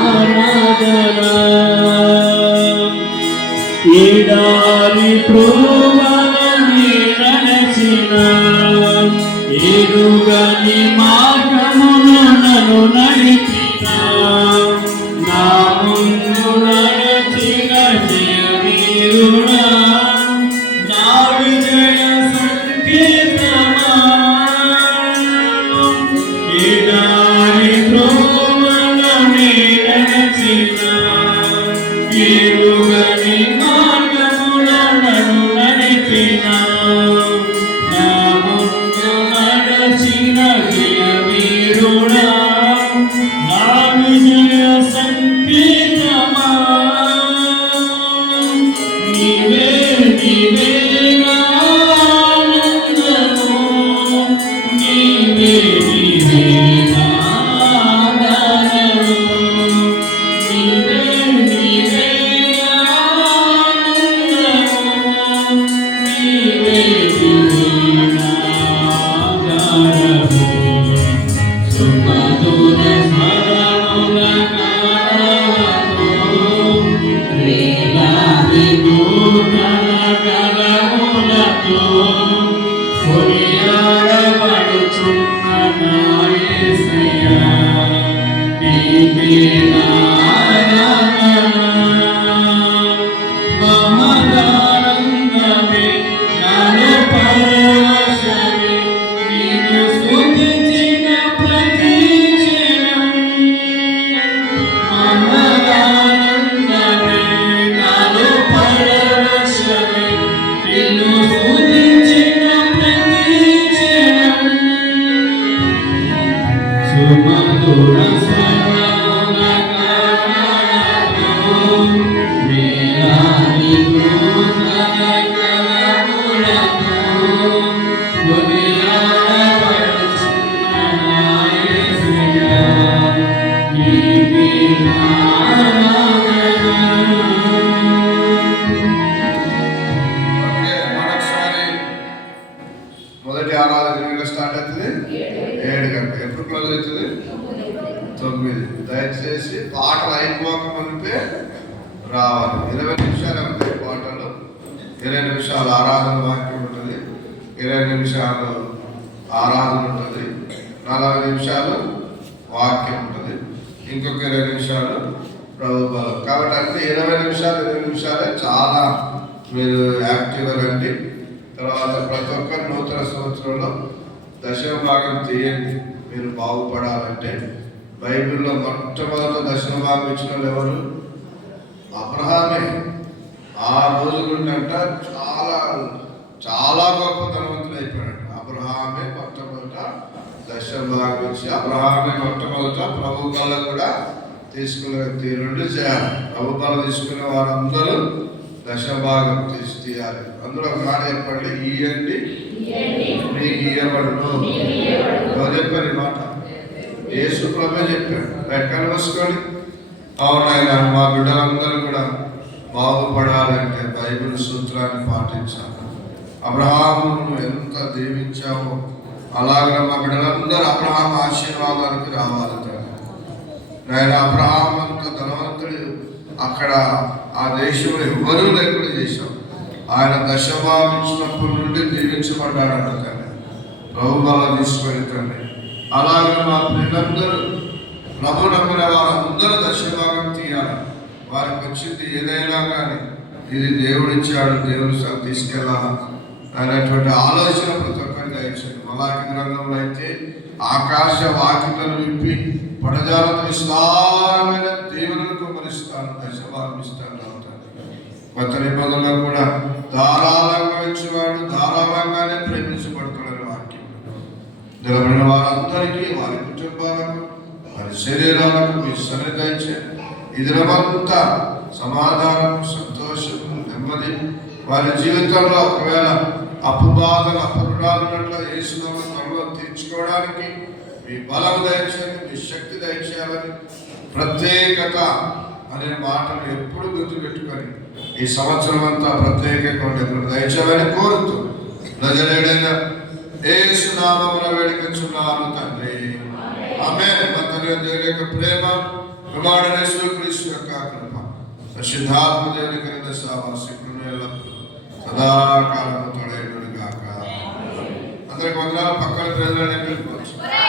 ఆరాధన. ఎడారి త్రోవలని నడచిన ఎరుగని మార్గమును నన్ను నడిపిన నా ముందు నడచిన జయవీరుడా నా విజయ సంకేతమా ఎడారి త్రోవలని నడచిన ఎరుగని మార్గములను నడిపిన నా ముందు నడచిన జయవీరుడా నా విజయ సంకేతమా నీవే నీవే నా ఆనందము నీవే నీవే నా ఆధారము నీవే నీవే నా ఆనందము నీవే నీవే నా ఆధారము సుమధుర స్వరముల గానముతో వేలాది నూతన గళములతో కొనియాడబడుచున్న నా యేసయ్యా నీవే నా ఆరాధన మహదానందమే నాలో పరవశమే నిన్ను స్తుతించిన ప్రతి క్షణం మహదానందమే నాలో పరవశమే నిన్ను స్తుతించిన ప్రతి క్షణం సుమధుర స్వరముల గానముతో వేలాది నూతన గళములతో కొనియాడబడుచున్న నా యేసయ్యా నీవే నా ఆరాధన. ఓకే, మరొకసారి మొదటి ఆరాధన స్టార్ట్ అవుతుంది 7 గంటలు. ఎప్పుడు క్లోజ్ అవుతుంది? 9. దయచేసి పాటలు అయిపోక మునిపే రావాలి. 20 నిమిషాలు ఉంటాయి పాటలు. 20 నిమిషాలు ఆరాధన వాక్యం ఉంటుంది, 20 నిమిషాలు ఆరాధన ఉంటుంది, 40 నిమిషాలు వాక్యం ఉంటుంది, ఇంకొక 20 నిమిషాలు ప్రభు బలం. కాబట్టి అంటే 20 నిమిషాలే చాలా మీరు యాక్టివ్గా రండి. తర్వాత ప్రతి ఒక్కరు నూతన సంవత్సరంలో దశమ భాగం తీయండి. మీరు బాగుపడాలంటే బైబిల్లో మొట్టమొదట దశమ భాగం ఇచ్చిన వాళ్ళు ఎవరు? అబ్రహామే. ఆ రోజులుండంట చాలా చాలా గొప్ప ధనవంతులు అయిపోయాడు. అబ్రహామే మొట్టమొదట దశమ భాగం ఇచ్చి అబ్రహామే మొట్టమొదట ప్రభు బల కూడా తీసుకున్న వ్యక్తి. 2 చేయాలి. ప్రభు బల తీసుకునే వారందరూ దశమ భాగం తీయాలి. అందులో ఒక మాట చెప్పండి, ఇయ్యండి మీకు ఇయ్యబడును. ఎవరు చెప్పారు ఈ మాట? యేసు ప్రభే చెప్పాడు. రెక్కలు మూసుకొని అవునాయన మా బిడ్డలందరూ కూడా బాగుపడాలంటే బైబిల్ సూత్రాన్ని పాటించాలి. అబ్రహామును ఎంత దీవించావో అలాగే మా బిడ్డలందరూ అబ్రహాం ఆశీర్వాదానికి రావాలి. నేను అబ్రహాం అంత ధనవంతుడు అక్కడ ఆ దేశంలో ఎవ్వరూ లేకుండా చేశాం. ఆయన దశభాగం ఇచ్చినప్పటి నుండి దీవించబడ్డాడంట తండ్రి. ప్రభుబల తీసుకొని తండ్రి. అలాగే మా పిల్లలందరూ ప్రభు నమ్మిన వారందరూ దశభాగం తీయాలి. వారికి వచ్చింది ఏదైనా కానీ ఇది దేవుడిచ్చాడు, దేవుడు తీసుకెళ్ళాలి అనేటువంటి ఆలోచన ప్రతి ఒక్కరికి దయచేయండి. మలాకి గ్రంథంలో అయితే ఆకాశ వాకిలను విప్పి పడజాలతో విస్తారమైన దేవునికి మరుస్తాను, దశభాగం ఇస్తాను అవుతాను. కొత్త నిబంధనలో కూడా ధారాళంగా ఇచ్చేవాడు ధారాళంగానే ప్రేమించబడుతున్నాడు వాక్యం. నిలబడిన వారందరికీ, వారి కుటుంబాలకు, వారి శరీరాలకు మీ సన్నిధి దయచేయండి. ఈ దినమంతా సమాధానం, సంతోషం, నెమ్మది వారి జీవితంలో ఒకవేళ అప్పు బాధలు, అప్పు రుణాలు ఉన్నట్లు యేసునామములో త్వరలో తీర్చుకోవడానికి మీ బలం దయచేయండి, మీ శక్తి దయచేయాలని ప్రత్యేకత అనే మాటను ఎప్పుడు గుర్తుపెట్టుకొని ఈ సంవత్సరం అంతా ప్రత్యేకంగా దయచేయాలని కోరుతూ నజరేయుడైన యేసునామమున వేడుకొంచున్నాను తండ్రి. ఆమేన్. మన తండ్రి దేవుని యొక్క ప్రేమ, కుమారుడైన యేసుక్రీస్తు యొక్క కృప, పరిశుద్ధాత్మ దేవుని కనుక సావాసికులు సదాకాలము తోడైనడు గాక. అందరికి వందనాలు. పక్కన ప్రజలను వెళ్ళిపోవచ్చు.